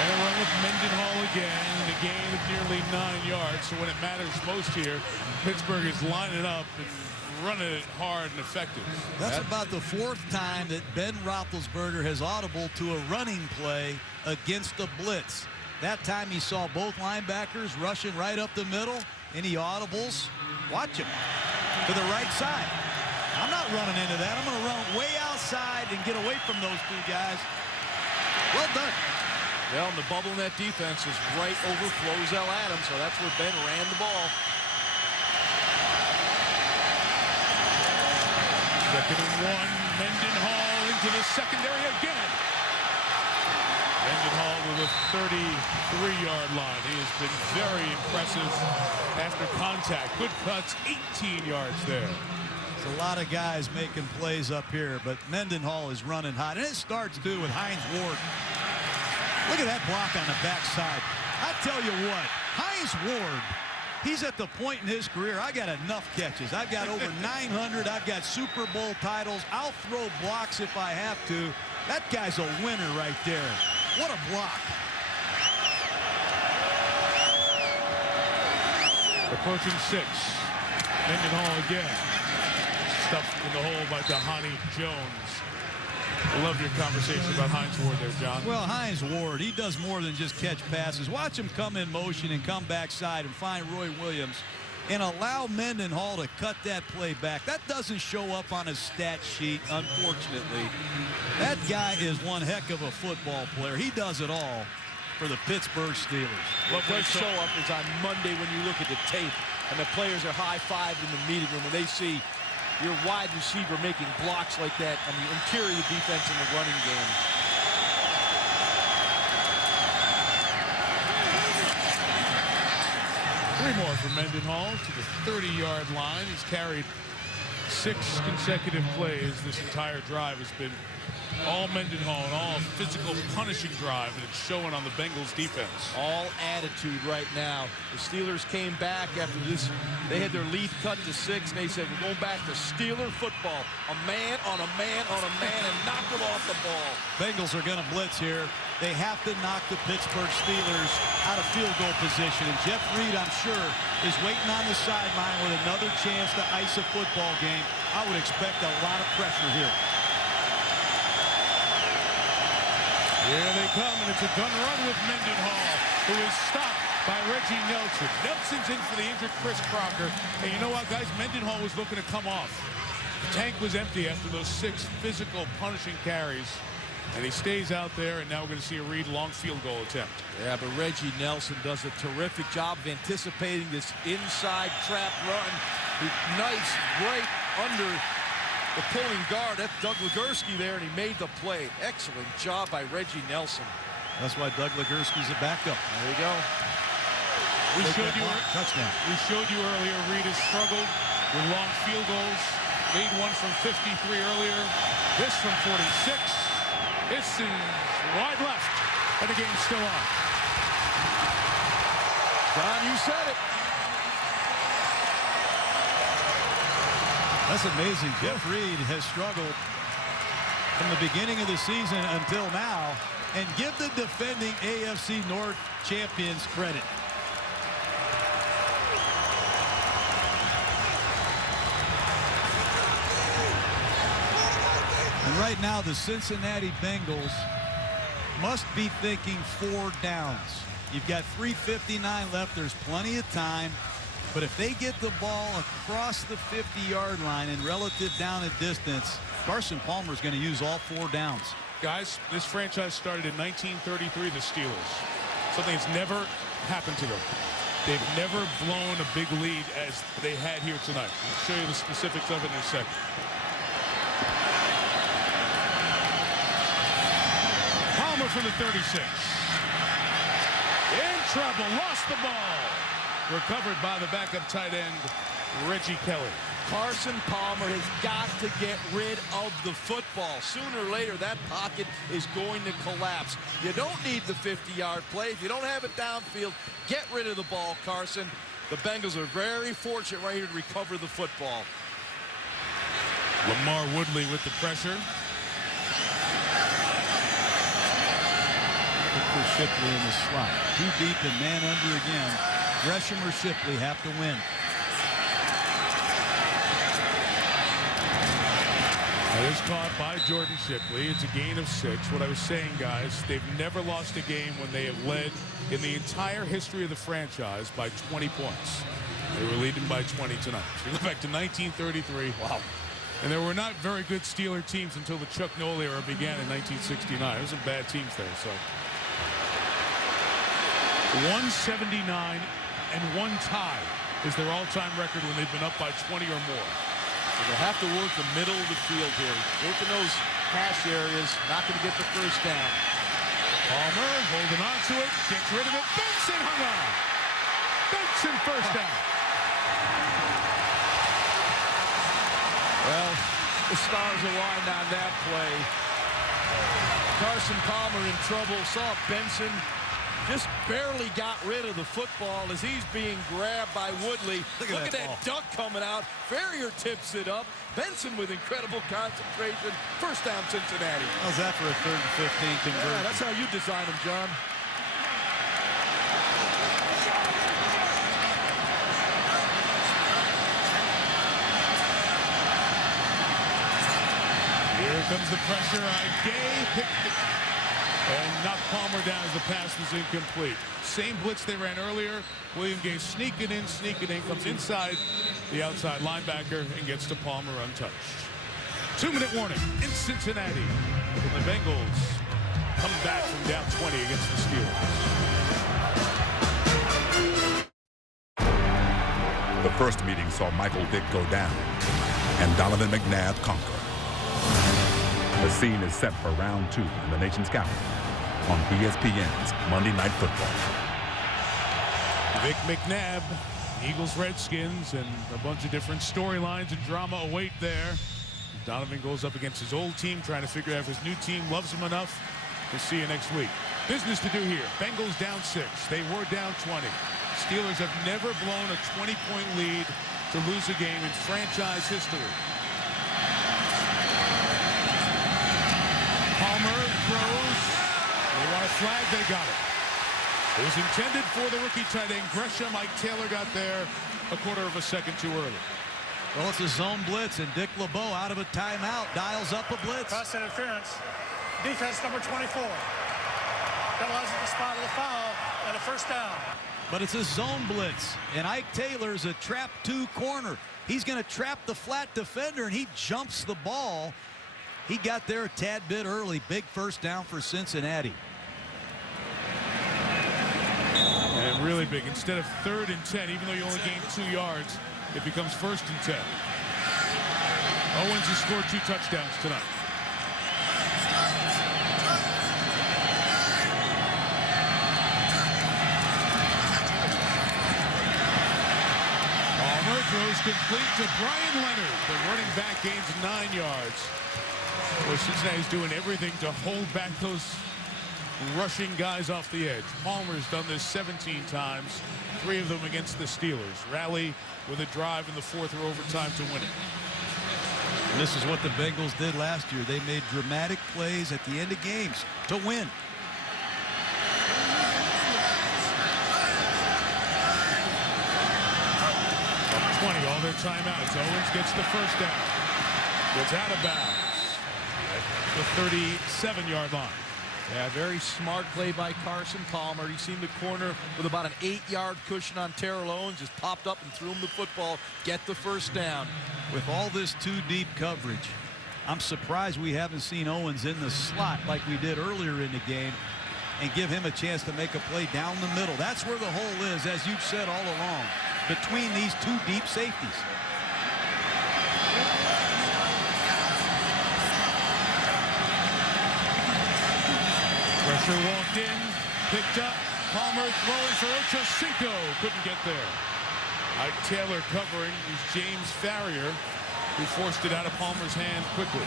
They're run with Mendenhall again, and a gain of nearly 9 yards. So when it matters most here, Pittsburgh is lining up and running it hard and effective. That's about the fourth time that Ben Roethlisberger has audible to a running play against the blitz. That time he saw both linebackers rushing right up the middle, and he audibles. Watch him to the right side. I'm not running into that. I'm going to run way outside and get away from those two guys. Well done. Well, and the bubble in that defense is right over Flozell Adams, so that's where Ben ran the ball. Second and 1, Mendenhall into the secondary again. Mendenhall to the 33-yard line. He has been very impressive after contact. Good cuts, 18 yards there. There's a lot of guys making plays up here, but Mendenhall is running hot. And it starts, too, with Hines Ward. Look at that block on the backside. I tell you what, Hines Ward, he's at the point in his career, I got enough catches. I've got over 900. I've got Super Bowl titles. I'll throw blocks if I have to. That guy's a winner right there. What a block. Approaching 6. Mendenhall again. Stuffed in the hole by Dhani Jones. Love your conversation about Hines Ward there, John. Well, Hines Ward, he does more than just catch passes. Watch him come in motion and come backside and find Roy Williams and allow Mendenhall to cut that play back. That doesn't show up on his stat sheet, unfortunately. That guy is one heck of a football player. He does it all for the Pittsburgh Steelers. What does show up is on Monday when you look at the tape and the players are high-fived in the meeting room when they see your wide receiver making blocks like that on the interior of the defense in the running game. Three more for Mendenhall to the 30-yard line. He's carried 6 consecutive plays. This entire drive has been all Mendenhall and all physical punishing drive, and it's showing on the Bengals defense. All attitude right now. The Steelers came back after this. They had their lead cut to 6, and they said, we're going back to Steeler football. A man on a man on a man, and knock them off the ball. Bengals are going to blitz here. They have to knock the Pittsburgh Steelers out of field goal position. And Jeff Reed, I'm sure, is waiting on the sideline with another chance to ice a football game. I would expect a lot of pressure here. Here they come, and it's a gun run with Mendenhall, who is stopped by Reggie Nelson. Nelson's in for the injured Chris Crocker. And you know what, guys? Mendenhall was looking to come off. The tank was empty after those 6 physical punishing carries. And he stays out there, and now we're going to see a Reed long field goal attempt. Yeah, but Reggie Nelson does a terrific job of anticipating this inside trap run. He knifes right under the pulling guard. That's Doug Legursky there, and he made the play. Excellent job by Reggie Nelson. That's why Doug Legursky's a backup. There you go. We showed you earlier, Reed has struggled with long field goals. Made one from 53 earlier. This from 46. This is wide left, and the game's still on. Don, you said it. That's amazing. Jeff Reed has struggled from the beginning of the season until now, and give the defending AFC North champions credit. And right now, the Cincinnati Bengals must be thinking 4 downs. You've got 3:59 left. There's plenty of time. But if they get the ball across the 50-yard line in relative down and distance, Carson Palmer is going to use all 4 downs. Guys, this franchise started in 1933, the Steelers. Something that's never happened to them. They've never blown a big lead as they had here tonight. I'll show you the specifics of it in a second. Palmer from the 36. In trouble, lost the ball. Recovered by the backup tight end, Reggie Kelly. Carson Palmer has got to get rid of the football. Sooner or later, that pocket is going to collapse. You don't need the 50-yard play. If you don't have it downfield, get rid of the ball, Carson. The Bengals are very fortunate right here to recover the football. Lamar Woodley with the pressure. Look for Shipley in the slot. Too deep and man under again. Gresham or Shipley have to win. That is caught by Jordan Shipley. It's a gain of 6. What I was saying, guys, they've never lost a game when they have led in the entire history of the franchise by 20 points. They were leading by 20 tonight. So you go back to 1933. Wow. And there were not very good Steeler teams until the Chuck Noll era began in 1969. There were some bad teams there. So 179 and 1 tie is their all-time record when they've been up by 20 or more. So they have to work the middle of the field here. Working those pass areas, not going to get the first down. Palmer holding on to it, gets rid of it. Benson hung on. Benson first down. Well, the stars aligned on that play. Carson Palmer in trouble. Saw Benson just barely got rid of the football as he's being grabbed by Woodley. Look at that duck coming out. Farrier tips it up. Benson with incredible concentration. First down, Cincinnati. How's that for a 3rd and 15 conversion? Yeah, that's how you design them, John. Here comes the pressure on Gay. Picked it and knocked Palmer down as the pass was incomplete. Same blitz they ran earlier. William Gay sneaking in, comes inside the outside linebacker and gets to Palmer untouched. 2-minute warning in Cincinnati. The Bengals come back from down 20 against the Steelers. The first meeting saw Michael Vick go down and Donovan McNabb conquer. The scene is set for round 2 in the nation's capital on ESPN's Monday Night Football. Vic McNabb, Eagles, Redskins, and a bunch of different storylines and drama await there. Donovan goes up against his old team, trying to figure out if his new team loves him enough. We'll see you next week. Business to do here. Bengals down 6. They were down 20. Steelers have never blown a 20-point lead to lose a game in franchise history. Palmer throws. They want a flag. They got it. It was intended for the rookie tight end Gresham. Mike Taylor got there a quarter of a second too early. Well, it's a zone blitz, and Dick LeBeau out of a timeout dials up a blitz. Pass interference. Defense number 24. Penalizes the spot of the foul and a first down. But it's a zone blitz, and Ike Taylor's a trap 2 corner. He's going to trap the flat defender, and he jumps the ball. He got there a tad bit early. Big first down for Cincinnati. And really big. Instead of 3rd and 10, even though you only gained 2 yards, it becomes 1st and 10. Owens has scored 2 touchdowns tonight. Palmer throws complete to Brian Leonard. The running back gains 9 yards. Well, Cincinnati's doing everything to hold back those rushing guys off the edge. Palmer's done this 17 times, 3 of them against the Steelers. Rally with a drive in the 4th or overtime to win it. And this is what the Bengals did last year. They made dramatic plays at the end of games to win. Up 20, all their timeouts. Owens gets the first down. Gets out of bounds at the 37-yard line. Yeah, very smart play by Carson Palmer. He seen the corner with about an 8-yard cushion on Terrell Owens, just popped up and threw him the football, get the first down. With all this too-deep coverage, I'm surprised we haven't seen Owens in the slot like we did earlier in the game and give him a chance to make a play down the middle. That's where the hole is, as you've said all along, between these two deep safeties. Pressure walked in, picked up. Palmer throwing for Ochocinco. Couldn't get there. Ike Taylor covering. He's James Farrier, who forced it out of Palmer's hand quickly.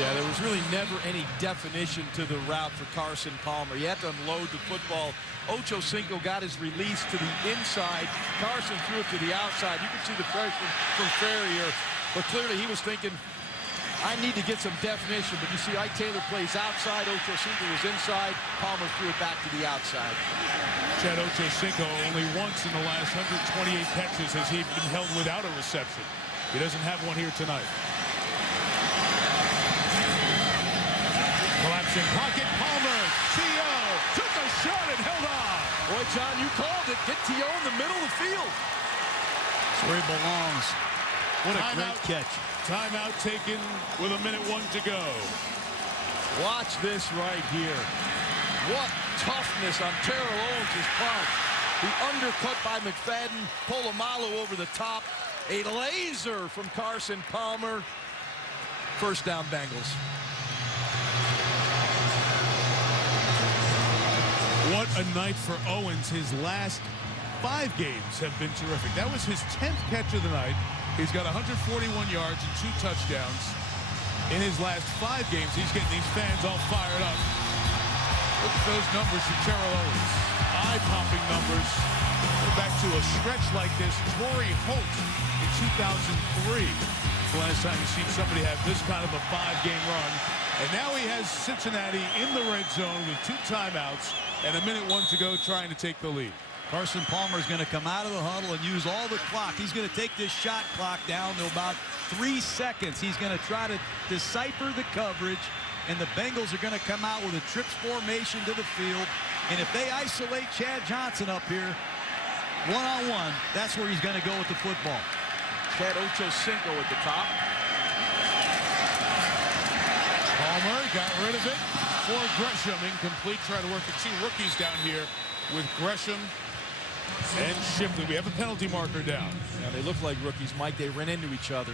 Yeah, there was really never any definition to the route for Carson Palmer. You had to unload the football. Ochocinco got his release to the inside. Carson threw it to the outside. You could see the pressure from Farrier, but clearly he was thinking, I need to get some definition. But you see Ike Taylor plays outside. Ochocinco was inside. Palmer threw it back to the outside. Chad Ochocinco, only once in the last 128 catches has he been held without a reception. He doesn't have one here tonight. Collapsing pocket, Palmer, T.O. took a shot and held on. Boy, John, you called it. Get T.O. in the middle of the field. That's where he belongs. What a great catch. Timeout taken with 1:01 to go. Watch this right here. What toughness on Terrell Owens' part. The undercut by McFadden. Polamalu over the top. A laser from Carson Palmer. First down, Bengals. What a night for Owens. His last 5 games have been terrific. That was his 10th catch of the night. He's got 141 yards and 2 touchdowns. In his last 5 games, he's getting these fans all fired up. Look at those numbers from Terrell Owens. Eye-popping numbers. Go back to a stretch like this. Torrey Holt in 2003. The last time you've seen somebody have this kind of a 5-game run. And now he has Cincinnati in the red zone with 2 timeouts and 1:01 to go, trying to take the lead. Carson Palmer is going to come out of the huddle and use all the clock. He's going to take this shot clock down to about 3 seconds. He's going to try to decipher the coverage, and the Bengals are going to come out with a trips formation to the field. And if they isolate Chad Johnson up here, one-on-one, that's where he's going to go with the football. Chad Ochocinco at the top. Palmer got rid of it for Gresham. Incomplete. Try to work the 2 rookies down here with Gresham and Shipley. We have a penalty marker down. Yeah, they look like rookies, Mike. They ran into each other.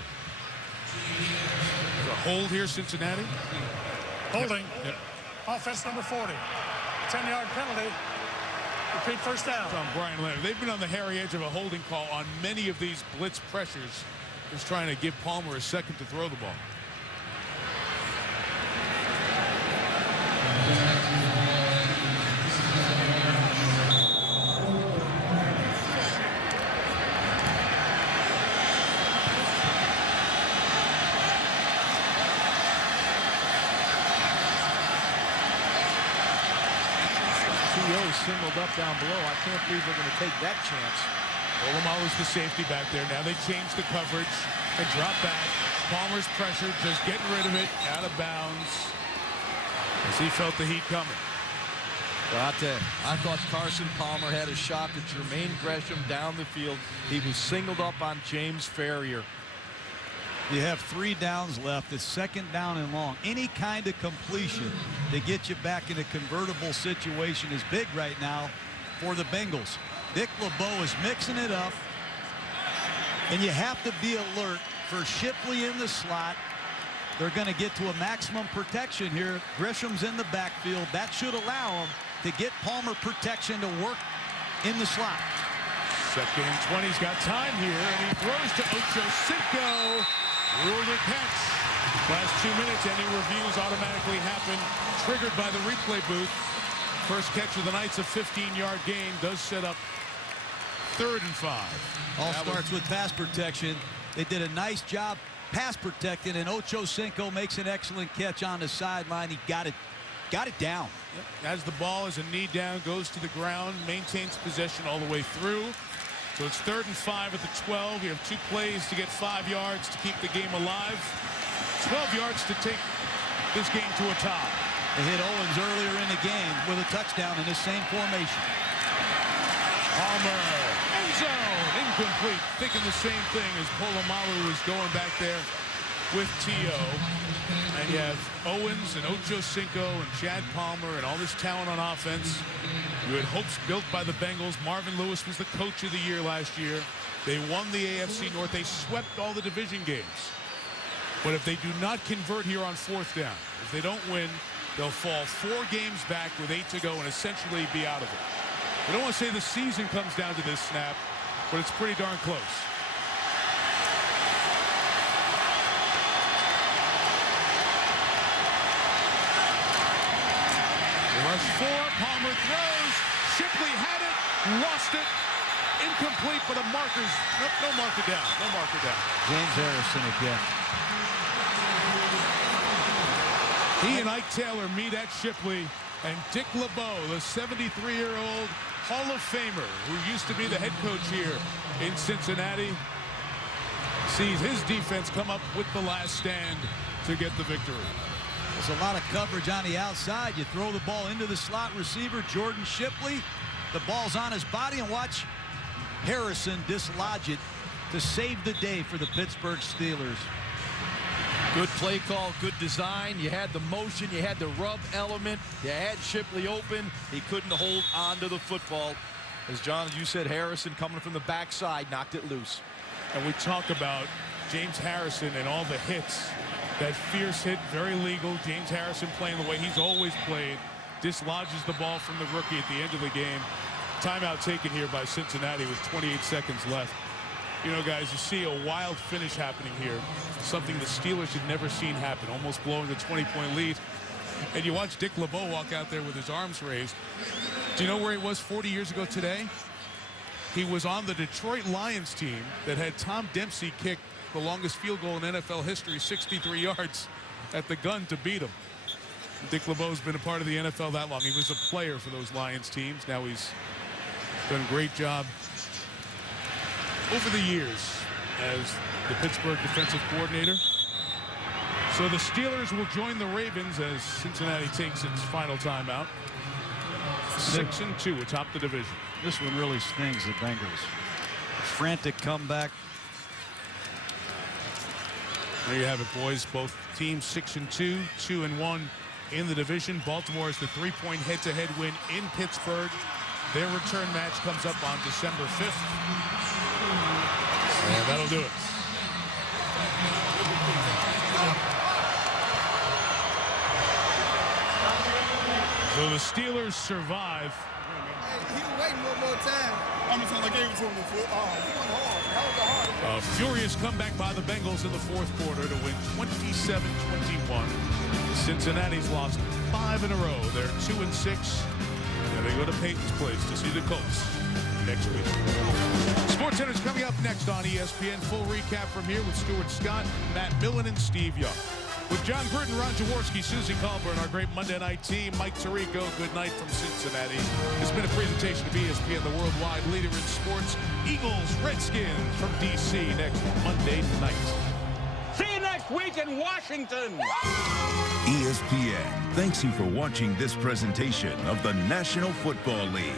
There's a hold here, Cincinnati. Holding. Yep. Offense number 40. 10-yard penalty. Repeat first down. From Brian Leonard. They've been on the hairy edge of a holding call on many of these blitz pressures. Just trying to give Palmer a second to throw the ball. Singled up down below. I can't believe they're going to take that chance. Polamalu's the safety back there. Now they change the coverage and drop back. Palmer's pressure, just getting rid of it, out of bounds, as he felt the heat coming. Well, I thought Carson Palmer had a shot at Jermaine Gresham down the field. He was singled up on James Farrier. You have 3 downs left. It's 2nd down and long. Any kind of completion to get you back in a convertible situation is big right now for the Bengals. Dick LeBeau is mixing it up, and you have to be alert for Shipley in the slot. They're going to get to a maximum protection here. Gresham's in the backfield. That should allow them to get Palmer protection to work in the slot. 2nd and 20. He's got time here, and he throws to Ochocinco. Brilliant catch. Last 2 minutes, any reviews automatically happen, triggered by the replay booth. First catch of the night's a 15-yard gain. Does set up 3rd and 5. All starts with pass protection. They did a nice job pass protecting, and Ochocinco makes an excellent catch on the sideline. He got it down. Yep. As the ball is a knee down, goes to the ground, maintains possession all the way through. So it's 3rd and 5 at the 12. You have 2 plays to get 5 yards to keep the game alive. 12 yards to take this game to a tie. They hit Owens earlier in the game with a touchdown in this same formation. Palmer, end zone, incomplete. Thinking the same thing as Polamalu was going back there with T.O. And you have Owens and Ocho Cinco and Chad Palmer and all this talent on offense. You had hopes built by the Bengals. Marvin Lewis was the coach of the year last year. They won the AFC North. They swept all the division games. But if they do not convert here on fourth down, if they don't win, they'll fall 4 games back with 8 to go and essentially be out of it. I don't want to say the season comes down to this snap, but it's pretty darn close. Rush 4, Palmer throws, Shipley had it, lost it, incomplete, but a marker's, no marker down, no marker down. James Harrison again. He and Ike Taylor meet at Shipley, and Dick LeBeau, the 73-year-old Hall of Famer who used to be the head coach here in Cincinnati, sees his defense come up with the last stand to get the victory. There's a lot of coverage on the outside. You throw the ball into the slot receiver, Jordan Shipley. The ball's on his body, and watch Harrison dislodge it to save the day for the Pittsburgh Steelers. Good play call, good design. You had the motion, you had the rub element. You had Shipley open. He couldn't hold on to the football. As John, as you said, Harrison coming from the backside knocked it loose. And we talk about James Harrison and all the hits. That fierce hit, very legal. James Harrison playing the way he's always played. Dislodges the ball from the rookie at the end of the game. Timeout taken here by Cincinnati with 28 seconds left. You know, guys, you see a wild finish happening here. Something the Steelers had never seen happen, almost blowing a 20-point lead. And you watch Dick LeBeau walk out there with his arms raised. Do you know where he was 40 years ago today? He was on the Detroit Lions team that had Tom Dempsey kick the longest field goal in NFL history, 63 yards at the gun to beat him. Dick LeBeau's been a part of the NFL that long. He was a player for those Lions teams. Now he's done a great job over the years as the Pittsburgh defensive coordinator. So the Steelers will join the Ravens as Cincinnati takes its final timeout. 6-2 atop the division. This one really stings the Bengals. Frantic comeback. There you have it, boys. Both teams 6-2, 2-1 in the division. Baltimore is the 3-point head-to-head win in Pittsburgh. Their return match comes up on December 5th. And that'll do it. So the Steelers survive. Hey, he was waiting one more time. I'm just gonna give it to him before. He went hard. That was a hard. A furious comeback by the Bengals in the fourth quarter to win 27-21. Cincinnati's lost 5 in a row. They're 2-6. And they go to Peyton's place to see the Colts next week. SportsCenter's coming up next on ESPN. Full recap from here with Stuart Scott, Matt Millen, and Steve Young. With John Gruden, Ron Jaworski, Susie Colburn, our great Monday night team, Mike Tirico, good night from Cincinnati. It's been a presentation of ESPN, the worldwide leader in sports. Eagles, Redskins from D.C. next Monday night. See you next week in Washington. ESPN thanks you for watching this presentation of the National Football League.